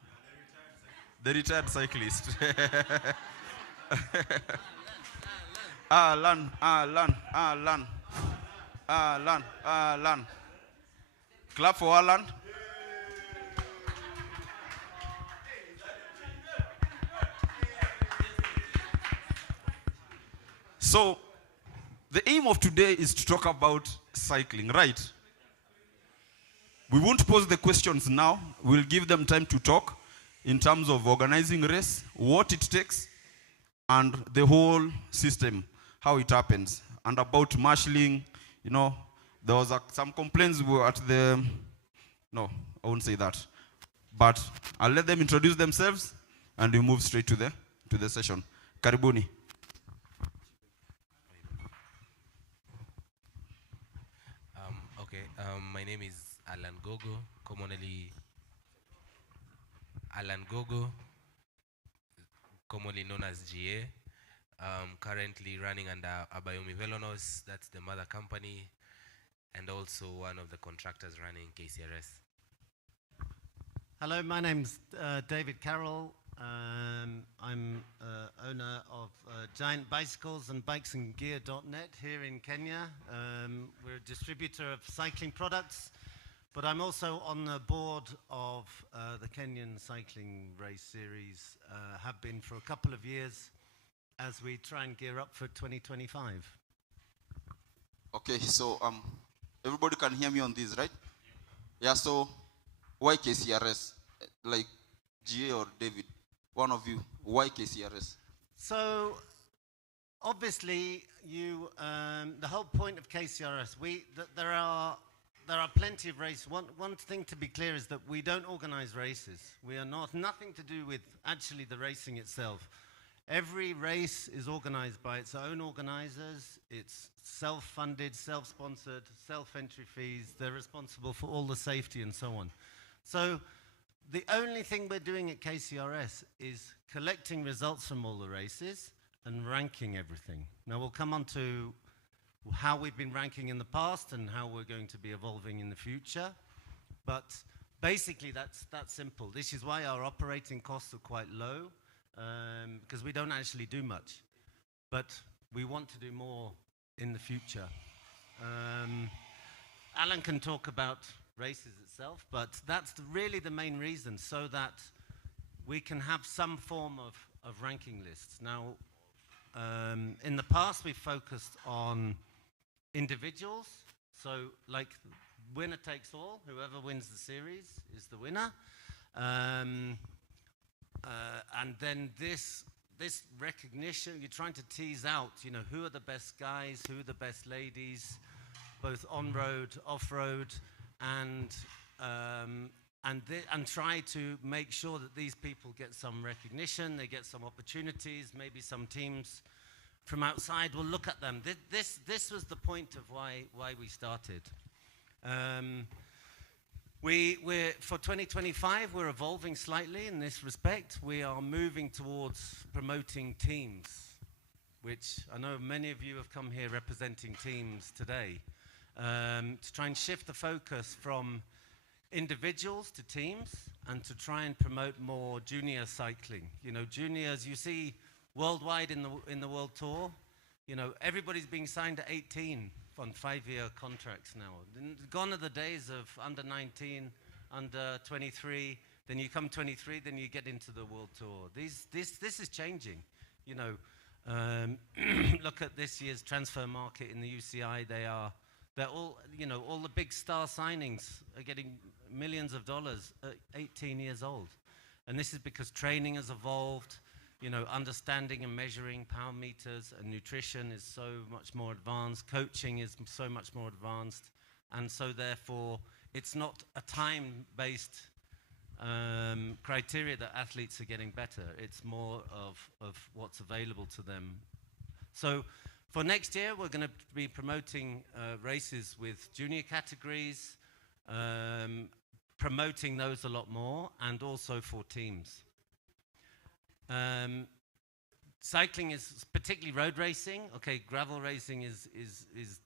the retired cyclist. Alan. Clap for Alan. So, the aim of today is to talk about cycling, right? We won't pose the questions now. We'll give them time to talk in terms of organizing race, what it takes, and the whole system, how it happens. And about marshalling, there was some complaints at the... No, I won't say that. But I'll let them introduce themselves, and we move straight to the session. Karibuni. My name is Alan Gogo, commonly known as GA. Currently running under Abayomi Velonos, that's the mother company, and also one of the contractors running KCRS. Hello, my name's David Carroll. I'm owner of Giant Bicycles and bikesandgear.net here in Kenya. We're a distributor of cycling products, but I'm also on the board of the Kenyan Cycling Race Series, have been for a couple of years as we try and gear up for 2025. Okay, so everybody can hear me on this, right? Yeah, so why KCRS? Like GA or David? One of you, why KCRS? So, obviously, the whole point of KCRS, there are plenty of races. One thing to be clear is that we don't organize races. We are nothing to do with actually the racing itself. Every race is organized by its own organizers. It's self-funded, self-sponsored, self-entry fees. They're responsible for all the safety and so on. So, the only thing we're doing at KCRS is collecting results from all the races and ranking everything. Now we'll come on to how we've been ranking in the past and how we're going to be evolving in the future. But basically that's simple. This is why our operating costs are quite low, because we don't actually do much. But we want to do more in the future. Alan can talk about races itself, but that's really the main reason, so that we can have some form of ranking lists. Now, in the past, we focused on individuals, so like winner takes all, whoever wins the series is the winner. And then this recognition, you're trying to tease out, who are the best guys, who are the best ladies, both on-road, off-road, and try to make sure that these people get some recognition, they get some opportunities, maybe some teams from outside will look at them. This was the point of why we started. For 2025, we're evolving slightly in this respect. We are moving towards promoting teams, which I know many of you have come here representing teams today. To try and shift the focus from individuals to teams and to try and promote more junior cycling. Juniors, you see worldwide in the World Tour, everybody's being signed at 18 on 5-year contracts now. Gone are the days of under 19, under 23, then you come 23, then you get into the World Tour. This is changing, Look at this year's transfer market in the UCI. They're all, you know, all the big star signings are getting millions of dollars at 18 years old. And this is because training has evolved, you know, understanding and measuring power meters and nutrition is so much more advanced, coaching is so much more advanced, and so therefore it's not a time-based criteria that athletes are getting better. It's more of what's available to them. So for next year, we're going to be promoting races with junior categories, promoting those a lot more, and also for teams. Cycling is particularly road racing. Okay, gravel racing is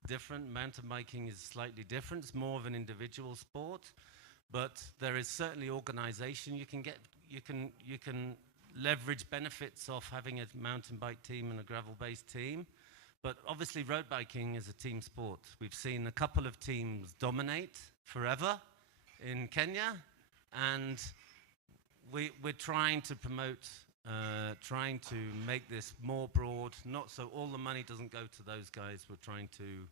different. Mountain biking is slightly different. It's more of an individual sport, but there is certainly organization. You can leverage benefits of having a mountain bike team and a gravel-based team. But obviously road biking is a team sport. We've seen a couple of teams dominate forever in Kenya, and we're trying to promote, trying to make this more broad, not so all the money doesn't go to those guys. We're trying to.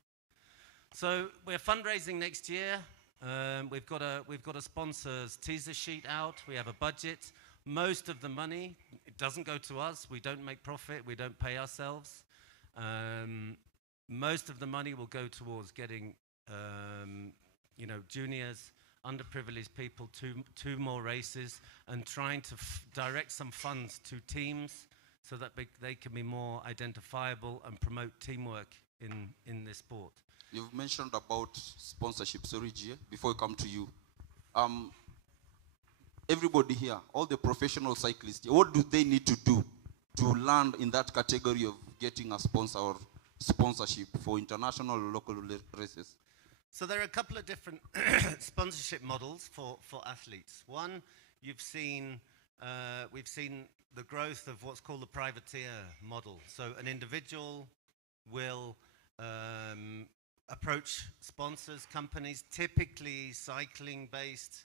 So we're fundraising next year. We've got a sponsor's teaser sheet out. We have a budget. Most of the money, it doesn't go to us. We don't make profit. We don't pay ourselves. Most of the money will go towards getting, you know, juniors, underprivileged people to more races, and trying to direct some funds to teams so that they can be more identifiable and promote teamwork in this sport. You've mentioned about sponsorship. Sorry, Gia, before I come to you. Everybody here, all the professional cyclists, what do they need to do to land in that category of getting a sponsor or sponsorship for international or local races? So there are a couple of different sponsorship models for athletes. One, we've seen the growth of what's called the privateer model. So an individual will approach sponsors, companies, typically cycling-based,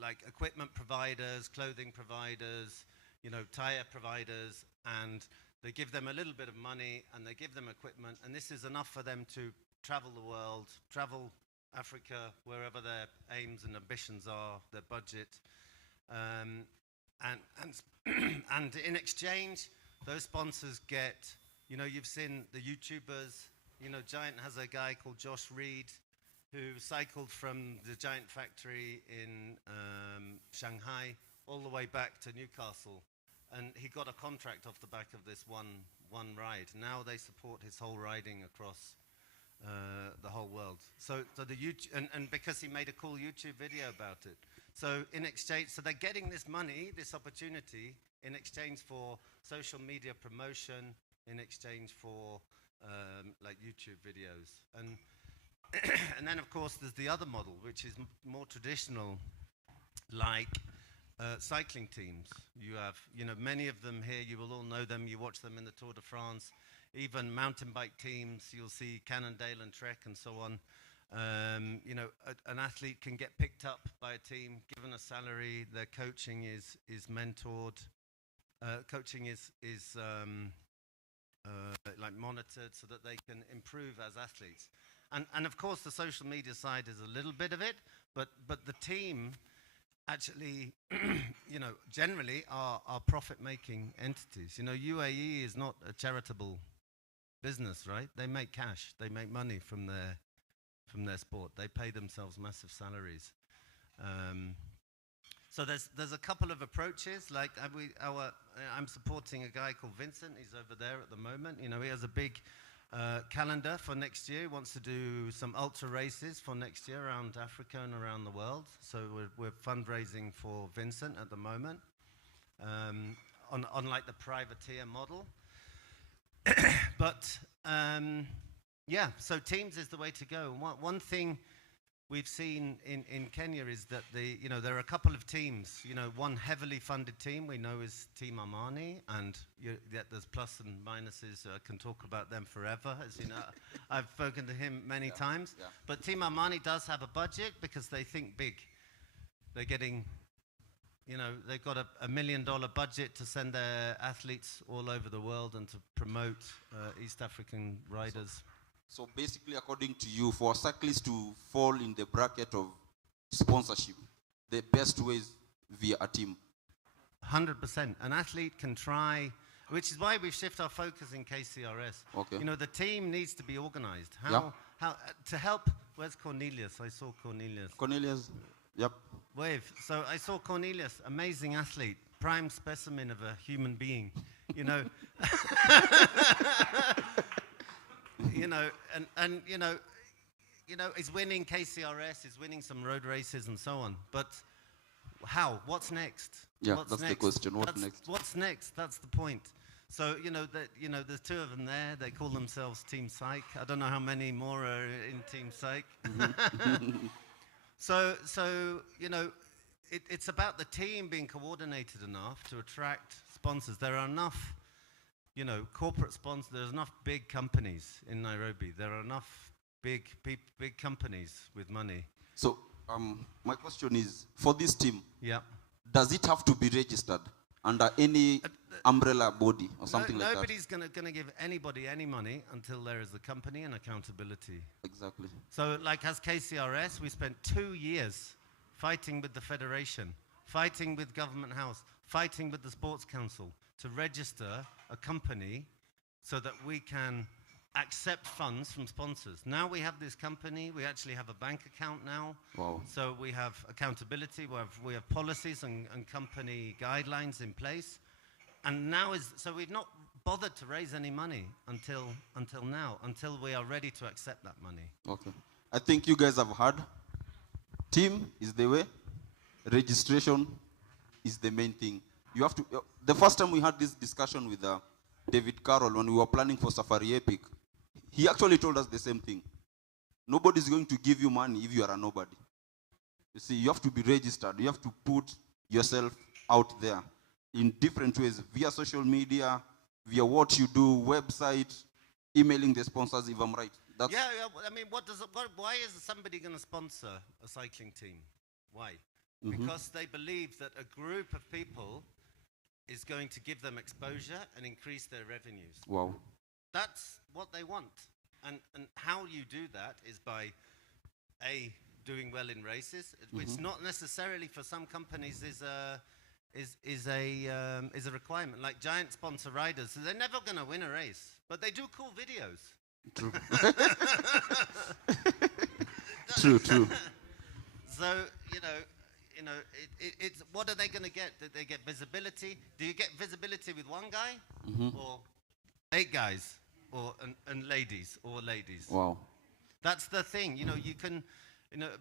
like equipment providers, clothing providers, you know, tire providers, and they give them a little bit of money and they give them equipment, and this is enough for them to travel the world, travel Africa, wherever their aims and ambitions are, their budget, and in exchange, those sponsors get, you know, you've seen the YouTubers, you know, Giant has a guy called Josh Reed who cycled from the Giant factory in Shanghai all the way back to Newcastle, and he got a contract off the back of this one ride. Now they support his whole riding across the whole world. So the and because he made a cool YouTube video about it. So in exchange, so they're getting this money, this opportunity, in exchange for social media promotion, in exchange for like YouTube videos, and and then of course there's the other model, which is more traditional, like cycling teams. You have, you know, many of them here. You will all know them. You watch them in the Tour de France. Even mountain bike teams, you'll see Cannondale and Trek and so on. You know, an athlete can get picked up by a team, given a salary. Their coaching is mentored. Coaching is like monitored so that they can improve as athletes. And of course, the social media side is a little bit of it, but the team actually, you know, generally are profit-making entities. You know, UAE is not a charitable business, right? They make cash. They make money from their sport. They pay themselves massive salaries. So there's a couple of approaches. Like I'm supporting a guy called Vincent. He's over there at the moment. You know, he has a big calendar for next year. He wants to do some ultra races for next year around Africa and around the world. So we're fundraising for Vincent at the moment, on like the privateer model. But yeah, so teams is the way to go. One thing we've seen in Kenya is that there are a couple of teams. You know, one heavily funded team we know is Team Amani, and there's plus and minuses. I can talk about them forever. As you know, I've spoken to him many times. Yeah. But Team Amani does have a budget because they think big. They're getting You know, they've got a $1 million budget to send their athletes all over the world and to promote East African riders. So basically, according to you, for cyclists to fall in the bracket of sponsorship, the best way is via a team. 100%. An athlete can try, which is why we shift our focus in KCRS. Okay. You know, the team needs to be organized. Yeah. How to help? Where's Cornelius? I saw Cornelius. Cornelius, yep. Wave. So I saw Cornelius, amazing athlete, prime specimen of a human being. You know, you know, and you know, he's winning KCRS, he's winning some road races and so on. But how? What's next? Yeah, what's that's next? the question. What next? What's next? That's the point. So there's two of them there. They call themselves Team Psych. I don't know how many more are in Team Psych. So it's about the team being coordinated enough to attract sponsors. There are enough, corporate sponsors. There's enough big companies in Nairobi. There are enough big companies with money. So my question is, for this team, yeah, does it have to be registered under any umbrella body or something like that? Nobody's going to give anybody any money until there is a company and accountability. Exactly. So like as KCRS, we spent 2 years fighting with the federation, fighting with Government House, fighting with the Sports Council to register a company so that we can accept funds from sponsors. Now we have this company, we actually have a bank account now. Wow. So we have accountability, we have policies and company guidelines in place. And now so we've not bothered to raise any money until now, until we are ready to accept that money. Okay. I think you guys have heard. Team is the way. Registration is the main thing. You have to. The first time we had this discussion with David Carroll when we were planning for Safari Epic, he actually told us the same thing. Nobody's going to give you money if you are a nobody. You see, you have to be registered. You have to put yourself out there in different ways, via social media, via what you do, website, emailing the sponsors, if I'm right. That's Yeah. I mean, why is somebody going to sponsor a cycling team? Why? Because they believe that a group of people is going to give them exposure and increase their revenues. Wow. That's what they want. And how you do that is by, doing well in races, which not necessarily for some companies is a requirement. Like giant sponsor riders, so they're never going to win a race, but they do cool videos. True. True. So it's what are they going to get? Did they get visibility? Do you get visibility with one guy, or 8 guys, or and ladies, or ladies? Wow. That's the thing. You can,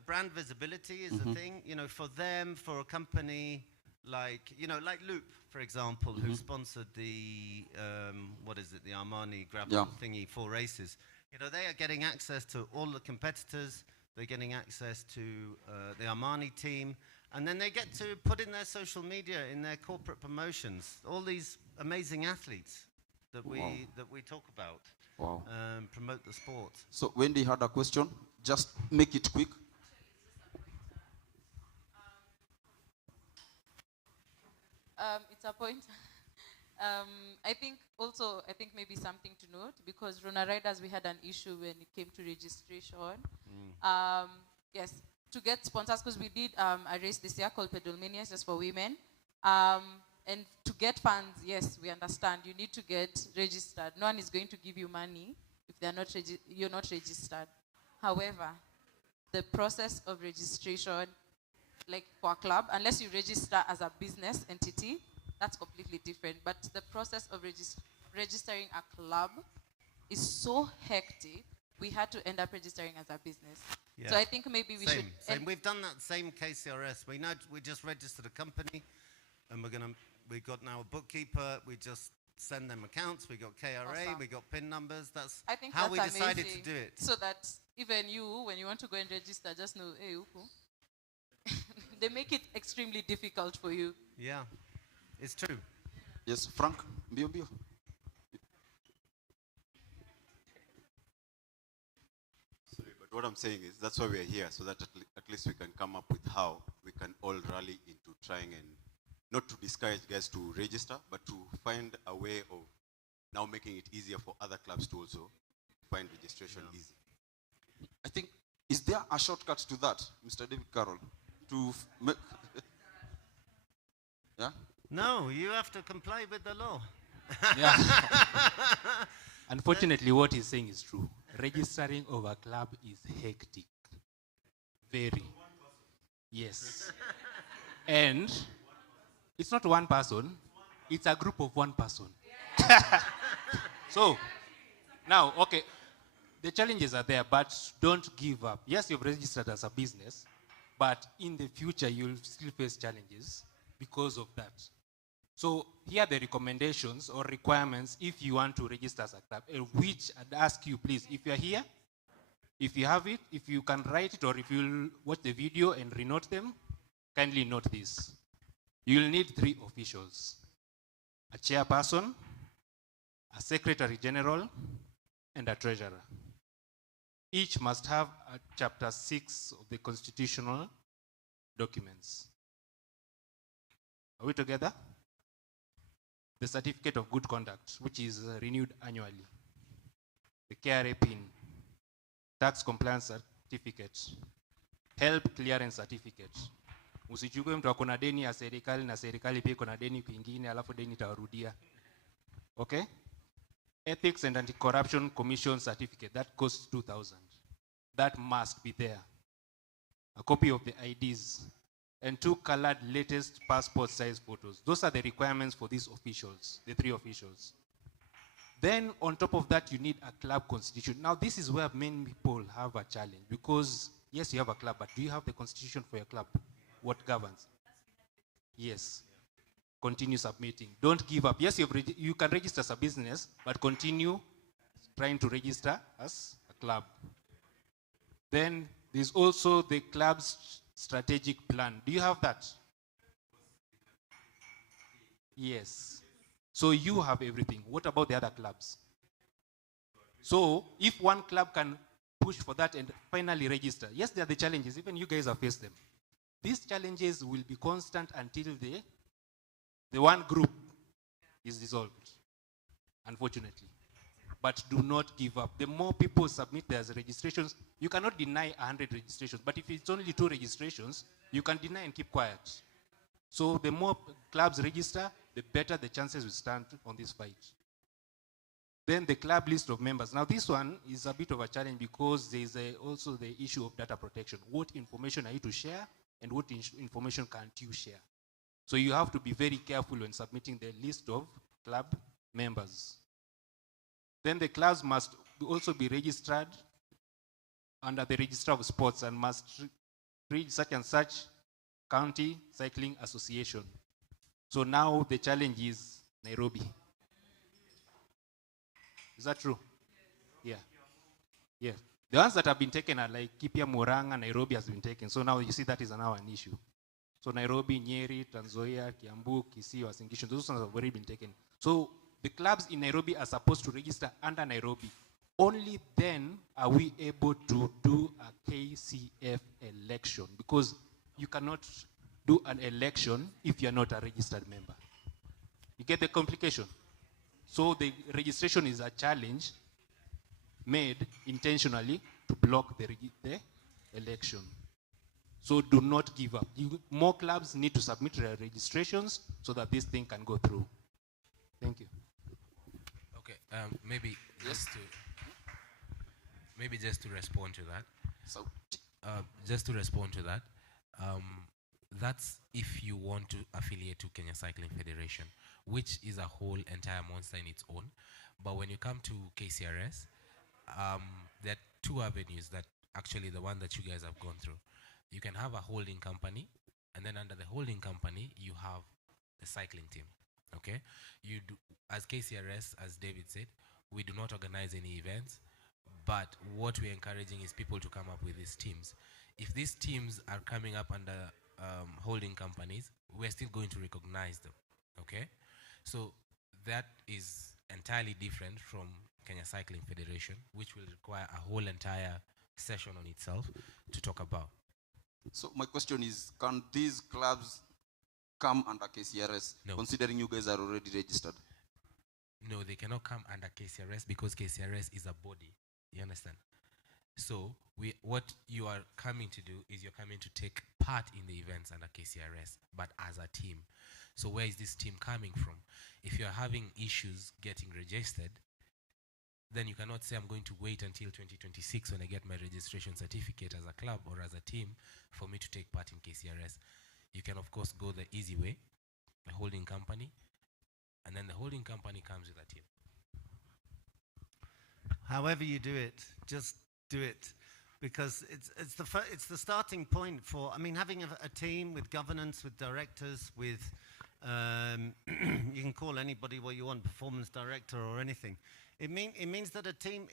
brand visibility is a thing. For them, for a company like Loop, for example, who sponsored the the Armani gravel thingy 4 races. They are getting access to all the competitors. They're getting access to the Armani team, and then they get to put in their social media, in their corporate promotions, all these amazing athletes that we talk about. Wow. Promote the sport. So Wendy had a question. Just make it quick. It's a point. I think maybe something to note, because Rona Riders, we had an issue when it came to registration. Yes, to get sponsors, because we did a race this year called Pedalmania, just for women. And to get funds, yes, we understand, you need to get registered. No one is going to give you money if you're not registered. However, the process of registration, like for a club, unless you register as a business entity, that's completely different. But the process of registering a club is so hectic, we had to end up registering as a business. Yeah. So I think maybe we should... Same. We've done that same KCRS. We just registered a company, and we got now a bookkeeper. We just send them accounts. We got KRA. Awesome. We got PIN numbers. That's I think how we that's decided amazing. to do it. So that even you, when you want to go and register, just know, hey, Uku. They make it extremely difficult for you. Yeah, it's true. Yes, Frank, Bio. Sorry, but what I'm saying is that's why we're here, so that at least we can come up with how we can all rally into trying and not to discourage guys to register, but to find a way of now making it easier for other clubs to also find registration easy. I think, is there a shortcut to that, Mr. David Carroll? To make yeah? No, you have to comply with the law. Yeah. Unfortunately, what he's saying is true. Registering of a club is hectic. Very. Yes. And it's not one person, it's a group of one person. So, now, okay, the challenges are there, but don't give up. Yes, you've registered as a business, but in the future, you'll still face challenges because of that. So here are the recommendations or requirements if you want to register as a club, which I'd ask you, please, if you're here, if you have it, if you can write it, or if you'll watch the video and renote them, kindly note this. You'll need 3 officials: a chairperson, a secretary general, and a treasurer. Each must have a chapter 6 of the constitutional documents. Are we together? The certificate of good conduct, which is renewed annually. The KRA PIN, tax compliance certificate, help clearance certificate. Usichukue mtu akona deni ya serikali na serikali pia kuna deni kwingine alafu deni itawarudia. Okay? Ethics and Anti-Corruption Commission certificate, that costs 2,000. That must be there. A copy of the IDs and 2 colored latest passport size photos. Those are the requirements for these officials, the 3 officials. Then on top of that, you need a club constitution. Now this is where many people have a challenge because yes, you have a club, but do you have the constitution for your club? What governs? Yes. Continue submitting. Don't give up. Yes, you can register as a business, but continue trying to register as a club. Then there's also the club's strategic plan. Do you have that? Yes. So you have everything. What about the other clubs? So if one club can push for that and finally register, yes, there are the challenges. Even you guys have faced them. These challenges will be constant until the one group is dissolved, unfortunately. But do not give up. The more people submit their registrations, you cannot deny 100 registrations. But if it's only 2 registrations, you can deny and keep quiet. So the more clubs register, the better the chances we stand on this fight. Then the club list of members. Now this one is a bit of a challenge because there is also the issue of data protection. What information are you to share and what information can't you share? So you have to be very careful when submitting the list of club members. Then the clubs must also be registered under the Register of Sports and must reach such and such county cycling association. So now the challenge is Nairobi. Is that true? Yeah. Yeah. The ones that have been taken are like Kipia, Murang'a, Nairobi has been taken. So now you see that is now an issue. So Nairobi, Nyeri, Trans Nzoia, Kiambu, Kisii, Uasin Gishu, those ones have already been taken. So the clubs in Nairobi are supposed to register under Nairobi. Only then are we able to do a KCF election because you cannot do an election if you're not a registered member. You get the complication? So the registration is a challenge made intentionally to block the election. So do not give up. More clubs need to submit their registrations so that this thing can go through. Thank you. Okay, maybe just to respond to that. So, just to respond to that, that's if you want to affiliate to Kenya Cycling Federation, which is a whole entire monster in its own. But when you come to KCRS, there are 2 avenues that actually the one that you guys have gone through. You can have a holding company, and then under the holding company, you have the cycling team. Okay? You do, as KCRS, as David said, we do not organize any events, but what we're encouraging is people to come up with these teams. If these teams are coming up under holding companies, we're still going to recognize them. Okay? So that is entirely different from Kenya Cycling Federation, which will require a whole entire session on itself to talk about. So my question is, can these clubs come under KCRS, No. considering you guys are already registered? No, they cannot come under KCRS because KCRS is a body. You understand? So what you are coming to do is you're coming to take part in the events under KCRS, but as a team. So where is this team coming from? If you're having issues getting registered, then you cannot say I'm going to wait until 2026 when I get my registration certificate as a club or as a team for me to take part in KCRS. You can of course go the easy way, a holding company, and then the holding company comes with a team. However you do it, just do it, because it's the starting point for. I mean, having a team with governance, with directors, with you can call anybody what you want, performance director or anything. It means that a team,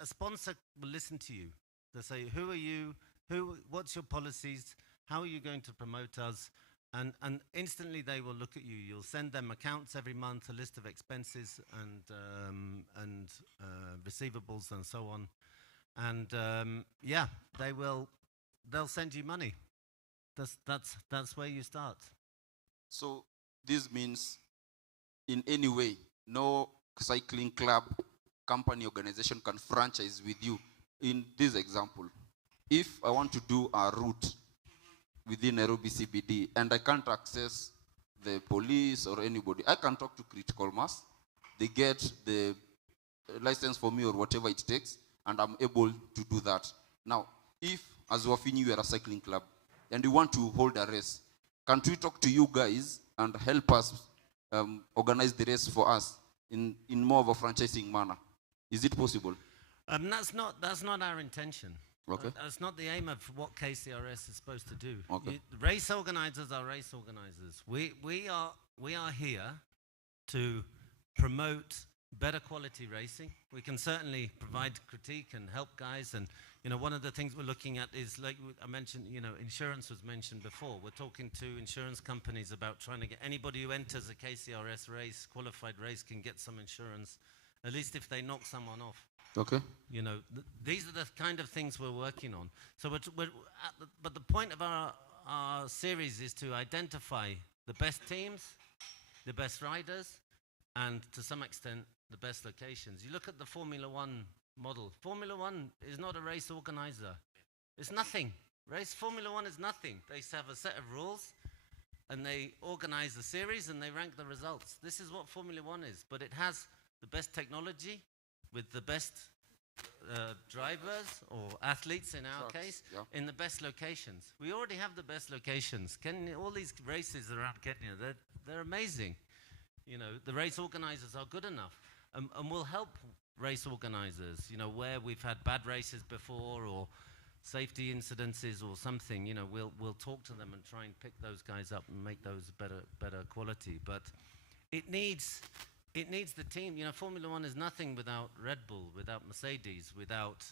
a sponsor will listen to you. They'll say, who are you? What's your policies? How are you going to promote us? And instantly they will look at you. You'll send them accounts every month, a list of expenses and receivables and so on. And yeah, they'll send you money. That's where you start. So this means in any way, no cycling club, company, organization can franchise with you. In this example, if I want to do a route within Nairobi CBD and I can't access the police or anybody, I can talk to Critical Mass. They get the license for me or whatever it takes, and I'm able to do that. Now, if as Wafini you are a cycling club and you want to hold a race, can't we talk to you guys and help us organize the race for us in more of a franchising manner? Is it possible? That's not our intention. Okay. That's not the aim of what KCRS is supposed to do. Okay. Race organizers are race organizers. We are here to promote better quality racing. We can certainly provide critique and help guys. And one of the things we're looking at is, like I mentioned, insurance was mentioned before. We're talking to insurance companies about trying to get anybody who enters a KCRS race, qualified race, can get some insurance, at least if they knock someone off. Okay. These are the kind of things we're working on. So but the point of our series is to identify the best teams, the best riders, and to some extent the best locations. You look at the Formula One model. Formula One is not a race organizer. It's nothing. Formula One is nothing. They have a set of rules and they organize the series and they rank the results. This is what Formula One is, but it has the best technology with the best drivers or athletes in our case, in the best locations. We already have the best locations. All these races around Kenya, they're amazing. The race organizers are good enough, and we'll help race organizers, where we've had bad races before or safety incidences or something, we'll talk to them and try and pick those guys up and make those better quality. But it needs the team. Formula One is nothing without Red Bull, without Mercedes, without,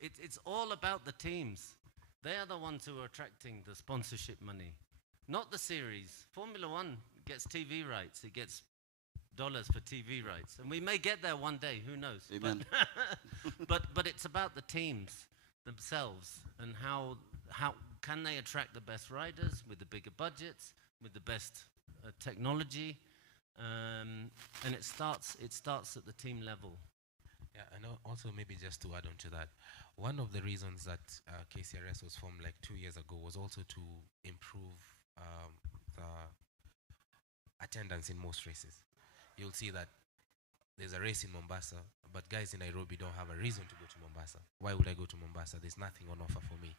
it's all about the teams. They are the ones who are attracting the sponsorship money, not the series. Formula One gets TV rights. It gets dollars for TV rights. And we may get there one day, who knows? Amen. But it's about the teams themselves and how can they attract the best riders with the bigger budgets, with the best technology. And it starts at the team level. Yeah, and also maybe just to add on to that, one of the reasons that KCRS was formed like 2 years ago was also to improve the attendance in most races. You'll see that there's a race in Mombasa, but guys in Nairobi don't have a reason to go to Mombasa. Why would I go to Mombasa? There's nothing on offer for me.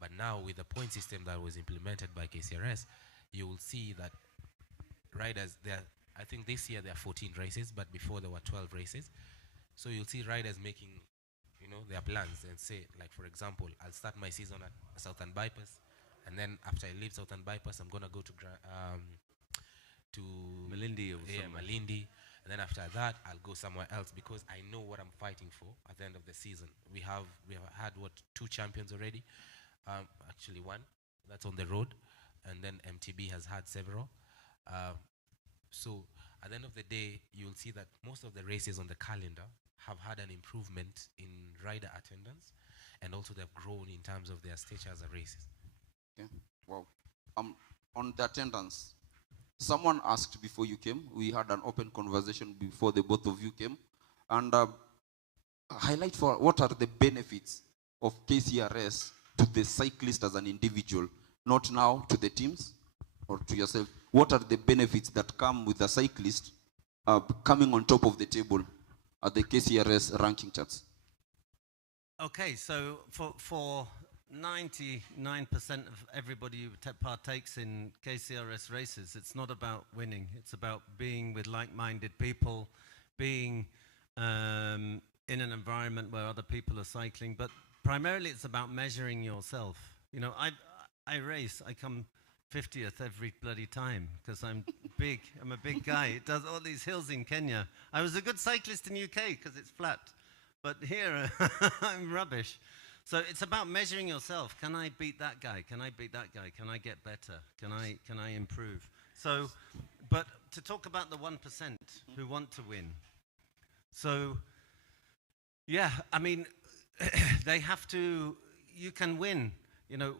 But now with the point system that was implemented by KCRS, you will see that riders, I think this year there are 14 races, but before there were 12 races. So you'll see riders making, their plans and say, like for example, I'll start my season at Southern Bypass, and then after I leave Southern Bypass, I'm gonna go to Malindi or Malindi, and then after that, I'll go somewhere else because I know what I'm fighting for at the end of the season. We have had 2 champions already, actually 1 that's on the road, and then MTB has had several. So at the end of the day, you'll see that most of the races on the calendar have had an improvement in rider attendance, and also they've grown in terms of their stature as a races. Okay. Wow. on the attendance. Someone asked before you came. We had an open conversation before the both of you came. And highlight for what are the benefits of KCRS to the cyclist as an individual, not now to the teams or to yourself. What are the benefits that come with a cyclist coming on top of the table at the KCRS ranking charts? Okay, so for 99% of everybody who partakes in KCRS races, it's not about winning. It's about being with like-minded people, being in an environment where other people are cycling. But primarily, it's about measuring yourself. You know, I race. I come 50th every bloody time because I'm big. I'm a big guy. It does all these hills in Kenya. I was a good cyclist in UK because it's flat. But here, I'm rubbish. So it's about measuring yourself. Can I beat that guy? Can I beat that guy? Can I get better? Can I improve? So, but to talk about the 1% who want to win. So, yeah, I mean, they have to, you can win. You know,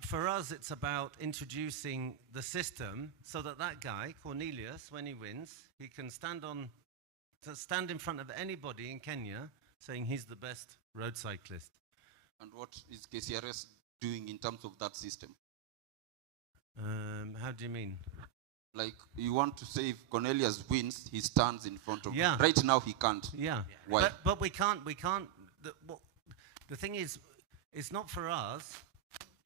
for us, it's about introducing the system so that that guy, Cornelius, when he wins, he can stand in front of anybody in Kenya saying he's the best road cyclist. And what is KCRS doing in terms of that system? How do you mean? Like, you want to say if Cornelius wins, he stands in front of Yeah. Right now, he can't. Yeah. Why? But we can't, the thing is, it's not for us.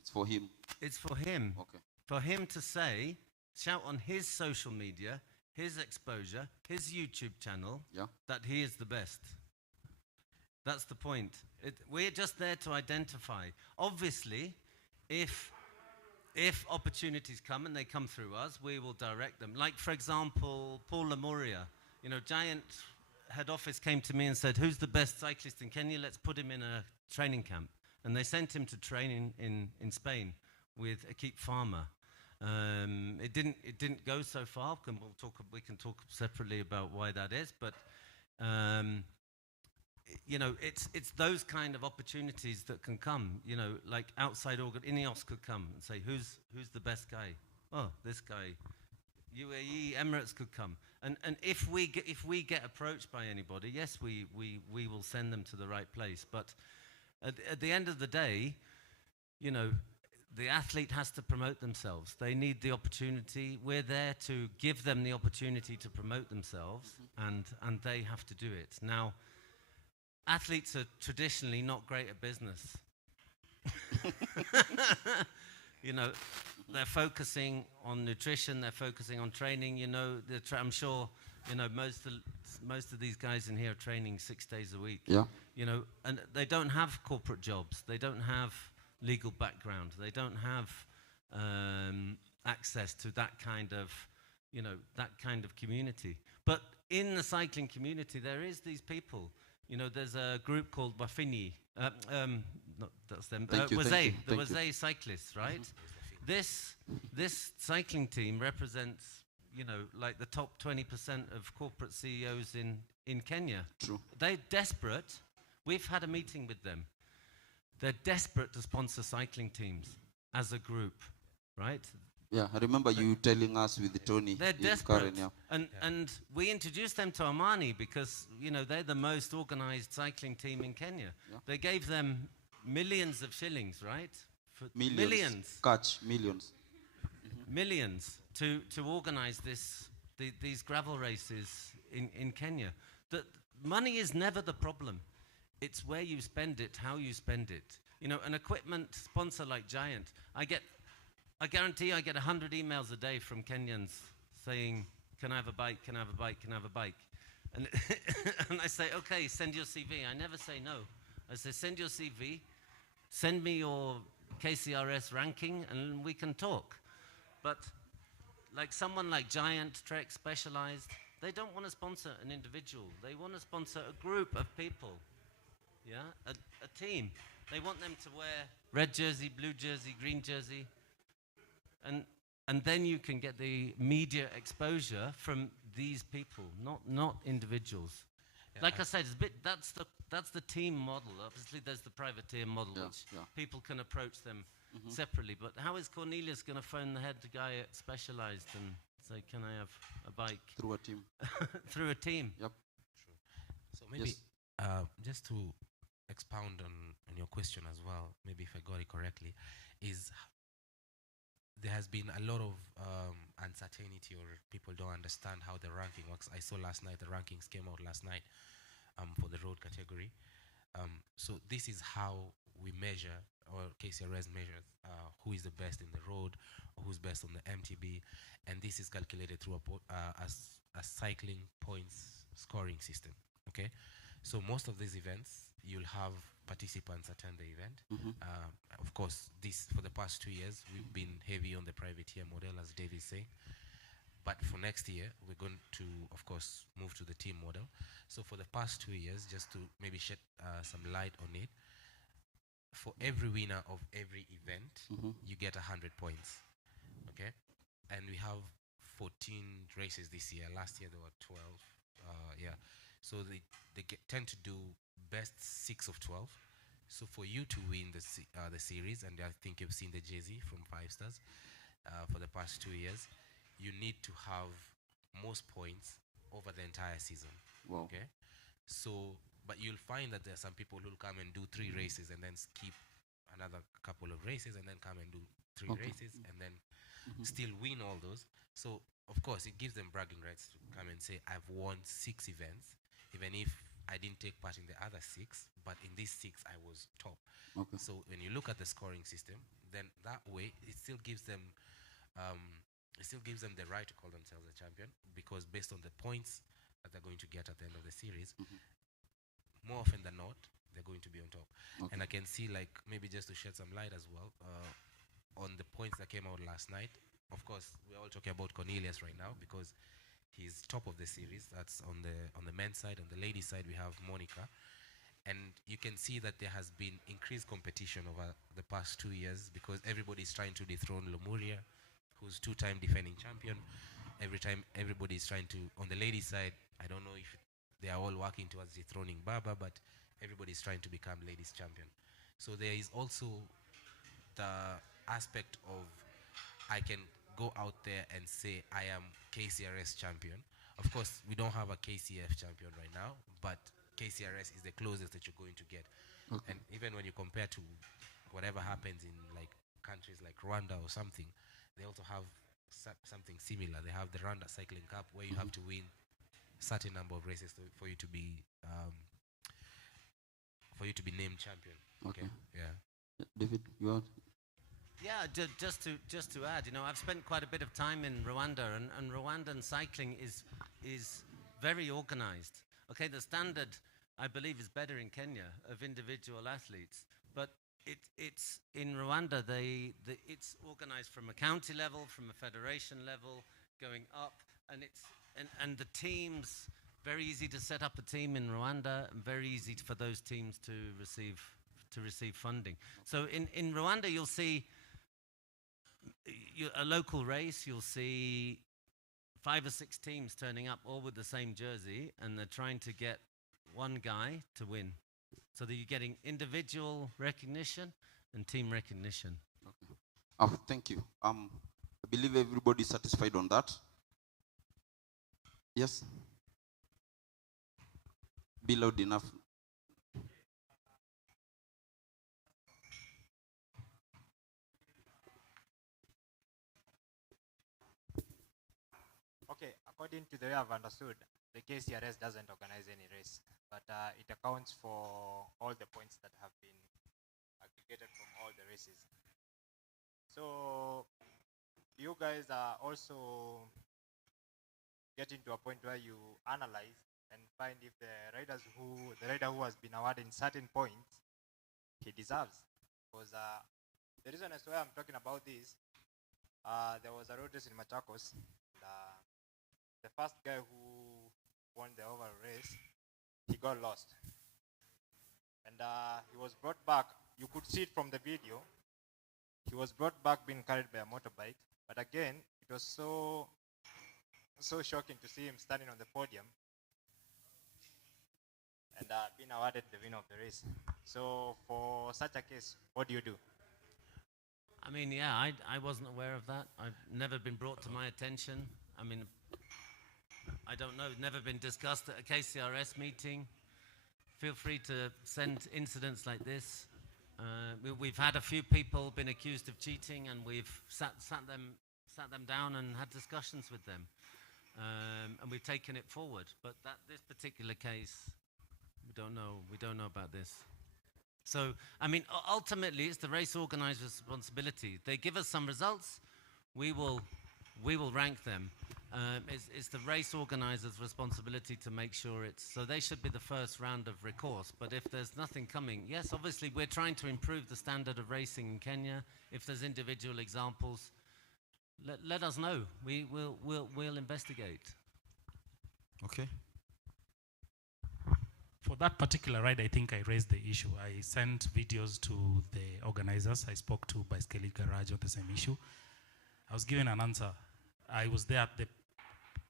It's for him. It's for him. Okay. For him to say, shout on his social media, his exposure, his YouTube channel, that he is the best. That's the point. We're just there to identify. Obviously, if opportunities come and they come through us, we will direct them. Like, for example, Paul Lemuria. You know, Giant head office came to me and said, who's the best cyclist in Kenya? Let's put him in a training camp. And they sent him to train in Spain with Ekip Farmer. It didn't go so far. We can talk separately about why that is, but you know, it's those kind of opportunities that can come. You know, like outside Ineos could come and say, who's the best guy? Oh, this guy. UAE, Emirates could come, and if we get approached by anybody, yes, we will send them to the right place. But at the end of the day, you know, the athlete has to promote themselves. They need the opportunity. We're there to give them the opportunity to promote themselves, and they have to do it. Now, athletes are traditionally not great at business. You know, they're focusing on nutrition, they're focusing on training. You know, I'm sure, you know, most of these guys in here are training 6 days a week. Yeah. You know, and they don't have corporate jobs. They don't have legal background. They don't have access to that kind of, you know, that kind of community. But in the cycling community, there is these people. You know, there's a group called Bafini. That's them. Thank you, thank you, The thank you. Wazay cyclists, right? This cycling team represents, you know, like the top 20% of corporate CEOs in Kenya. True. They're desperate. We've had a meeting with them. They're desperate to sponsor cycling teams as a group, right? Yeah, I remember you telling us with Tony. They're in desperate. Karen, yeah. And we introduced them to Armani because, you know, they're the most organized cycling team in Kenya. Yeah. They gave them millions of shillings, right? For Millions. Catch millions. Millions to organize these gravel races in Kenya. The money is never the problem. It's where you spend it, how you spend it. You know, an equipment sponsor like Giant, I guarantee I get 100 emails a day from Kenyans saying, can I have a bike, can I have a bike, can I have a bike? And, and I say, okay, send your CV. I never say no. I say, send your CV, send me your KCRS ranking, and we can talk. But like someone like Giant, Trek, Specialized, they don't want to sponsor an individual. They want to sponsor a group of people, yeah, a team. They want them to wear red jersey, blue jersey, green jersey, and then you can get the media exposure from these people, not individuals. Yeah, Like I said, it's a bit, that's the that's the team model. Obviously, there's the privateer model, Yeah, which yeah. people can approach them Mhm. separately. But how is Cornelius going to phone the head guy at Specialized and say, "Can I have a bike?" Through a team. Through a team. Yep. So maybe Yes. just to expound on your question as well, maybe if I got it correctly, is there has been a lot of uncertainty, or people don't understand how the ranking works. I saw last night, the rankings came out last night for the road category. So this is how we measure, or KCRS measures, who is the best in the road, or who's best on the MTB, and this is calculated through a cycling points scoring system. Okay, so most of these events, you'll have participants attend the event. Mhm. Of course, this for the past 2 years, we've been heavy on the privateer model, as Dave is saying. But for next year, we're going to, of course, move to the team model. So for the past 2 years, just to maybe shed some light on it, for every winner of every event, Mhm. you get 100 points. Okay? And we have 14 races this year. Last year, there were 12. Yeah. So they tend to do best 6 of 12. So for you to win the series, and I think you've seen the jersey from 5 Stars for the past 2 years, you need to have most points over the entire season. Wow. Okay, so but you'll find that there are some people who'll come and do 3 races and then skip another couple of races and then come and do 3 Okay. races and then Mhm. still win all those. So of course it gives them bragging rights to come and say, I've won 6 events, even if I didn't take part in the other 6, but in these 6 I was top. Okay. So when you look at the scoring system, then that way it still gives them the right to call themselves a champion, because based on the points that they're going to get at the end of the series, more often than not, they're going to be on top. Okay. And I can see, like, maybe just to shed some light as well, on the points that came out last night. Of course, we're all talking about Cornelius right now because he's top of the series. That's on the men's side. On the ladies' side, we have Monica. And you can see that there has been increased competition over the past 2 years because everybody's trying to dethrone Lemuria, who's 2-time defending champion. Every time everybody's trying to, on the ladies' side, I don't know if they are all working towards dethroning Baba, but everybody's trying to become ladies' champion. So there is also the aspect of I can go out there and say I am KCRS champion. Of course, we don't have a KCF champion right now, but KCRS is the closest that you're going to get. Okay. And even when you compare to whatever happens in like countries like Rwanda or something, they also have something similar. They have the Rwanda Cycling Cup where you have to win certain number of races for you to be named champion. Okay. Yeah. David, you are. Yeah, just to add, I've spent quite a bit of time in Rwanda, and Rwandan cycling is very organized. Okay, the standard, I believe, is better in Kenya of individual athletes, but it's in Rwanda. It's organized from a county level, from a federation level, going up, and the teams. Very easy to set up a team in Rwanda, and very easy for those teams to receive funding. So in Rwanda, you'll see a local race. You'll see 5 or 6 teams turning up, all with the same jersey, and they're trying to get one guy to win. So that you're getting individual recognition and team recognition. Okay. Thank you. I believe everybody is satisfied on that. Yes. Be loud enough. Okay, according to the way I've understood, the KCRS doesn't organize any race, but it accounts for all the points that have been aggregated from all the races. So you guys are also getting to a point where you analyze and find if the rider who has been awarded certain points, he deserves. Because the reason as why I'm talking about this, there was a road race in Machakos. The first guy who won the overall race, he got lost. And he was brought back. You could see it from the video. He was brought back being carried by a motorbike. But again, it was so shocking to see him standing on the podium. and been awarded the winner of the race. So for such a case, what do you do? I mean, yeah, I wasn't aware of that. I've never been brought to my attention. I mean, I don't know, never been discussed at a KCRS meeting. Feel free to send incidents like this. We've had a few people been accused of cheating, and we've sat them down and had discussions with them, and we've taken it forward. But this particular case, we don't know about this. So, I mean, ultimately, it's the race organizer's responsibility. They give us some results, we will rank them. It's the race organizer's responsibility to make sure so they should be the first round of recourse. But if there's nothing coming, yes, obviously we're trying to improve the standard of racing in Kenya. If there's individual examples, let us know. We'll investigate. Okay. For that particular ride, I think I raised the issue. I sent videos to the organizers. I spoke to Bicycle Garage on the same issue. I was given an answer. I was there at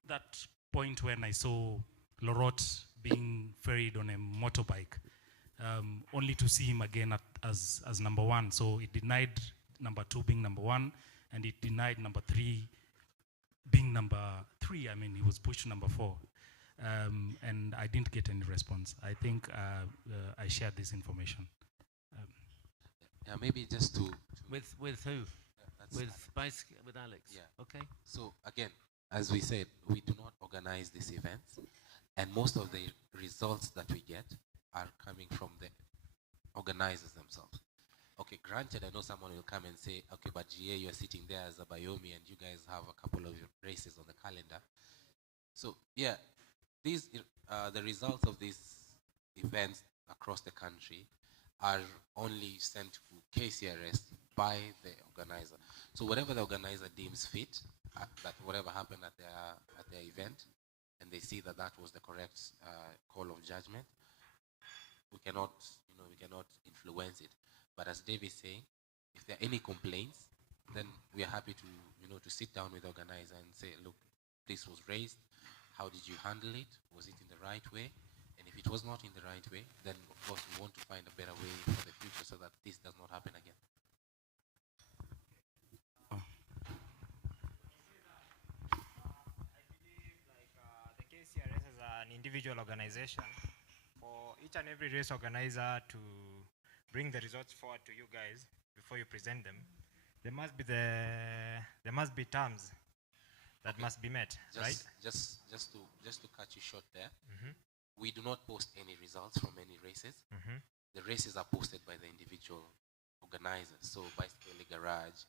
that point when I saw Lorot being ferried on a motorbike, only to see him again as number one. So it denied number 2 being number 1, and it denied number 3 being number 3. I mean, he was pushed to number 4. And I didn't get any response. I think I shared this information. Yeah, maybe just to with who? With Alex. Yeah. Okay. So again, as we said, we do not organize these events, and most of the results that we get are coming from the organizers themselves. Okay, granted, I know someone will come and say, okay, but GA, you're sitting there as a Biomi, and you guys have a couple of races on the calendar. So yeah, these the results of these events across the country are only sent to KCRS by the organizer. So whatever the organizer deems fit, that whatever happened at their event, and they see that that was the correct call of judgment, we cannot influence it. But as Dave is saying, if there are any complaints, then we are happy to to sit down with the organizer and say, look, this was raised. How did you handle it? Was it in the right way? And if it was not in the right way, then of course we want to find a better way for the future so that this does not happen again. The KCRS is an individual organization. For each and every race organizer to bring the results forward to you guys before you present them, there must be terms that must be met, right? Just to cut you short there, we do not post any results from any races. The races are posted by the individual organizers. So Bicycle Garage,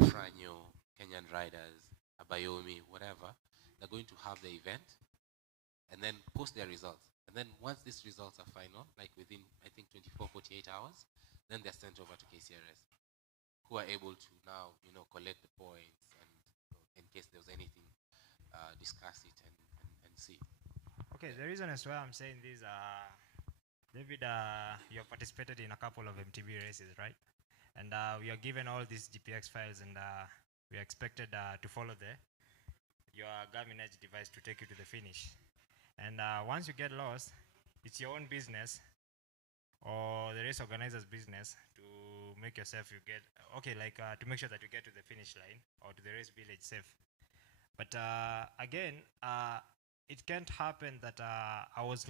Franyo, Kenyan Riders, Abayomi, whatever, they're going to have the event and then post their results. And then once these results are final, like within, I think, 24, 48 hours, then they're sent over to KCRS, who are able to now, collect the points and in case there was anything, discuss it and see. Okay, the reason as well I'm saying this, David, you have participated in a couple of MTB races, right? And we are given all these GPX files, and we are expected to follow your Garmin Edge device to take you to the finish. And once you get lost, it's your own business or the race organizer's business to make yourself to make sure that you get to the finish line or to the race village safe. But again, it can't happen that I was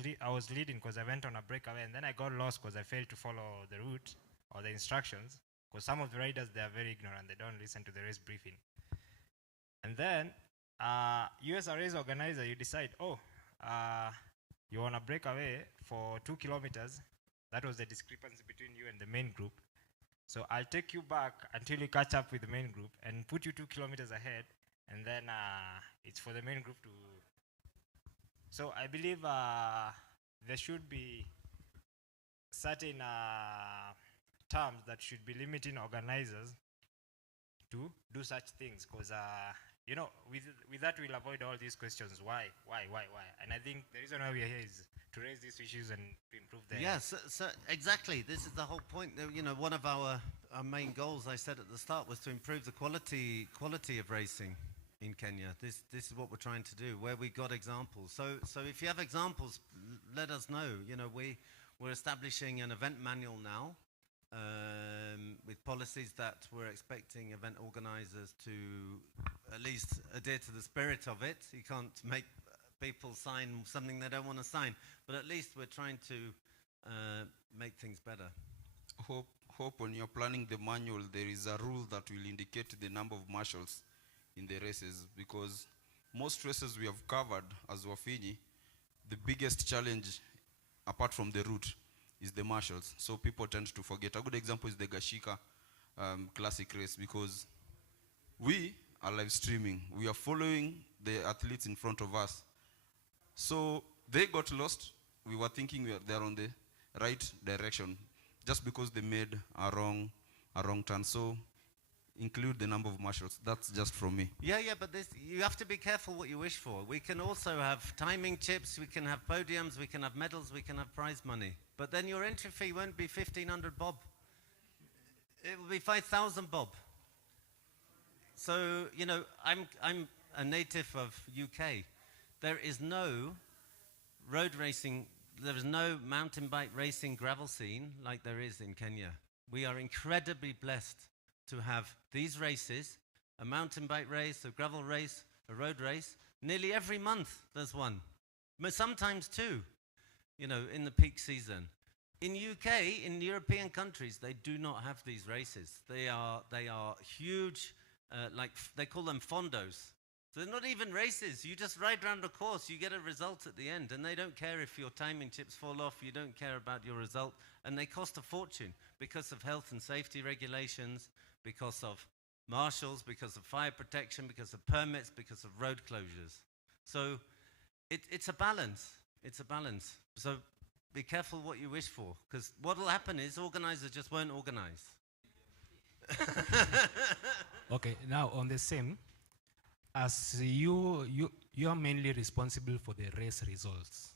leading because I went on a breakaway and then I got lost because I failed to follow the route or the instructions, because some of the riders, they are very ignorant, they don't listen to the race briefing. And then you as a race organizer, you decide, you want to break away for 2 kilometers. That was the discrepancy between you and the main group. So I'll take you back until you catch up with the main group and put you 2 kilometers ahead, and then it's for the main group to. So I believe there should be certain terms that should be limiting organizers to do such things, because with that we'll avoid all these questions. Why? And I think the reason why we are here is to raise these issues and to improve them. Yes, so exactly. This is the whole point. One of our main goals, I said at the start, was to improve the quality of racing. in Kenya. This is what we're trying to do, where we got examples. So if you have examples, let us know. You know, we're establishing an event manual now with policies that we're expecting event organizers to at least adhere to the spirit of it. You can't make people sign something they don't want to sign, but at least we're trying to make things better. Hope when you're planning the manual, there is a rule that will indicate the number of marshals in the races, because most races we have covered as Wafinyi, the biggest challenge apart from the route is the marshals. So people tend to forget. A good example is the Gashika classic race, because we are live streaming. We are following the athletes in front of us. So they got lost. We were thinking they're on the right direction just because they made a wrong turn. So include the number of marshals. That's just from me. Yeah, but you have to be careful what you wish for. We can also have timing chips, we can have podiums, we can have medals, we can have prize money. But then your entry fee won't be 1,500 bob. It will be 5,000 bob. So, you know, I'm a native of UK. There is no road racing, there is no mountain bike racing gravel scene like there is in Kenya. We are incredibly blessed to have these races, a mountain bike race, a gravel race, a road race. Nearly every month there's one, sometimes two, you know, in the peak season. In UK, in European countries, they do not have these races. They are huge, like they call them fondos. So they're not even races. You just ride around the course, you get a result at the end, and they don't care if your timing chips fall off, you don't care about your result, and they cost a fortune because of health and safety regulations, because of marshals, because of fire protection, because of permits, because of road closures. So it's a balance. It's a balance. So be careful what you wish for, because what will happen is organizers just won't organize. Okay, now on the same, as you are mainly responsible for the race results,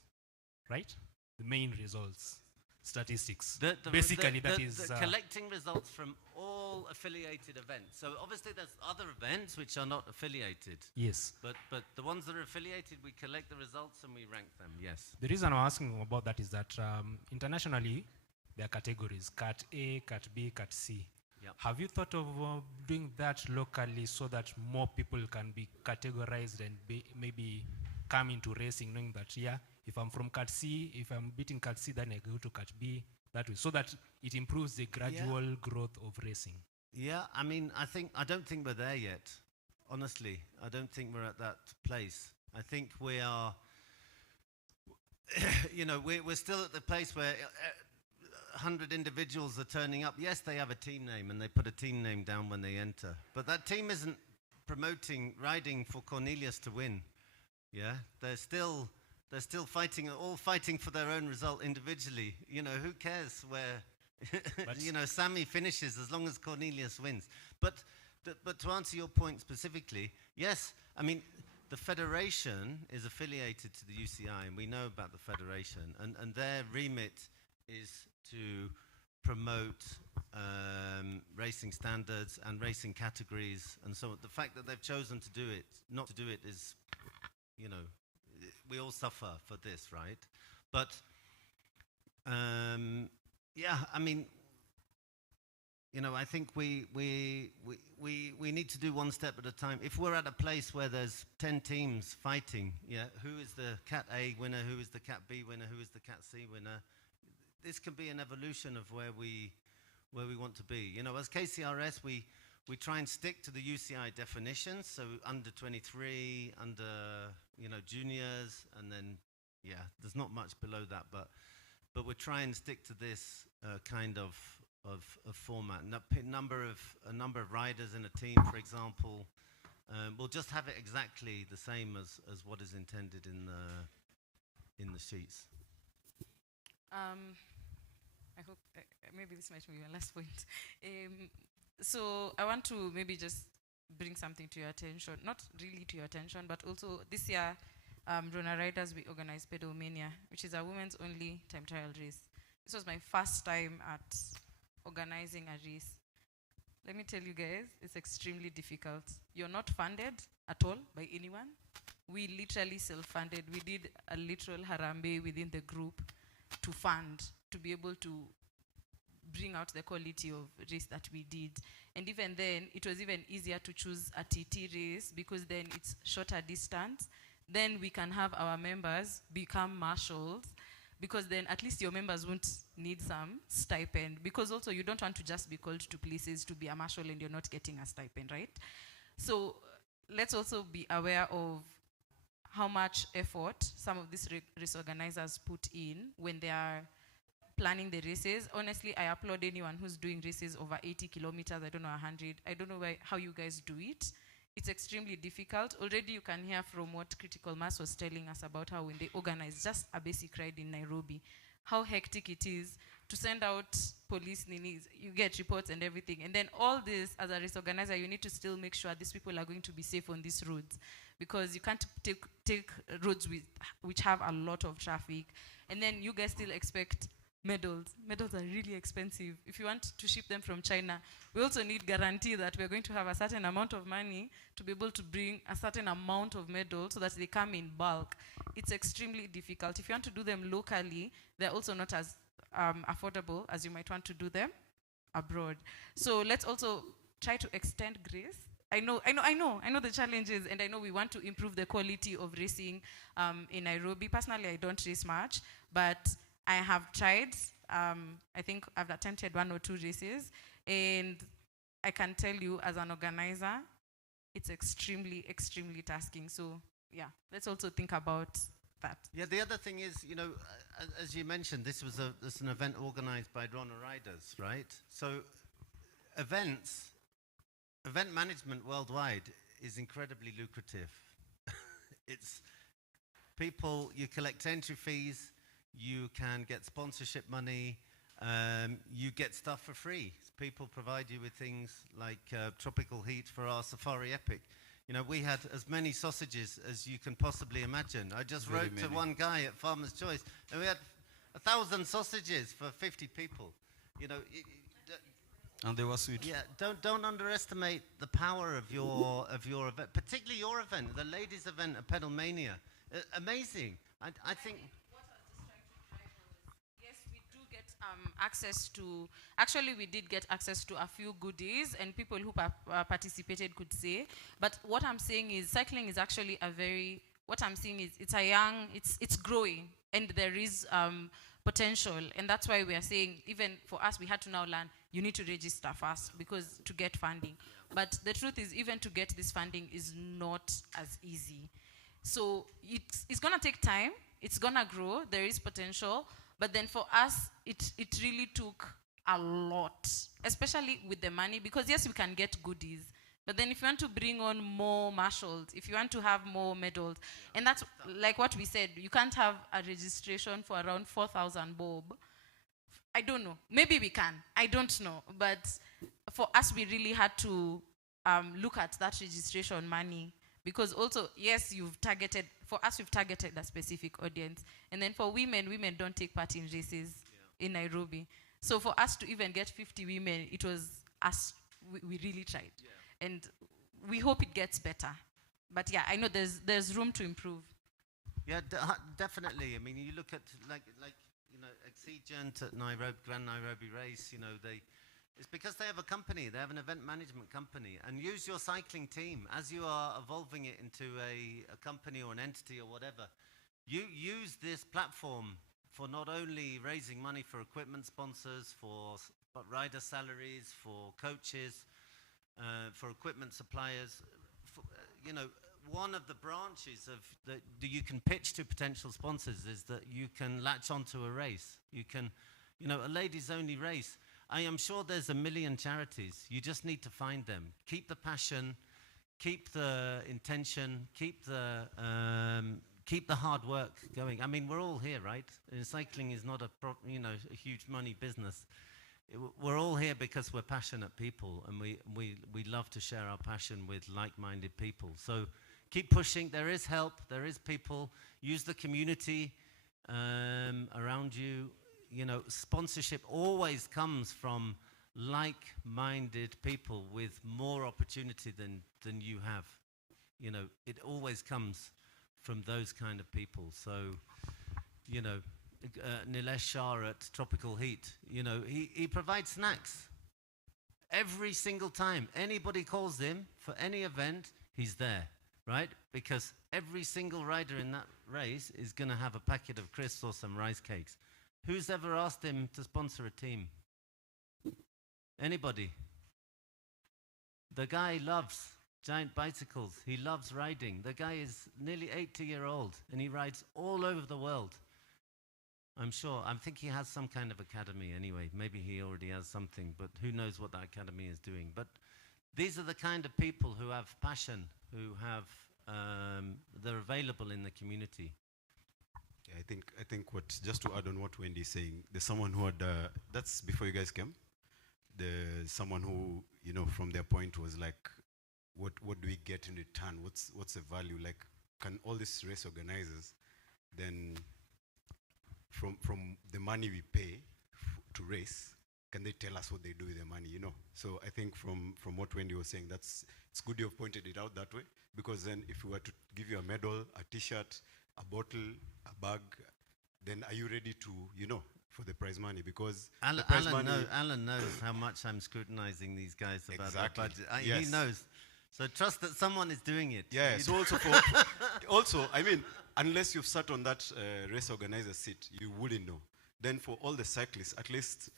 right? The main results, statistics. Basically, that is collecting results from all affiliated events. So obviously, there's other events which are not affiliated. Yes. But the ones that are affiliated, we collect the results and we rank them. Yes. The reason I'm asking about that is that internationally, there are categories: Cat A, Cat B, Cat C. Yep. Have you thought of doing that locally so that more people can be categorized and maybe come into racing, knowing that, yeah, if I'm from Cat C, if I'm beating Cat C, then I go to Cat B, that way, so that it improves the gradual growth of racing? Yeah, I mean, I don't think we're there yet. Honestly, I don't think we're at that place. I think we are, you know, we're still at the place where 100 individuals are turning up. Yes, they have a team name and they put a team name down when they enter. But that team isn't promoting riding for Cornelius to win. Yeah, they're still fighting, all fighting for their own result individually. You know, who cares where, you know, Sammy finishes as long as Cornelius wins. But to answer your point specifically, yes, I mean, the federation is affiliated to the UCI, and we know about the federation, and their remit is to promote racing standards and racing categories, and so the fact that they've chosen to do it, not to do it, is, you know, we all suffer for this, right? But yeah, I mean, you know, I think we need to do one step at a time. If we're at a place where there's 10 teams fighting, yeah, who is the Cat A winner, who is the Cat B winner, who is the Cat C winner? This can be an evolution of where we want to be. You know, as KCRS, we try and stick to the UCI definitions, so under 23, under, you know, juniors, and then, yeah, there's not much below that, but we try and stick to this kind of format. A number of riders in a team, for example, we'll just have it exactly the same as what is intended in the sheets. I hope maybe this might be my last point. So I want to maybe just bring something to your attention, not really to your attention, but also this year, Rona Riders, we organized Pedomania, which is a women's only time trial race. This was my first time at organizing a race. let me tell you guys, it's extremely difficult. You're not funded at all by anyone. We literally self-funded. We did a literal harambe within the group to fund, to be able to bring out the quality of race that we did. And even then, it was even easier to choose a TT race because then it's shorter distance. Then we can have our members become marshals, because then at least your members won't need some stipend, because also you don't want to just be called to places to be a marshal and you're not getting a stipend, right? So let's also be aware of how much effort some of these race organizers put in when they are planning the races. Honestly, I applaud anyone who's doing races over 80 kilometers, I don't know, 100. I don't know how you guys do it. It's extremely difficult. Already you can hear from what Critical Mass was telling us about how when they organize just a basic ride in Nairobi, how hectic it is to send out police ninis. You get reports and everything. And then all this, as a race organizer, you need to still make sure these people are going to be safe on these roads, because you can't take roads which have a lot of traffic. And then you guys still expect medals. Medals are really expensive. If you want to ship them from China, we also need guarantee that we're going to have a certain amount of money to be able to bring a certain amount of medals so that they come in bulk. It's extremely difficult. If you want to do them locally, they're also not as affordable as you might want to do them abroad. So let's also try to extend grace. I know the challenges, and I know we want to improve the quality of racing in Nairobi. Personally, I don't race much, but I have tried. I think I've attempted 1 or 2 races, and I can tell you, as an organizer, it's extremely, extremely tasking. So yeah, let's also think about that. Yeah, the other thing is, you know, as you mentioned, this is an event organized by Runner Riders, right? So event management worldwide is incredibly lucrative. It's people, you collect entry fees, you can get sponsorship money, you get stuff for free. People provide you with things like tropical heat for our Safari Epic. You know, we had as many sausages as you can possibly imagine. I just wrote to one guy at Farmer's Choice, and we had 1,000 sausages for 50 people. You know, and they were sweet. Yeah, don't underestimate the power of your event, particularly your event, the ladies' event at Pedalmania. Amazing. I think. Access to, actually we did get access to a few goodies, and people who participated could say, but what I'm saying is cycling is actually what I'm seeing is it's growing, and there is potential, and that's why we are saying, even for us, we had to now learn, you need to register first because to get funding. But the truth is, even to get this funding is not as easy. So it's gonna take time, it's gonna grow, there is potential. But then for us, it really took a lot, especially with the money, because yes, we can get goodies, but then if you want to bring on more marshals, if you want to have more medals, and that's like what we said, you can't have a registration for around 4,000 bob. I don't know, maybe we can, I don't know, but for us, we really had to look at that registration money. Because also, yes, we've targeted a specific audience. And then for women don't take part in races in Nairobi. So for us to even get 50 women, it was us, we really tried. Yeah. And we hope it gets better. But yeah, I know there's room to improve. Yeah, definitely. I mean, you look at like you know, Exigent at Grand Nairobi Race, you know, it's because they have a company, they have an event management company, and use your cycling team as you are evolving it into a company or an entity or whatever. You use this platform for not only raising money for equipment sponsors, for rider salaries, for coaches, for equipment suppliers. You know, one of the branches of that you can pitch to potential sponsors is that you can latch onto a race. You can, you know, a ladies only race. I am sure there's a million charities. You just need to find them. Keep the passion, keep the intention, keep the hard work going. I mean, we're all here, right? Cycling is not a huge money business. We're all here because we're passionate people, and we love to share our passion with like-minded people. So keep pushing. There is help. There is people. Use the community around you. You know, sponsorship always comes from like-minded people with more opportunity than you have. You know, it always comes from those kind of people. So, you know, Nilesh Shah at Tropical Heat, you know, he provides snacks. Every single time anybody calls him for any event, he's there, right? Because every single rider in that race is going to have a packet of crisps or some rice cakes. Who's ever asked him to sponsor a team? Anybody? The guy loves giant bicycles. He loves riding. The guy is nearly 80-year-old and he rides all over the world. I'm sure. I think he has some kind of academy anyway. Maybe he already has something, but who knows what that academy is doing. But these are the kind of people who have passion, who have, they're available in the community. Yeah, I think what, just to add on what Wendy's saying, there's someone who had, that's before you guys came, there's someone who, you know, from their point was like, what do we get in return? What's the value? Like, can all these race organizers then, from the money we pay to race, can they tell us what they do with the money, you know? So I think from what Wendy was saying, it's good you've pointed it out that way, because then if we were to give you a medal, a t-shirt, a bottle, a bag, then are you ready to, you know, for the prize money? Because Alan knows how much I'm scrutinizing these guys about their budget. He knows. So trust that someone is doing it. Yeah, so also, I mean, unless you've sat on that race organizer seat, you wouldn't know. Then for all the cyclists, at least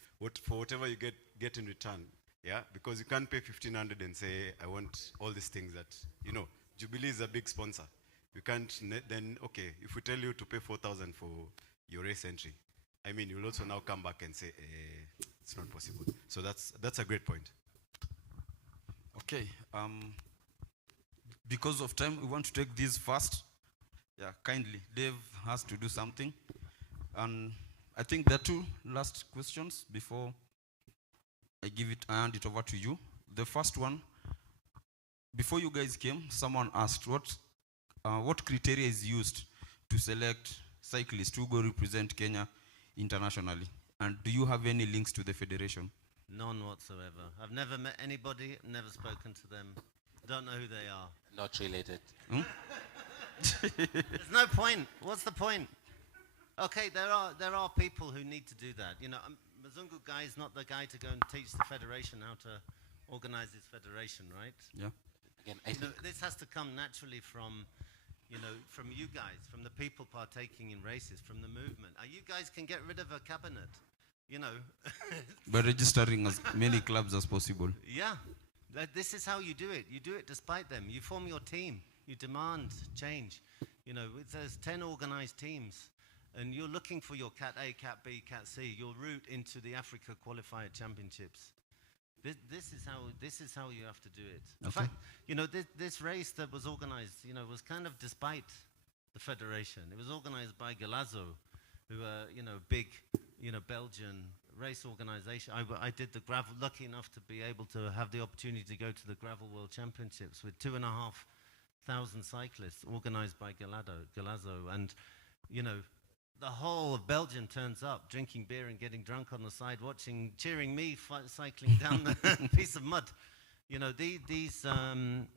for whatever you get in return, yeah, because you can't pay 1,500 and say, I want all these things that, you know, Jubilee is a big sponsor. You can't then, okay, if we tell you to pay 4,000 for your race entry, I mean, you'll also now come back and say, it's not possible. So that's a great point. Okay, because of time, we want to take this fast. Yeah, kindly, Dave has to do something. And I think there are two last questions before I hand it over to you. The first one, before you guys came, someone asked what criteria is used to select cyclists who go represent Kenya internationally? And do you have any links to the federation? None whatsoever. I've never met anybody, never spoken to them, don't know who they are. Not related. There's no point. What's the point? Okay, there are people who need to do that. You know, Mazungu guy is not the guy to go and teach the federation how to organize his federation, right? Yeah. Again, this has to come naturally from, you know, from you guys, from the people partaking in races, from the movement. You guys can get rid of a cabinet, you know. By registering as many clubs as possible. Yeah, this is how you do it. You do it despite them. You form your team. You demand change. You know, there's 10 organized teams, and you're looking for your Cat A, Cat B, Cat C, your route into the Africa Qualifier Championships. This is how you have to do it. In fact, you know, this race that was organized, you know, was kind of despite the federation. It was organized by Galazzo, who are, you know, big, you know, Belgian race organization. I did the gravel, lucky enough to be able to have the opportunity to go to the Gravel World Championships with 2,500 cyclists organized by Galazzo. And, you know, the whole of Belgium turns up, drinking beer and getting drunk on the side, cheering me cycling down the piece of mud. You know, these kind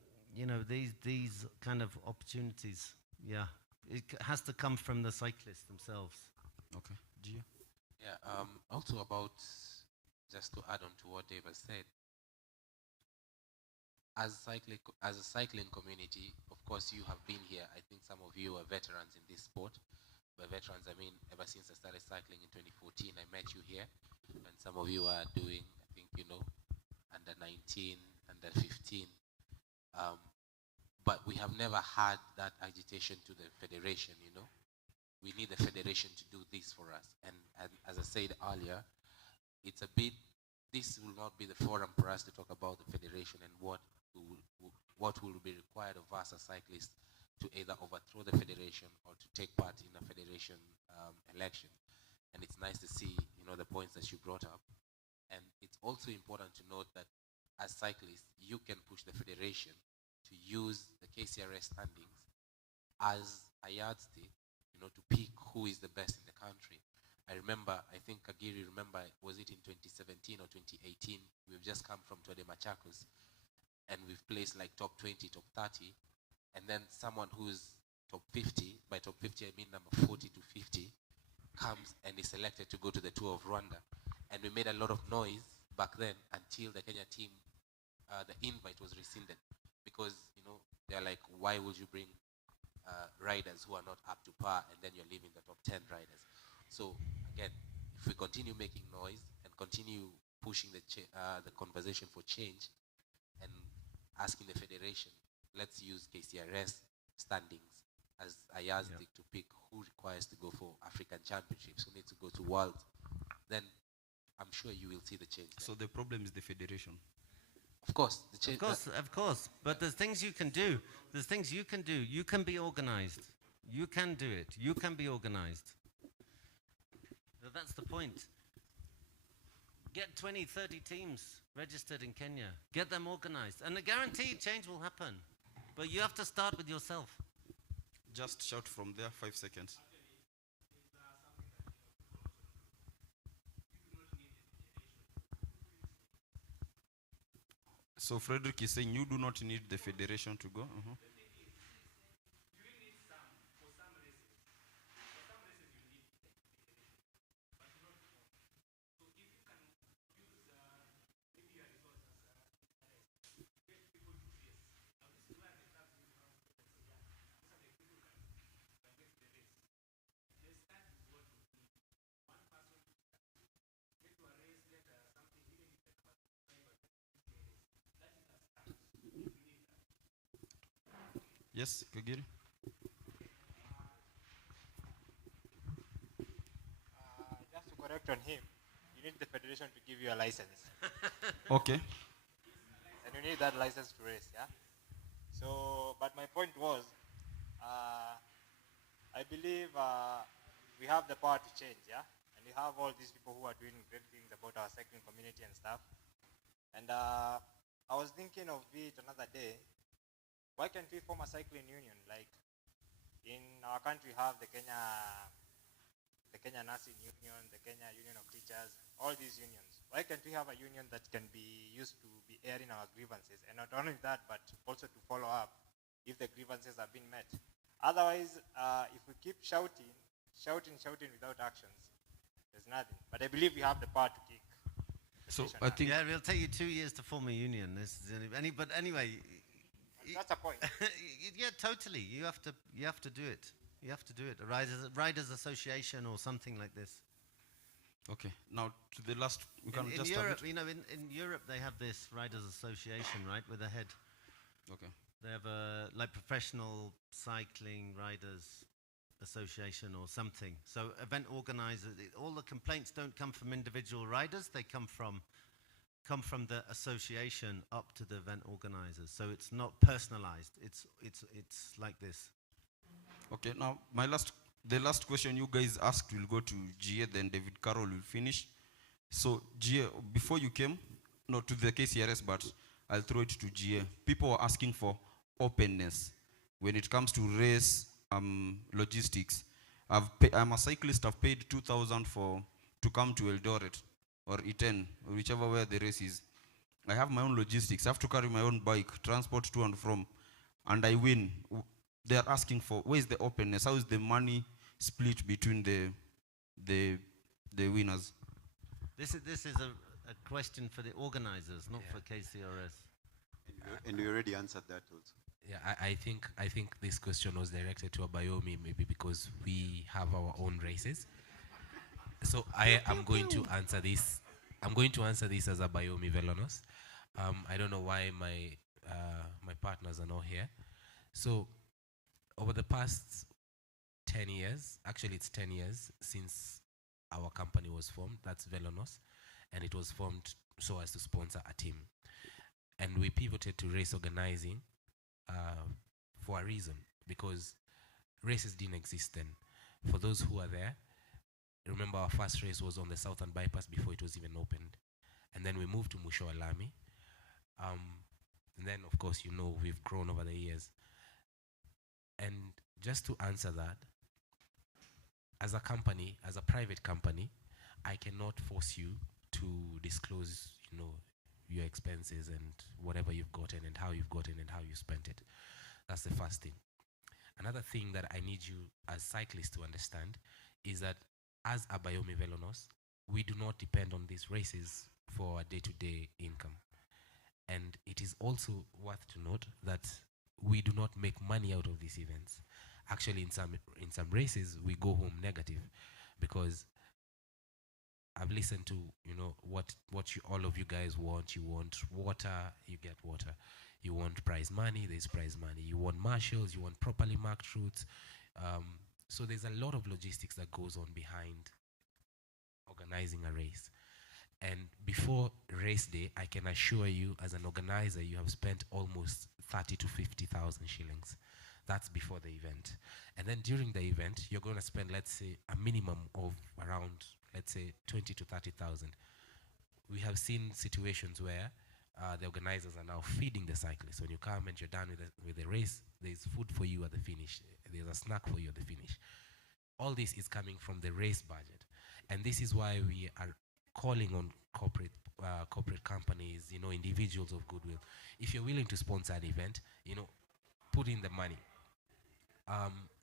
of opportunities, yeah, it has to come from the cyclists themselves. Okay, Gia? Yeah, also about, just to add on to what Dave has said, as a cycling community, of course you have been here. I think some of you are veterans in this sport. By veterans, I mean, ever since I started cycling in 2014, I met you here. And some of you are doing, I think, you know, under 19, under 15. But we have never had that agitation to the federation, you know. We need the federation to do this for us. And as I said earlier, it's a bit, this will not be the forum for us to talk about the federation and what will be required of us as cyclists to either overthrow the federation or to take part in a federation election. And it's nice to see, you know, the points that you brought up. And it's also important to note that as cyclists, you can push the federation to use the KCRS standings as a yardstick, you know, to pick who is the best in the country. I remember, I think Kagiri was it in 2017 or 2018, just come from Tode Machakos and we've placed like top 20, top 30, and then someone who's top 50, by top 50 I mean number 40 to 50, comes and is selected to go to the tour of Rwanda. And we made a lot of noise back then until the Kenya team, the invite was rescinded, because they're like, why would you bring riders who are not up to par and then you're leaving the top 10 riders? So again, if we continue making noise and continue pushing the conversation for change and asking the federation, let's use KCRS standings as a yardstick to pick who requires to go for African championships, who needs to go to world, then I'm sure you will see the change there. So the problem is the federation. Of course, Of course. But there's things you can do. There's things you can do. You can be organized. You can do it. You can be organized. So that's the point. Get 20, 30 teams registered in Kenya. Get them organized. And a guaranteed change will happen. But you have to start with yourself. Just shout from there, 5 seconds. So Frederick is saying you do not need the federation to go. Yes, Kagiri. Just to correct on him, you need the federation to give you a license. Okay. And you need that license to race, yeah? So, but my point was, I believe we have the power to change, yeah? And we have all these people who are doing great things about our cycling community and stuff. And I was thinking of it another day. Why can't we form a cycling union? Like in our country, we have the Kenya Nursing Union, the Kenya Union of Teachers, all these unions. Why can't we have a union that can be used to be airing our grievances? And not only that, but also to follow up if the grievances have been met. Otherwise, if we keep shouting without actions, there's nothing. But I believe we have the power to kick. So I think it'll take you 2 years to form a union. But anyway, that's a point. Yeah, totally. You have to do it. You have to do it. A riders association or something like this. Okay. Now to the last. We can In just Europe, have it. in Europe they have this riders association, right, with a head. Okay. They have a like professional cycling riders association or something. So event organizers, all the complaints don't come from individual riders. They come from the association up to the event organizers. So it's not personalized. It's like this. Okay. Now the last question you guys asked will go to GA, then David Carroll will finish. So GA, before you came, not to the KCRS, but I'll throw it to GA. People are asking for openness when it comes to race logistics. I'm a cyclist. I've paid 2,000 to come to Eldoret or Iten, or whichever where the race is. I have my own logistics. I have to carry my own bike, transport to and from, and I win. They are asking for, where is the openness? How is the money split between the winners? This is a question for the organizers, not for KCRS. And we already answered that also. Yeah, I think this question was directed to Abayomi, maybe because we have our own races. So I am going to answer this. I'm going to answer this as Abayomi Velonos. I don't know why my partners are not here. So over the past 10 years, actually it's 10 years since our company was formed, that's Velonos, and it was formed so as to sponsor a team. And we pivoted to race organizing for a reason, because races didn't exist then. For those who are there, remember our first race was on the Southern Bypass before it was even opened. And then we moved to Musho Alami. And then, of course, we've grown over the years. And just to answer that, as a company, as a private company, I cannot force you to disclose, your your expenses and whatever you've gotten and how you've gotten and how you spent it. That's the first thing. Another thing that I need you as cyclists to understand is that as Abayomi Velonos, we do not depend on these races for our day-to-day income. And it is also worth to note that we do not make money out of these events. Actually, in some races, we go home negative because I've listened to, what all of you guys want. You want water, you get water. You want prize money, there's prize money. You want marshals, you want properly marked routes. So there's a lot of logistics that goes on behind organizing a race. And before race day, I can assure you, as an organizer, you have spent almost 30 to 50,000 shillings. That's before the event. And then during the event, you're going to spend, let's say, a minimum of around, let's say, 20 to 30,000. We have seen situations where the organizers are now feeding the cyclists. When you come and you're done with the race, there's food for you at the finish. There's a snack for you at the finish. All this is coming from the race budget. And this is why we are calling on corporate companies, individuals of goodwill. If you're willing to sponsor an event, put in the money.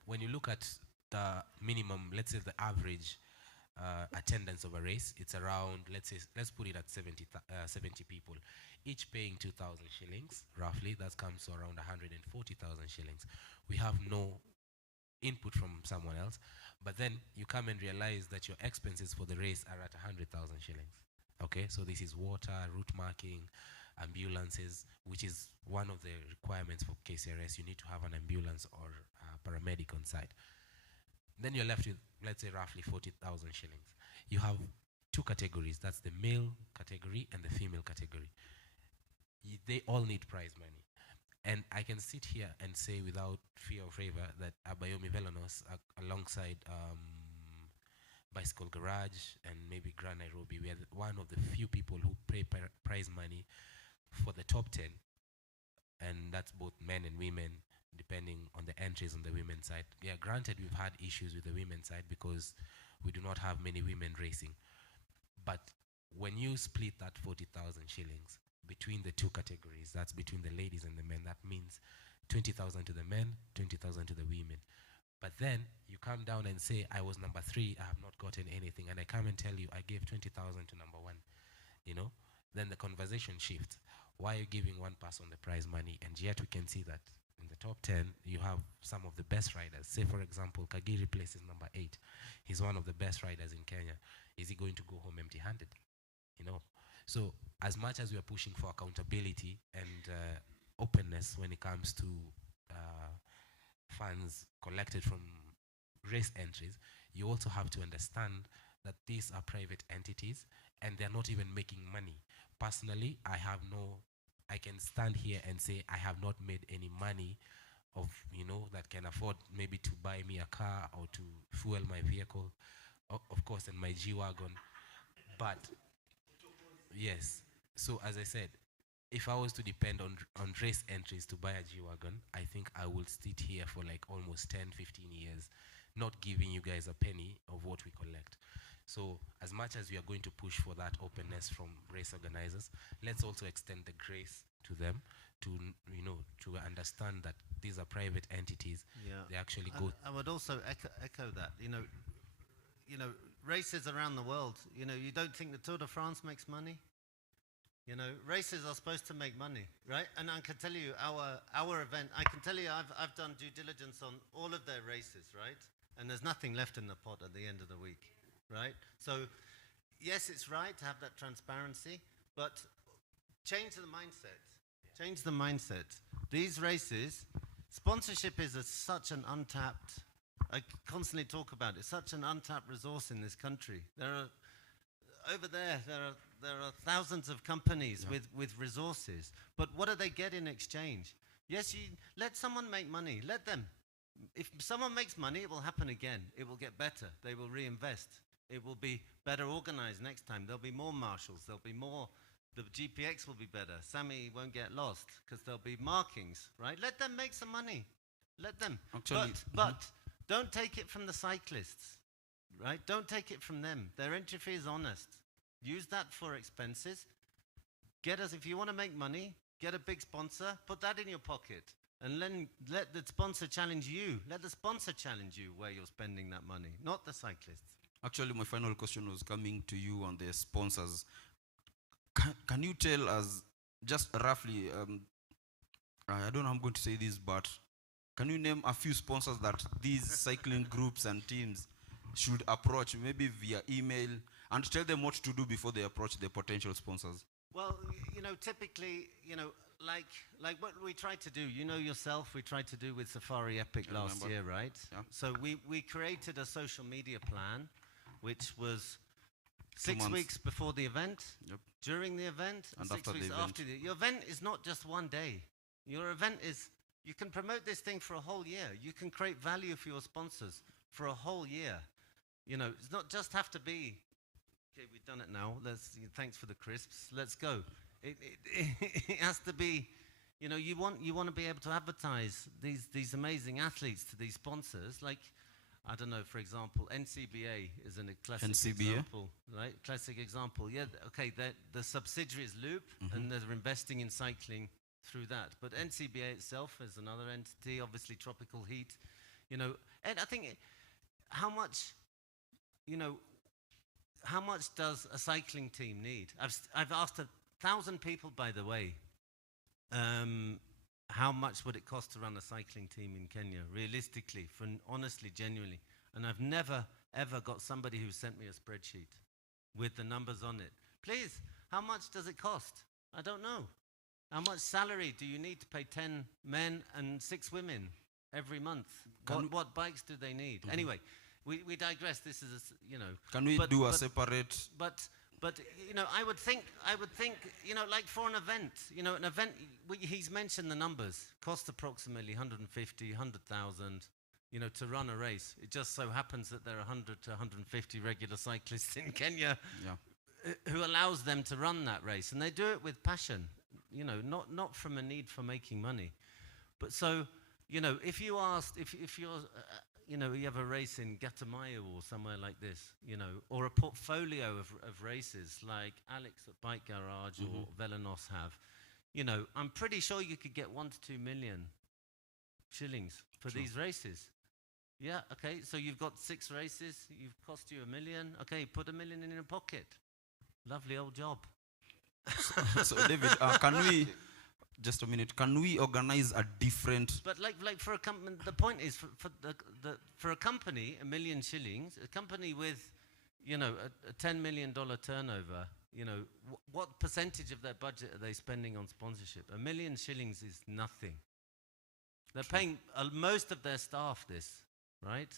When you look at the minimum, let's say the average attendance of a race, it's around, let's put it at 70 people, each paying 2,000 shillings, roughly. That comes to around 140,000 shillings. We have no input from someone else, but then you come and realize that your expenses for the race are at 100,000 shillings. Okay, so this is water, route marking, ambulances, which is one of the requirements for KCRS. You need to have an ambulance or a paramedic on site. Then you're left with, let's say, roughly 40,000 shillings. You have two categories. That's the male category and the female category. They all need prize money. And I can sit here and say without fear or favor that Abayomi Velonos, alongside Bicycle Garage and maybe Grand Nairobi, we are one of the few people who pay prize money for the top 10. And that's both men and women, depending on the entries on the women's side. Yeah, granted, we've had issues with the women's side because we do not have many women racing. But when you split that 40,000 shillings between the two categories, that's between the ladies and the men, that means 20,000 to the men, 20,000 to the women. But then you come down and say, I was number 3, I have not gotten anything, and I come and tell you I gave 20,000 to number 1, then the conversation shifts. Why are you giving one person the prize money? And yet we can see that in the top 10, you have some of the best riders. Say, for example, Kagiri places number 8. He's one of the best riders in Kenya. Is he going to go home empty-handed? So as much as we are pushing for accountability and openness when it comes to funds collected from race entries, you also have to understand that these are private entities and they're not even making money. Personally, I can stand here and say I have not made any money of, that can afford maybe to buy me a car or to fuel my vehicle, of course, and my G-Wagon. But yes, so as I said, if I was to depend on race entries to buy a G-Wagon, I think I would sit here for like almost 10, 15 years, not giving you guys a penny of what we collect. So as much as we are going to push for that openness from race organizers, let's also extend the grace to them to, to understand that these are private entities. Yeah. They actually go. I would also echo that. Races around the world. You don't think the Tour de France makes money? Races are supposed to make money, right? And I can tell you our event. I can tell you I've done due diligence on all of their races, right? And there's nothing left in the pot at the end of the week, right? So, yes, it's right to have that transparency, but change the mindset. Change the mindset. These races, sponsorship is such an untapped. I constantly talk about it. Such an untapped resource in this country. There are thousands of companies with resources, but what do they get in exchange? Yes, you let someone make money. Let them. If someone makes money, it will happen again. It will get better. They will reinvest. It will be better organized next time. There'll be more marshals. There'll be more. The GPX will be better. Sammy won't get lost because there'll be markings, right? Let them make some money. Let them. Actually, but don't take it from the cyclists, right? Don't take it from them. Their entry fee is honest. Use that for expenses. Get us, if you want to make money, get a big sponsor, put that in your pocket. And then let the sponsor challenge you. Let the sponsor challenge you where you're spending that money, not the cyclists. Actually, my final question was coming to you on the sponsors. Can you tell us, just roughly, I don't know how I'm going to say this, but can you name a few sponsors that these cycling groups and teams should approach, maybe via email, and tell them what to do before they approach the potential sponsors? Well, typically, like what we tried to do, yourself, we tried to do with Safari Epic last year, right? Yeah. So we created a social media plan, which was 2 6 months. weeks before the event, Yep. during the event, And 6 after the weeks event. after the Your event is not just one day. Your event is, you can promote this thing for a whole year. You can create value for your sponsors for a whole year. It's not just have to be, okay, we've done it now. Thanks for the crisps. Let's go. It has to be, you want to be able to advertise these amazing athletes to these sponsors. Like, I don't know, for example, NCBA is a classic example, right? Classic example. Yeah, okay, the subsidiary is Loop, and they're investing in cycling through that. But NCBA itself is another entity, obviously Tropical Heat, and I think how much does a cycling team need? I've asked 1,000 people, by the way, how much would it cost to run a cycling team in Kenya, realistically, honestly, genuinely? And I've never, ever got somebody who sent me a spreadsheet with the numbers on it. Please, how much does it cost? I don't know. How much salary do you need to pay 10 men and 6 women every month? What bikes do they need? Anyway, we digress. This is, Can we do a separate... But I would think, like for an event, an event. He's mentioned the numbers. Cost approximately 150, 100,000, to run a race. It just so happens that there are 100 to 150 regular cyclists in Kenya, who allows them to run that race, and they do it with passion. Not from a need for making money, but so if you asked, if you're you have a race in Gatamayo or somewhere like this, or a portfolio of races like Alex at Bike Garage or Velenos have, I'm pretty sure you could get 1 to 2 million shillings for these races. Yeah, okay, so you've got 6 races, you've cost you 1 million. Okay, put 1 million in your pocket. Lovely old job. So David, can we... Just a minute. Can we organize a different... But like for a company, the point is for a company, 1 million shillings, a company with, a $10 million turnover, what percentage of their budget are they spending on sponsorship? 1 million shillings is nothing. They're paying most of their staff this, right?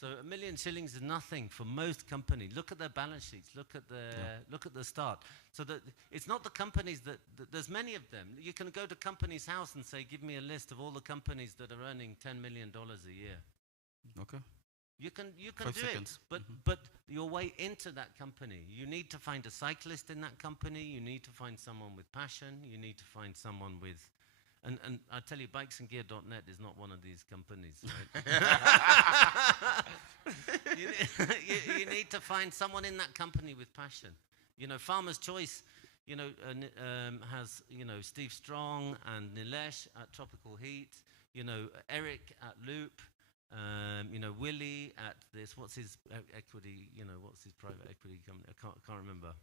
So 1 million shillings is nothing for most companies. Look at their balance sheets. Look at the start. So that it's not the companies that there's many of them. You can go to company's house and say, give me a list of all the companies that are earning $10 million a year. Okay. You can 5 do seconds. it, but your way into that company, you need to find a cyclist in that company. You need to find someone with passion. You need to find someone with. And I tell you, bikesandgear.net is not one of these companies, right? you need to find someone in that company with passion. Farmer's Choice, has, Steve Strong and Nilesh at Tropical Heat, Eric at Loop, Willie at this, what's his equity, what's his private equity company? I can't remember.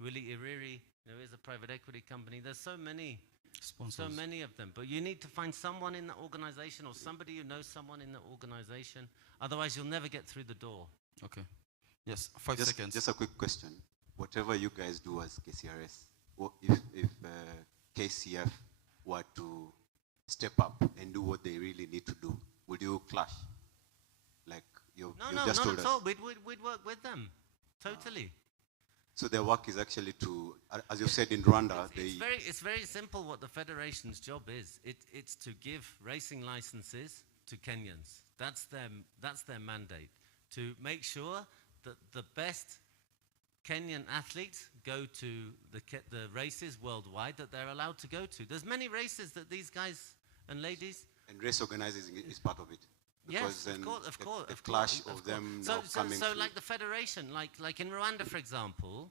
Willie Iriri, is a private equity company. There's so many. Sponsors. So many of them, but you need to find someone in the organization or somebody who knows someone in the organization. Otherwise, you'll never get through the door. Okay. Yes, 5 seconds. Just a quick question. Whatever you guys do as KCRS, if KCF were to step up and do what they really need to do, would you clash? Like you just told us. Not at all. We'd work with them, totally. So their work is actually to, as you said in Rwanda, it's very simple what the federation's job is. It's to give racing licenses to Kenyans. That's their mandate, to make sure that the best Kenyan athletes go to the races worldwide that they're allowed to go to. There's many races that these guys and ladies... And race organizing is part of it. Yes, of course. The clash of them So coming like the federation, like in Rwanda, for example,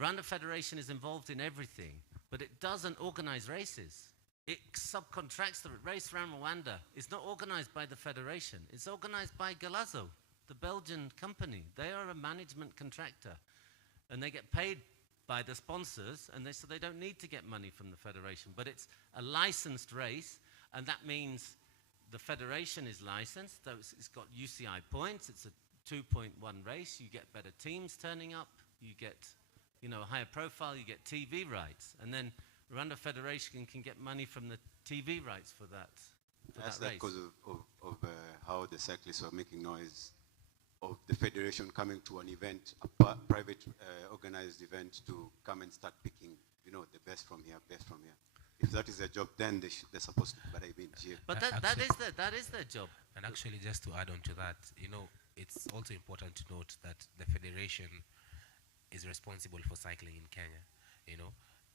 Rwanda Federation is involved in everything, but it doesn't organize races. It subcontracts the race around Rwanda. It's not organized by the federation. It's organized by Galazzo, the Belgian company. They are a management contractor, and they get paid by the sponsors, and so they don't need to get money from the federation. But it's a licensed race, and that means the federation is licensed. So it's got UCI points. It's a 2.1 race. You get better teams turning up. You get, a higher profile. You get TV rights, and then Rwanda Federation can get money from the TV rights for that. That's that because of how the cyclists were making noise of the federation coming to an event, a private organized event, to come and start picking, the best from here, best from here. If that is their job, then they're supposed to. But I mean, but that is their job. And actually, just to add on to that, it's also important to note that the federation is responsible for cycling in Kenya,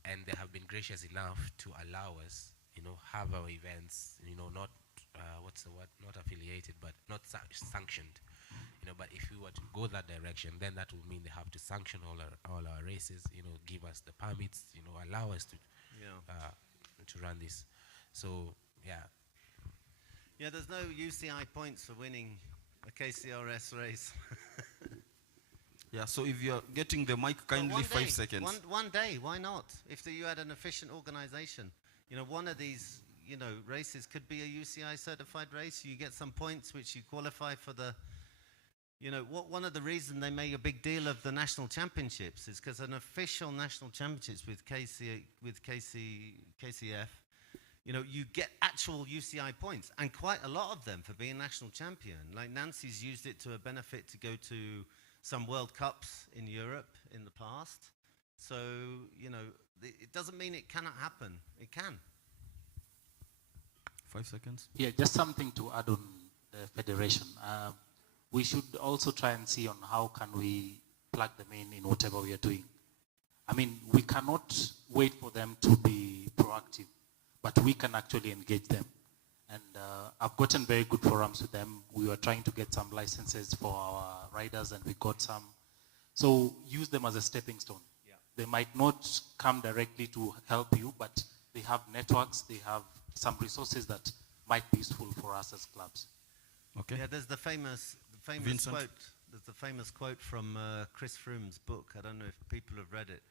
and they have been gracious enough to allow us, have our events, not what's the word, not affiliated, but not sanctioned. But if we were to go that direction, then that would mean they have to sanction all our races, give us the permits, allow us to run this. So yeah. Yeah, there's no UCI points for winning a KCRS race. Yeah, so if you're getting the mic, kindly 5 seconds. One day, why not? If you had an efficient organization, one of these, races could be a UCI certified race. You get some points which you qualify for the, one of the reasons they make a big deal of the national championships is because an official national championships with KCF, you get actual UCI points, and quite a lot of them for being national champion. Like Nancy's used it to a benefit to go to some World Cups in Europe in the past. So, it doesn't mean it cannot happen. It can. 5 seconds. Yeah, just something to add on the federation. We should also try and see on how can we plug them in whatever we are doing. I mean, we cannot wait for them to be proactive, but we can actually engage them. And I've gotten very good forums with them. We were trying to get some licenses for our riders, and we got some. So use them as a stepping stone. Yeah. They might not come directly to help you, but they have networks, they have some resources that might be useful for us as clubs. Okay. Yeah, there's the famous Vincent? quote. There's the famous quote from Chris Froome's book. I don't know if people have read it.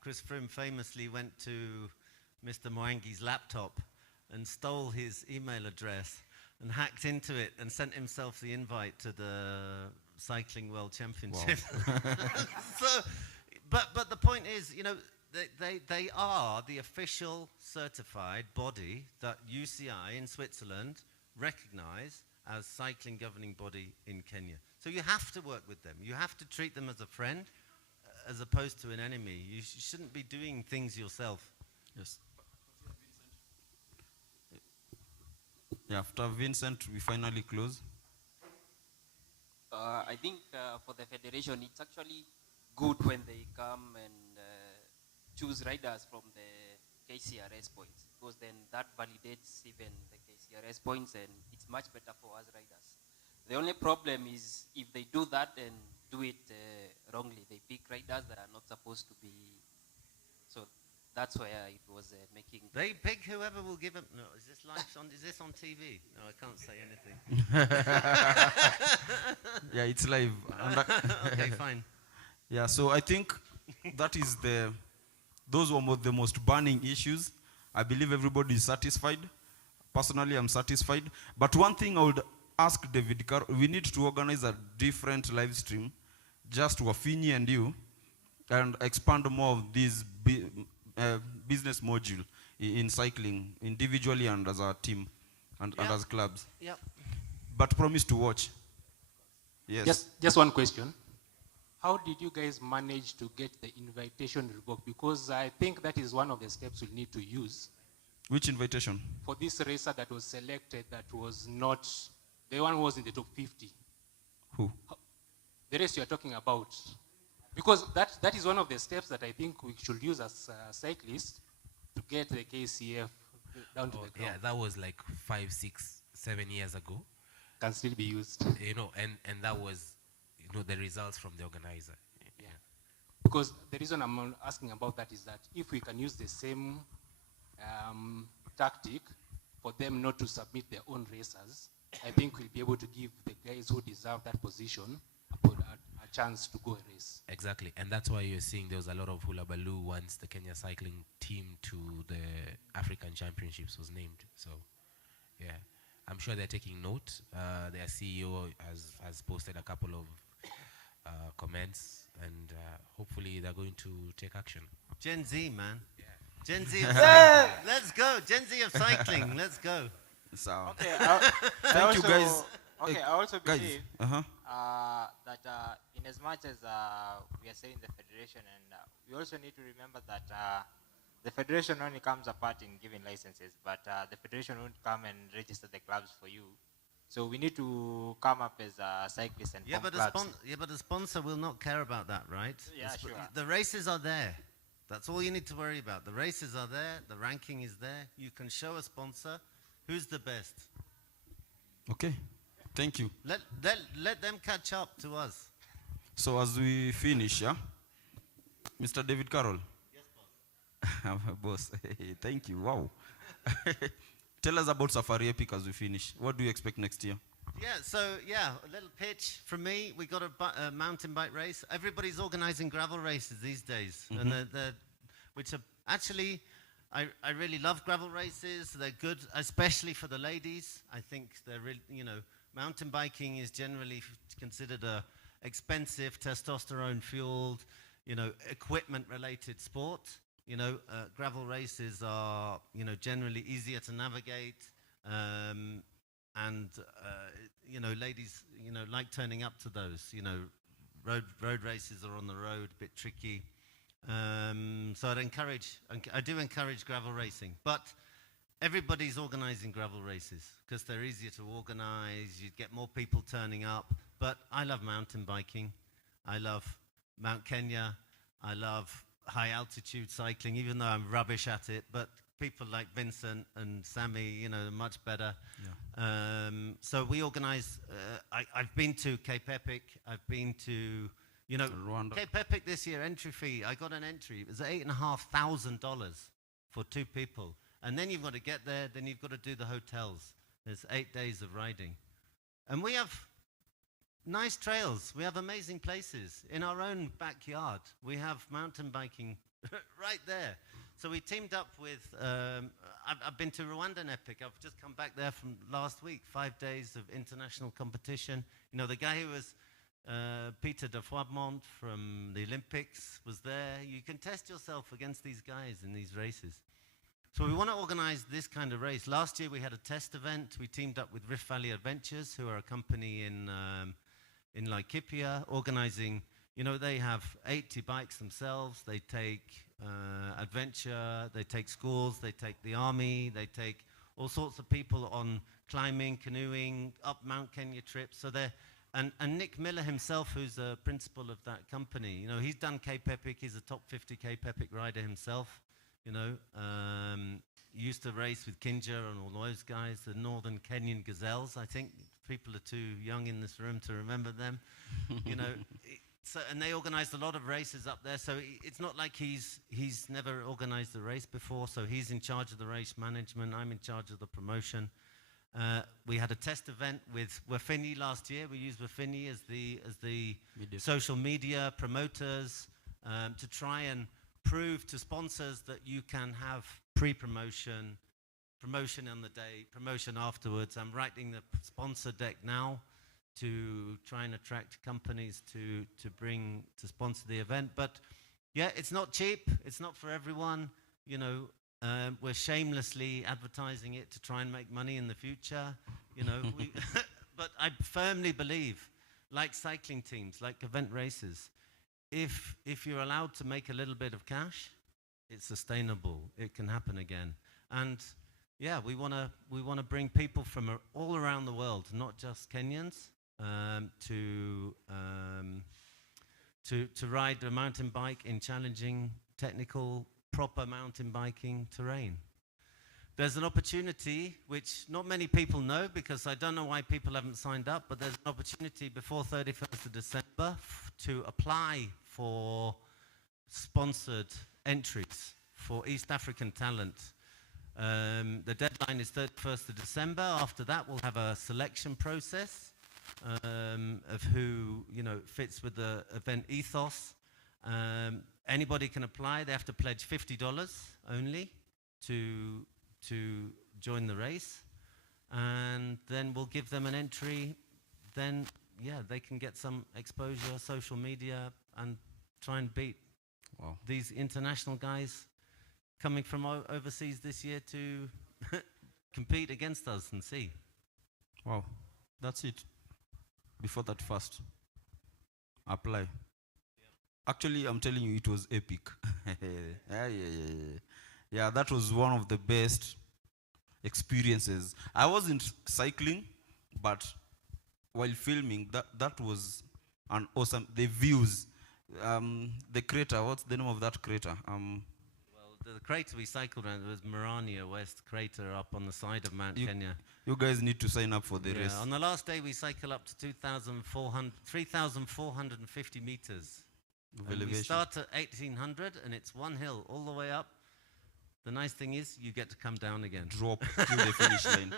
Chris Froome famously went to Mr. Mwangi's laptop and stole his email address and hacked into it and sent himself the invite to the Cycling World Championship. Wow. But the point is, they are the official certified body that UCI in Switzerland recognize as cycling governing body in Kenya. So you have to work with them. You have to treat them as a friend as opposed to an enemy. You shouldn't be doing things yourself. Yes. Yeah, after Vincent, we finally close. I think for the federation, it's actually good when they come and choose riders from the KCRS points, because then that validates even the KCRS points, and it's much better for us riders. The only problem is if they do that and do it wrongly, they pick riders that are not supposed to be. So that's where it was making. They pick whoever will give them. No, is this live on? Is this on TV? No, I can't say anything. Yeah, it's live. Okay, fine. Yeah, so I think that is those were the most burning issues. I believe everybody is satisfied. Personally, I'm satisfied. But one thing I would ask David Carroll, we need to organize a different live stream just to Wafinyi and you, and expand more of this business module in cycling, individually and as a team and as clubs. Yep. But promise to watch. Yes. Just one question. How did you guys manage to get the invitation revoked? Because I think that is one of the steps we need to use. Which invitation? For this racer that was selected, that was not, the one who was in the top 50. Who? The race you are talking about. Because that is one of the steps that I think we should use as cyclists to get the KCF down to the ground. Yeah, that was like 5, 6, 7 years ago. Can still be used. And that was, the results from the organizer. Yeah. Because the reason I'm asking about that is that if we can use the same tactic for them not to submit their own racers, I think we'll be able to give the guys who deserve that position a chance to go a race. Exactly, and that's why you're seeing there was a lot of hula baloo once the Kenya cycling team to the African Championships was named. So, yeah, I'm sure they're taking note. Their CEO has posted a couple of comments, and hopefully they're going to take action. Gen Z, man. Yeah. Gen Z of cycling. Let's go. Gen Z of cycling. Let's go. So, Okay, thank you guys. Okay, I also guys, believe uh-huh. that in as much as we are saying the federation, and we also need to remember that the federation only comes apart in giving licenses, but the federation won't come and register the clubs for you. So we need to come up as cyclists and form clubs. But the sponsor will not care about that, right? Yeah, sure. The races are there. That's all you need to worry about. The races are there. The ranking is there. You can show a sponsor who's the best. Okay, thank you. Let them catch up to us. So as we finish, yeah, Mr. David Carroll. Yes, boss. Boss, thank you. Wow. Tell us about Safari Epic as we finish. What do you expect next year? Yeah, a little pitch from me. We got a mountain bike race. Everybody's organizing gravel races these days, and which are actually, I really love gravel races. They're good, especially for the ladies. I think they're really, mountain biking is generally considered a expensive, testosterone-fueled, equipment-related sport. Gravel races are, generally easier to navigate. And ladies, like turning up to those. Road races are on the road, a bit tricky. So I do encourage gravel racing, but everybody's organizing gravel races because they're easier to organize. You get more people turning up. But I love mountain biking. I love Mount Kenya. I love high altitude cycling, even though I'm rubbish at it. But people like Vincent and Sammy, are much better. Yeah. So we organize, I've been to Cape Epic, I've been to, Rwanda. Cape Epic this year, entry fee, I got an entry, it was $8,500 for 2 people. And then you've got to get there, then you've got to do the hotels. There's 8 days of riding. And we have nice trails, we have amazing places. In our own backyard, we have mountain biking right there. So we teamed up with, I've been to Rwandan Epic. I've just come back there from last week, 5 days of international competition. The guy who was Peter de Froidmont from the Olympics was there. You can test yourself against these guys in these races. So we want to organize this kind of race. Last year we had a test event. We teamed up with Rift Valley Adventures, who are a company in Laikipia, organizing. They have 80 bikes themselves. They take adventure, they take schools, they take the army, they take all sorts of people on climbing, canoeing, up Mount Kenya trips. So and Nick Miller himself, who's a principal of that company, he's done Cape Epic. He's a top 50 Cape Epic rider himself. Used to race with Kinja and all those guys, the Northern Kenyan Gazelles. I think people are too young in this room to remember them. So, and they organized a lot of races up there. So it's not like he's never organized a race before. So he's in charge of the race management. I'm in charge of the promotion. We had a test event with Wafini last year. We used Wafini as the social media promoters to try and prove to sponsors that you can have pre-promotion, promotion on the day, promotion afterwards. I'm writing the sponsor deck now to try and attract companies to sponsor the event. But yeah, it's not cheap. It's not for everyone. We're shamelessly advertising it to try and make money in the future. But I firmly believe, like cycling teams, like event races, if you're allowed to make a little bit of cash, it's sustainable. It can happen again. And yeah, we want to bring people from all around the world, not just Kenyans, to ride a mountain bike in challenging, technical, proper mountain biking terrain. There's an opportunity which not many people know, because I don't know why people haven't signed up, but there's an opportunity before 31st of December to apply for sponsored entries for East African talent. The deadline is 31st of December. After that, we'll have a selection process of who fits with the event ethos. Anybody can apply. They have to pledge $50 only to join the race, and then we'll give them an entry. Then they can get some exposure, social media, and try and beat these international guys coming from overseas this year to compete against us and see. Wow, that's it. Before that first, apply. Actually, I'm telling you, it was epic. Yeah, that was one of the best experiences. I wasn't cycling, but while filming, that was an awesome. The views, the crater. What's the name of that crater? The crater we cycled around was Marania West crater up on the side of Mount Kenya. You guys need to sign up for the race. On the last day, we cycle up to 3,450 meters. And we start at 1,800, and it's one hill all the way up. The nice thing is, you get to come down again. Drop to the finish line.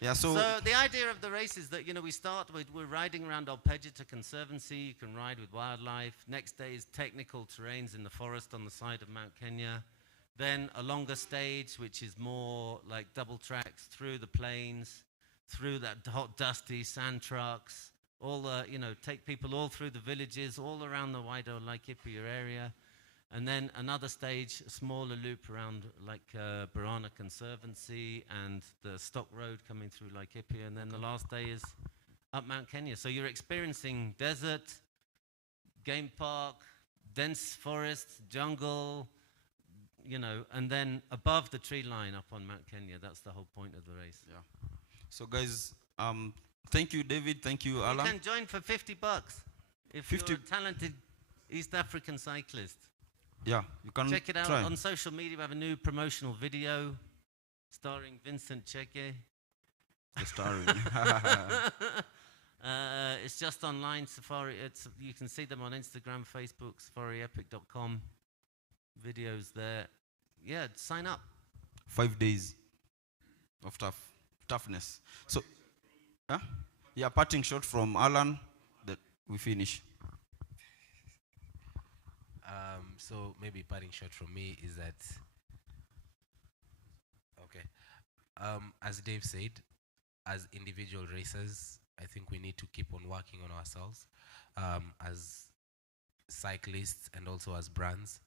Yeah, so the idea of the race is that, we start with, we're riding around Olpejita Conservancy. You can ride with wildlife. Next day is technical terrains in the forest on the side of Mount Kenya. Then a longer stage, which is more like double tracks through the plains, through that hot, dusty sand trucks, all the, take people all through the villages, all around the wider Laikipia area. And then another stage, a smaller loop around Barana Conservancy and the Stock Road coming through Laikipia. And then the last day is up Mount Kenya. So you're experiencing desert, game park, dense forest, jungle, and then above the tree line up on Mount Kenya. That's the whole point of the race. Yeah. So guys, thank you, David. Thank you, Alan. You can join for $50 if you're a talented East African cyclist. Yeah, you can check it out try. on social media. We have a new promotional video starring Vincent Cheke. Starring. It's just online. Safari. You can see them on Instagram, Facebook, safariepic.com. Videos there. Yeah, sign up. 5 days of toughness. So, yeah, parting shot from Alan that we finish. So maybe parting shot from me is that, as Dave said, as individual racers, I think we need to keep on working on ourselves as cyclists and also as brands.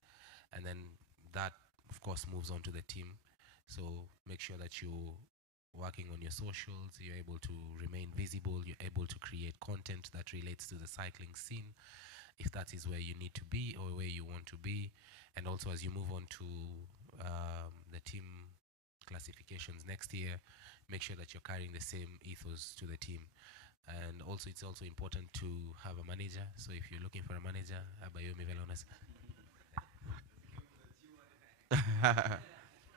And then that, of course, moves on to the team. So make sure that you're working on your socials, you're able to remain visible, you're able to create content that relates to the cycling scene, if that is where you need to be or where you want to be. And also as you move on to the team classifications next year, make sure that you're carrying the same ethos to the team. And also it's also important to have a manager. So if you're looking for a manager, Abayomi Velonas.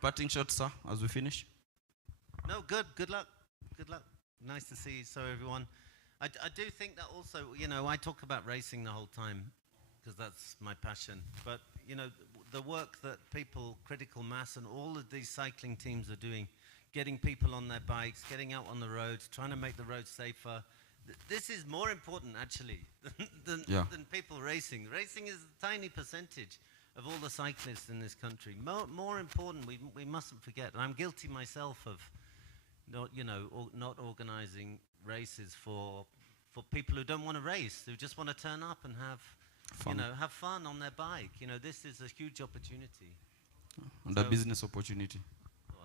Parting shot, sir, as we finish. No, good luck. Good luck. Nice to see you, everyone. I do think that also, I talk about racing the whole time because that's my passion. But, the work that people, Critical Mass and all of these cycling teams are doing, getting people on their bikes, getting out on the roads, trying to make the roads safer. This is more important, actually, than people racing. Racing is a tiny percentage of all the cyclists in this country. More important, we mustn't forget, and I'm guilty myself of not organizing races for people who don't want to race, who just want to turn up and have fun on their bike. This is a huge opportunity. And a business opportunity.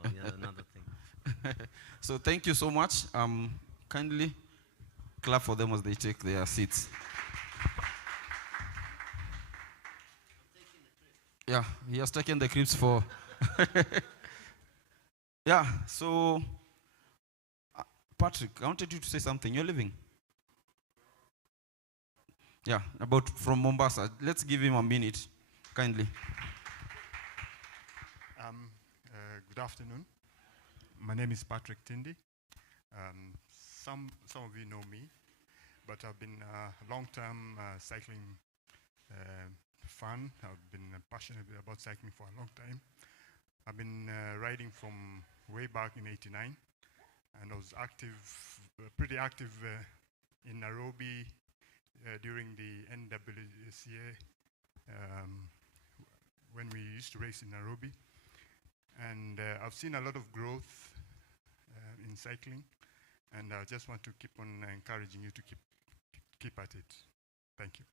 Well, yeah, another thing. So thank you so much. Kindly clap for them as they take their seats. Yeah, he has taken the clips for. Yeah, so Patrick, I wanted you to say something. You're leaving. Yeah, about from Mombasa. Let's give him a minute, kindly. Good afternoon. My name is Patrick Tindi. Some of you know me, but I've been a long-term cycling fun. I've been passionate about cycling for a long time. I've been riding from way back in '89, and I was active, pretty active in Nairobi during the NWCA when we used to race in Nairobi. And I've seen a lot of growth in cycling, and I just want to keep on encouraging you to keep at it. Thank you.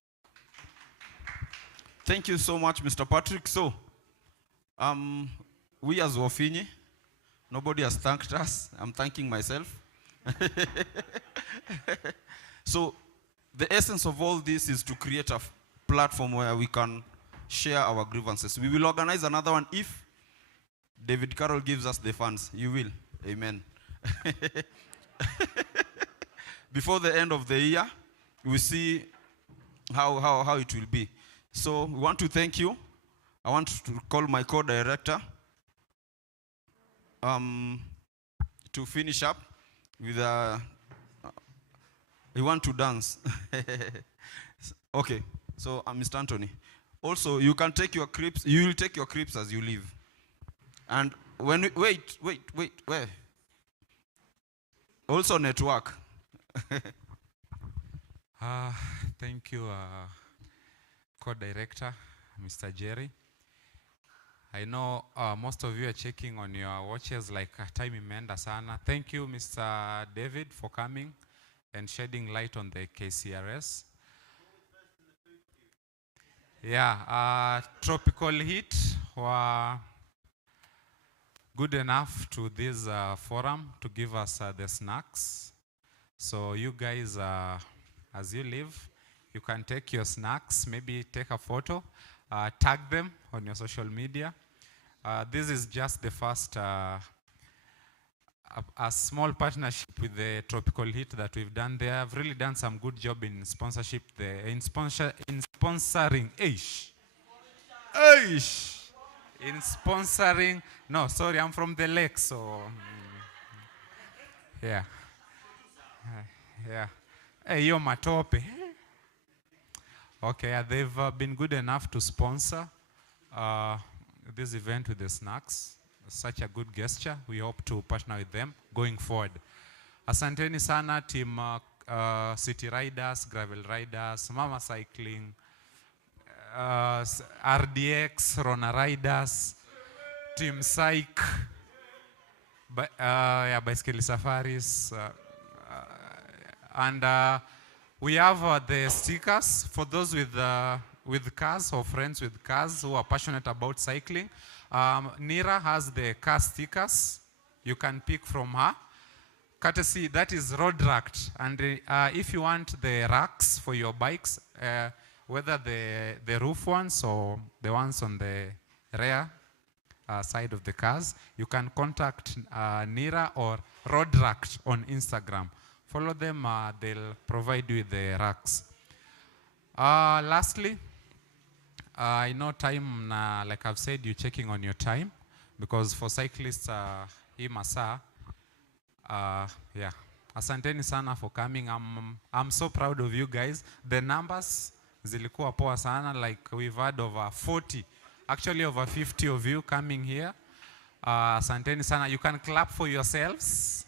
Thank you so much, Mr. Patrick. So, we as Wafinyi, nobody has thanked us. I'm thanking myself. So, the essence of all this is to create a platform where we can share our grievances. We will organize another one if David Carroll gives us the funds. You will. Amen. Before the end of the year, we see how it will be. So we want to thank you. I want to call my co-director to finish up with you want to dance. Okay, so Mr. Anthony. Also, you can take your clips. You will take your clips as you leave. And when wait. Where? Also network. Thank you, co-director, Mr. Jerry. I know most of you are checking on your watches like time imeenda sana. Thank you, Mr. David, for coming and shedding light on the KCRS. Yeah, tropical heat were good enough to this forum to give us the snacks. So you guys, as you leave, you can take your snacks, maybe take a photo, tag them on your social media. This is just the first a small partnership with the Tropical Heat that we've done. They have really done some good job in sponsorship, in sponsoring. In sponsoring. No, sorry, I'm from the lake, so yeah. Yeah. Hey, yo matope. Okay, they've been good enough to sponsor this event with the snacks. Such a good gesture. We hope to partner with them going forward. Asanteni sana team City Riders, Gravel Riders, Mama Cycling, RDX, Rona Riders, Team Psych, Bicycle Safaris, and we have the stickers for those with cars or friends with cars who are passionate about cycling. Nira has the car stickers. You can pick from her. Courtesy, that is road racked. And if you want the racks for your bikes, whether the roof ones or the ones on the rear side of the cars, you can contact Nira or Road Racked on Instagram. Follow them, they'll provide you with the racks. Lastly, I know time, like I've said, you're checking on your time, because for cyclists, hii masaa, yeah. Asanteni sana for coming. I'm so proud of you guys. The numbers zilikuwa poa sana, like we've had over 40, actually over 50 of you coming here. Asanteni sana. You can clap for yourselves.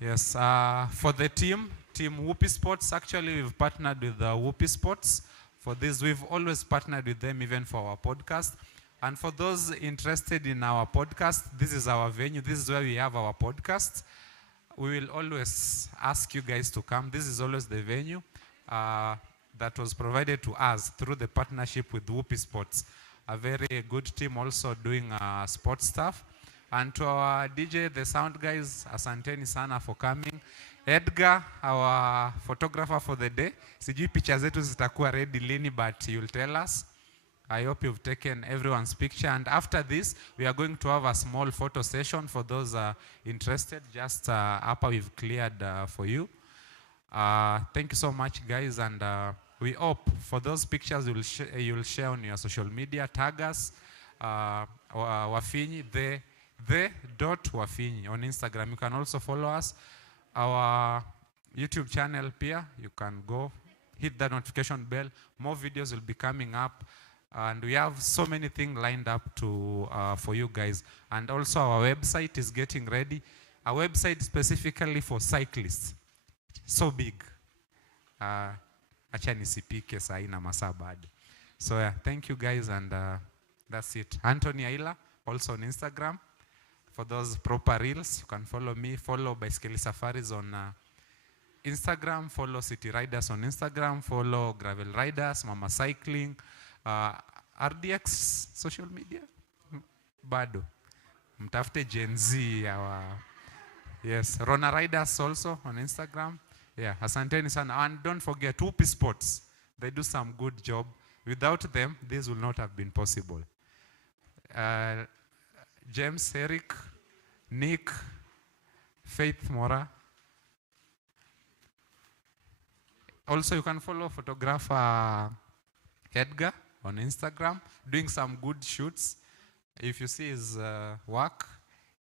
Yes, for the team Whoopie Sports, actually we've partnered with Whoopie Sports. For this, we've always partnered with them even for our podcast. And for those interested in our podcast, this is our venue. This is where we have our podcast. We will always ask you guys to come. This is always the venue that was provided to us through the partnership with Whoopie Sports. A very good team also doing sports stuff. And to our DJ, the sound guys, asanteni sana for coming. Edgar, our photographer for the day. Sijui picha zetu zitakuwa ready lini, but you'll tell us. I hope you've taken everyone's picture. And after this, we are going to have a small photo session for those interested. Just upper we've cleared for you. Thank you so much, guys. And we hope for those pictures you'll share on your social media. Tag us, Wafinyi, the.Wafinyi on Instagram. You can also follow us. Our YouTube channel, Pia, you can go hit that notification bell. More videos will be coming up. And we have so many things lined up to for you guys. And also our website is getting ready. A website specifically for cyclists. So big. Acha nisipike saa hii na masaa bado. So yeah, thank you guys, and that's it. Anthony Aila, also on Instagram. For those proper reels, you can follow me. Follow Bicycle Safaris on Instagram. Follow City Riders on Instagram. Follow Gravel Riders, Mama Cycling. RDX social media? Bado. Mtafute Gen Z. Yes, Rona Riders also on Instagram. Yeah, asanteni sana. And don't forget, Whoopie Sports. They do some good job. Without them, this will not have been possible. James, Eric, Nick, Faith Mora. Also, you can follow photographer Edgar on Instagram, doing some good shoots. If you see his work,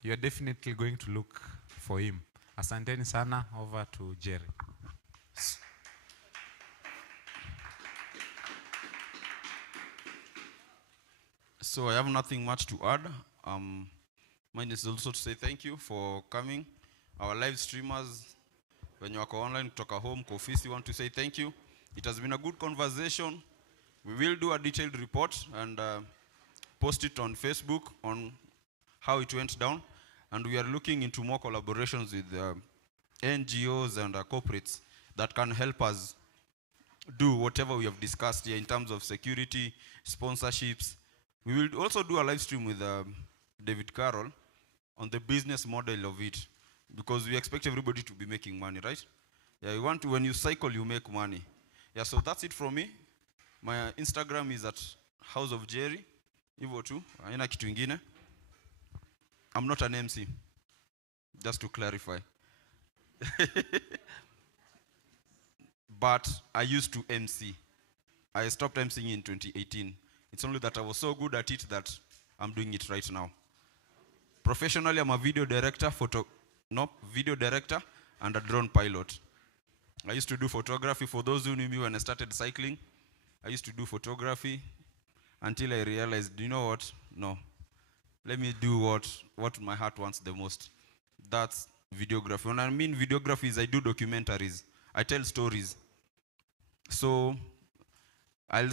you're definitely going to look for him. Asanteni sana, over to Jerry. So I have nothing much to add. Mine is also to say thank you for coming. Our live streamers, when you are online, kutoka home, office, we want to say thank you. It has been a good conversation. We will do a detailed report and post it on Facebook on how it went down. And we are looking into more collaborations with NGOs and corporates that can help us do whatever we have discussed here in terms of security, sponsorships. We will also do a live stream with David Carroll on the business model of it, because we expect everybody to be making money, right? Yeah, you want to, when you cycle, you make money. Yeah, so that's it from me. My Instagram is at House of Jerry. Hivyo tu, haina kitu ingine. I'm not an MC, just to clarify. But I used to MC. I stopped MCing in 2018. It's only that I was so good at it that I'm doing it right now. Professionally, I'm a video director, video director and a drone pilot. I used to do photography. For those who knew me when I started cycling, I used to do photography until I realized, you know what? No. Let me do what my heart wants the most. That's videography. When I mean videography is I do documentaries. I tell stories. So we'll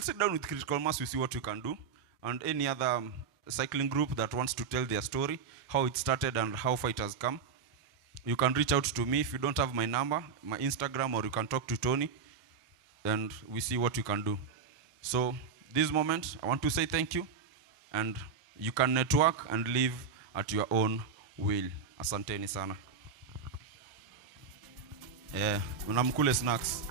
sit down with Critical Mass, we see what we can do. And any other cycling group that wants to tell their story, how it started and how far it has come, you can reach out to me. If you don't have my number, my Instagram, or you can talk to Tony, and we see what we can do. So this moment, I want to say thank you, and you can network and live at your own will. Asanteni sana. Yeah, unamkule snacks.